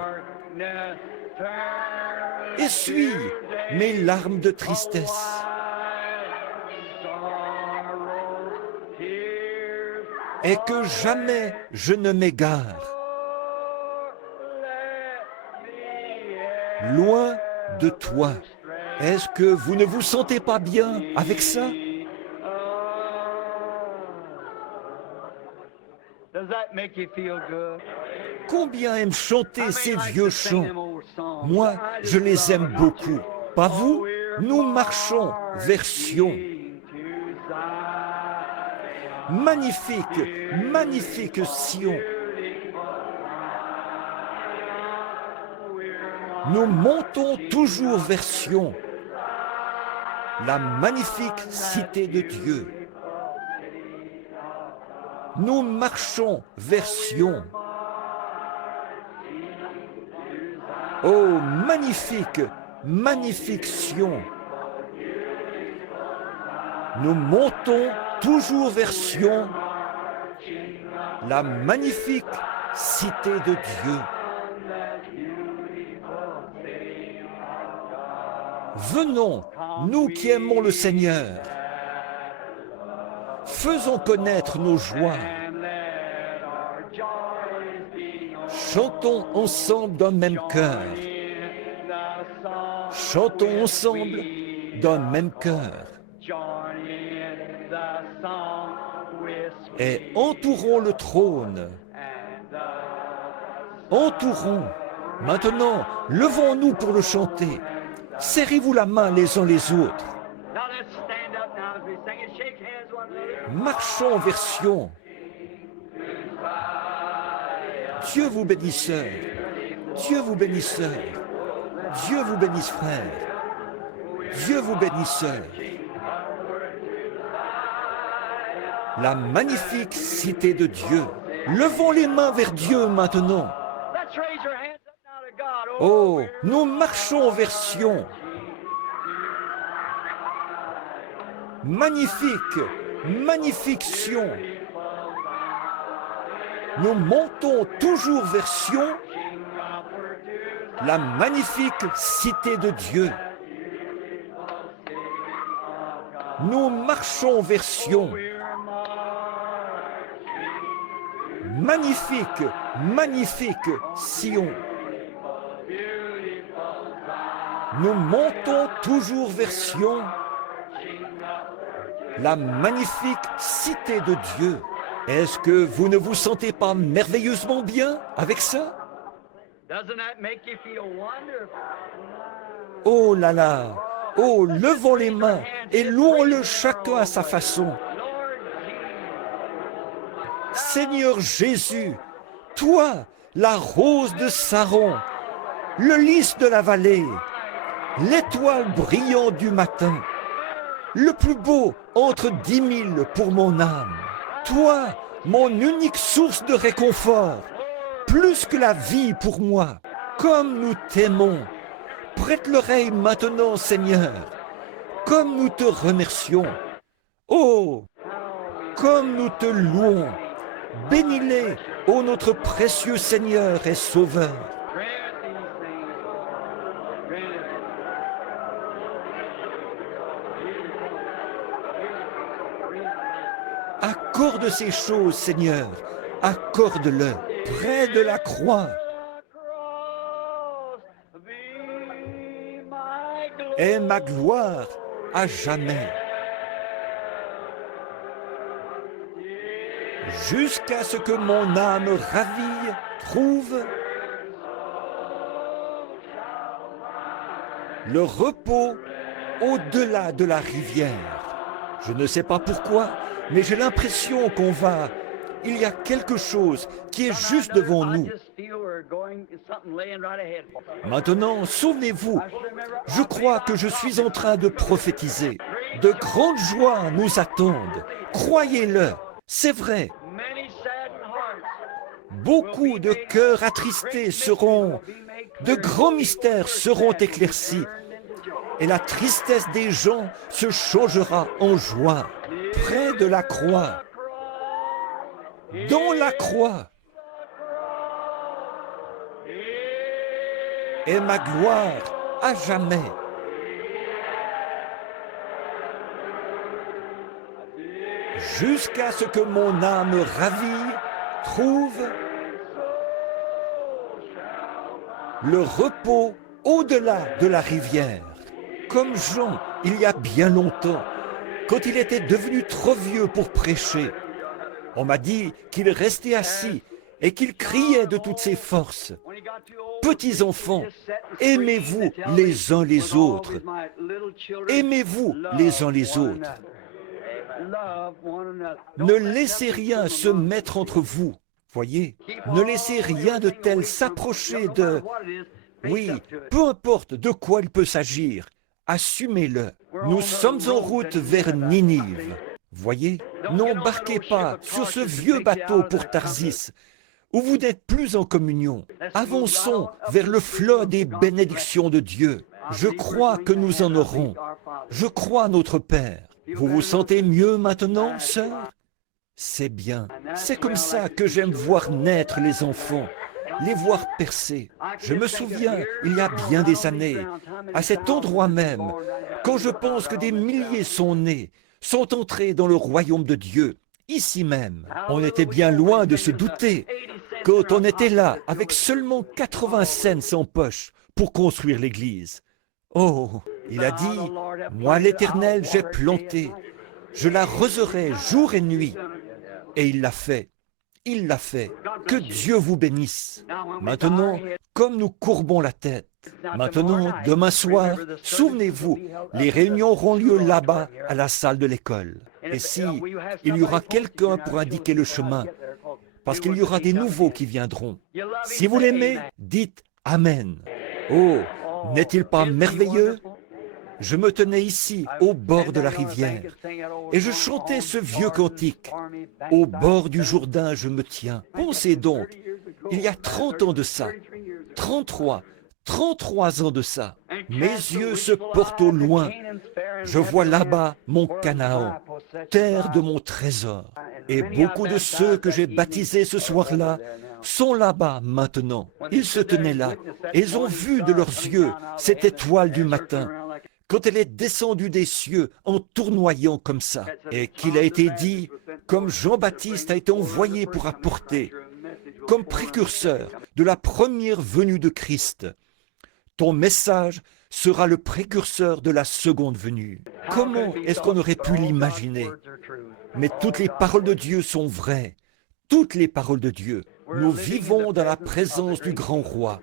Essuie mes larmes de tristesse. Et que jamais je ne m'égare. Loin de toi. Est-ce que vous ne vous sentez pas bien avec ça? Combien aiment chanter ces vieux chants? Moi, je les aime beaucoup. Pas vous? Nous marchons vers Sion. Magnifique, magnifique Sion. Nous montons toujours vers Sion, la magnifique cité de Dieu. Nous marchons vers Sion. Oh, magnifique, magnifique Sion. Nous montons toujours vers Sion, la magnifique cité de Dieu. Venons, nous qui aimons le Seigneur. Faisons connaître nos joies. Chantons ensemble d'un même cœur. Chantons ensemble d'un même cœur. Et entourons le trône. Entourons. Maintenant, levons-nous pour le chanter. Serrez-vous la main les uns les autres. Marchons vers Sion. Dieu vous bénisse, sœur. Dieu vous bénisse, sœur. Dieu vous bénisse, frère. Dieu vous bénisse, sœur. La magnifique cité de Dieu. Levons les mains vers Dieu maintenant. Oh, nous marchons vers Sion. Magnifique, magnifique Sion. Nous montons toujours vers Sion, la magnifique cité de Dieu. Nous marchons vers Sion. Magnifique, magnifique Sion. Nous montons toujours vers Sion, la magnifique cité de Dieu. Est-ce que vous ne vous sentez pas merveilleusement bien avec ça? Oh là là! Oh, levons les mains et louons-le chacun à sa façon. Seigneur Jésus, toi, la rose de Saron, le lys de la vallée, l'étoile brillante du matin, le plus beau entre 10 000 pour mon âme. Toi, mon unique source de réconfort, plus que la vie pour moi, comme nous t'aimons. Prête l'oreille maintenant, Seigneur, comme nous te remercions. Oh, comme nous te louons. Bénis-les, ô notre précieux Seigneur et Sauveur. Accorde ces choses, Seigneur, accorde-le près de la croix. Et ma gloire à jamais. Jusqu'à ce que mon âme ravie trouve le repos au-delà de la rivière. Je ne sais pas pourquoi, mais j'ai l'impression il y a quelque chose qui est juste devant nous. Maintenant, souvenez-vous, je crois que je suis en train de prophétiser. De grandes joies nous attendent. Croyez-le, c'est vrai. Beaucoup de cœurs attristés de grands mystères seront éclaircis. Et la tristesse des gens se changera en joie. Près de la croix. Dans la croix. Et ma gloire à jamais. Jusqu'à ce que mon âme ravie trouve le repos au-delà de la rivière. Comme Jean, il y a bien longtemps, quand il était devenu trop vieux pour prêcher. On m'a dit qu'il restait assis et qu'il criait de toutes ses forces. Petits enfants, aimez-vous les uns les autres. Aimez-vous les uns les autres. Ne laissez rien se mettre entre vous. Voyez, ne laissez rien de tel s'approcher de... Oui, peu importe de quoi il peut s'agir, assumez-le. Nous sommes en route vers Ninive. Voyez, n'embarquez pas sur ce vieux bateau pour Tarsis, où vous n'êtes plus en communion. Avançons vers le flot des bénédictions de Dieu. Je crois que nous en aurons. Je crois notre Père. Vous vous sentez mieux maintenant, sœur? C'est bien. C'est comme ça que j'aime voir naître les enfants. les voir percer. Je me souviens, il y a bien des années, à cet endroit même, quand je pense que des milliers sont nés, sont entrés dans le royaume de Dieu, ici même. On était bien loin de se douter quand on était là avec seulement 80 cents en poche pour construire l'église. Oh, il a dit, moi l'Éternel j'ai planté, je l'arroserai jour et nuit. Et il l'a fait. Il l'a fait. Que Dieu vous bénisse. Maintenant, comme nous courbons la tête, maintenant, demain soir, souvenez-vous, les réunions auront lieu là-bas, à la salle de l'école. Et si il y aura quelqu'un pour indiquer le chemin, parce qu'il y aura des nouveaux qui viendront. Si vous l'aimez, dites Amen. Oh, n'est-il pas merveilleux? Je me tenais ici, au bord de la rivière, et je chantais ce vieux cantique. Au bord du Jourdain, je me tiens. Pensez donc, il y a 30 ans de ça, 33 ans de ça. Mes yeux se portent au loin. Je vois là-bas mon Canaan, terre de mon trésor. Et beaucoup de ceux que j'ai baptisés ce soir-là sont là-bas maintenant. Ils se tenaient là, et ils ont vu de leurs yeux cette étoile du matin, quand elle est descendue des cieux en tournoyant comme ça, et qu'il a été dit, comme Jean-Baptiste a été envoyé pour apporter, comme précurseur de la première venue de Christ, ton message sera le précurseur de la seconde venue. Comment est-ce qu'on aurait pu l'imaginer? Mais toutes les paroles de Dieu sont vraies. Toutes les paroles de Dieu. Nous vivons dans la présence du grand roi.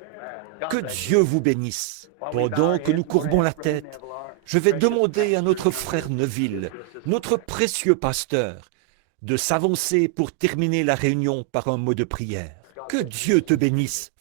Que Dieu vous bénisse. Pendant que nous courbons la tête, je vais demander à notre frère Neville, notre précieux pasteur, de s'avancer pour terminer la réunion par un mot de prière. Que Dieu te bénisse.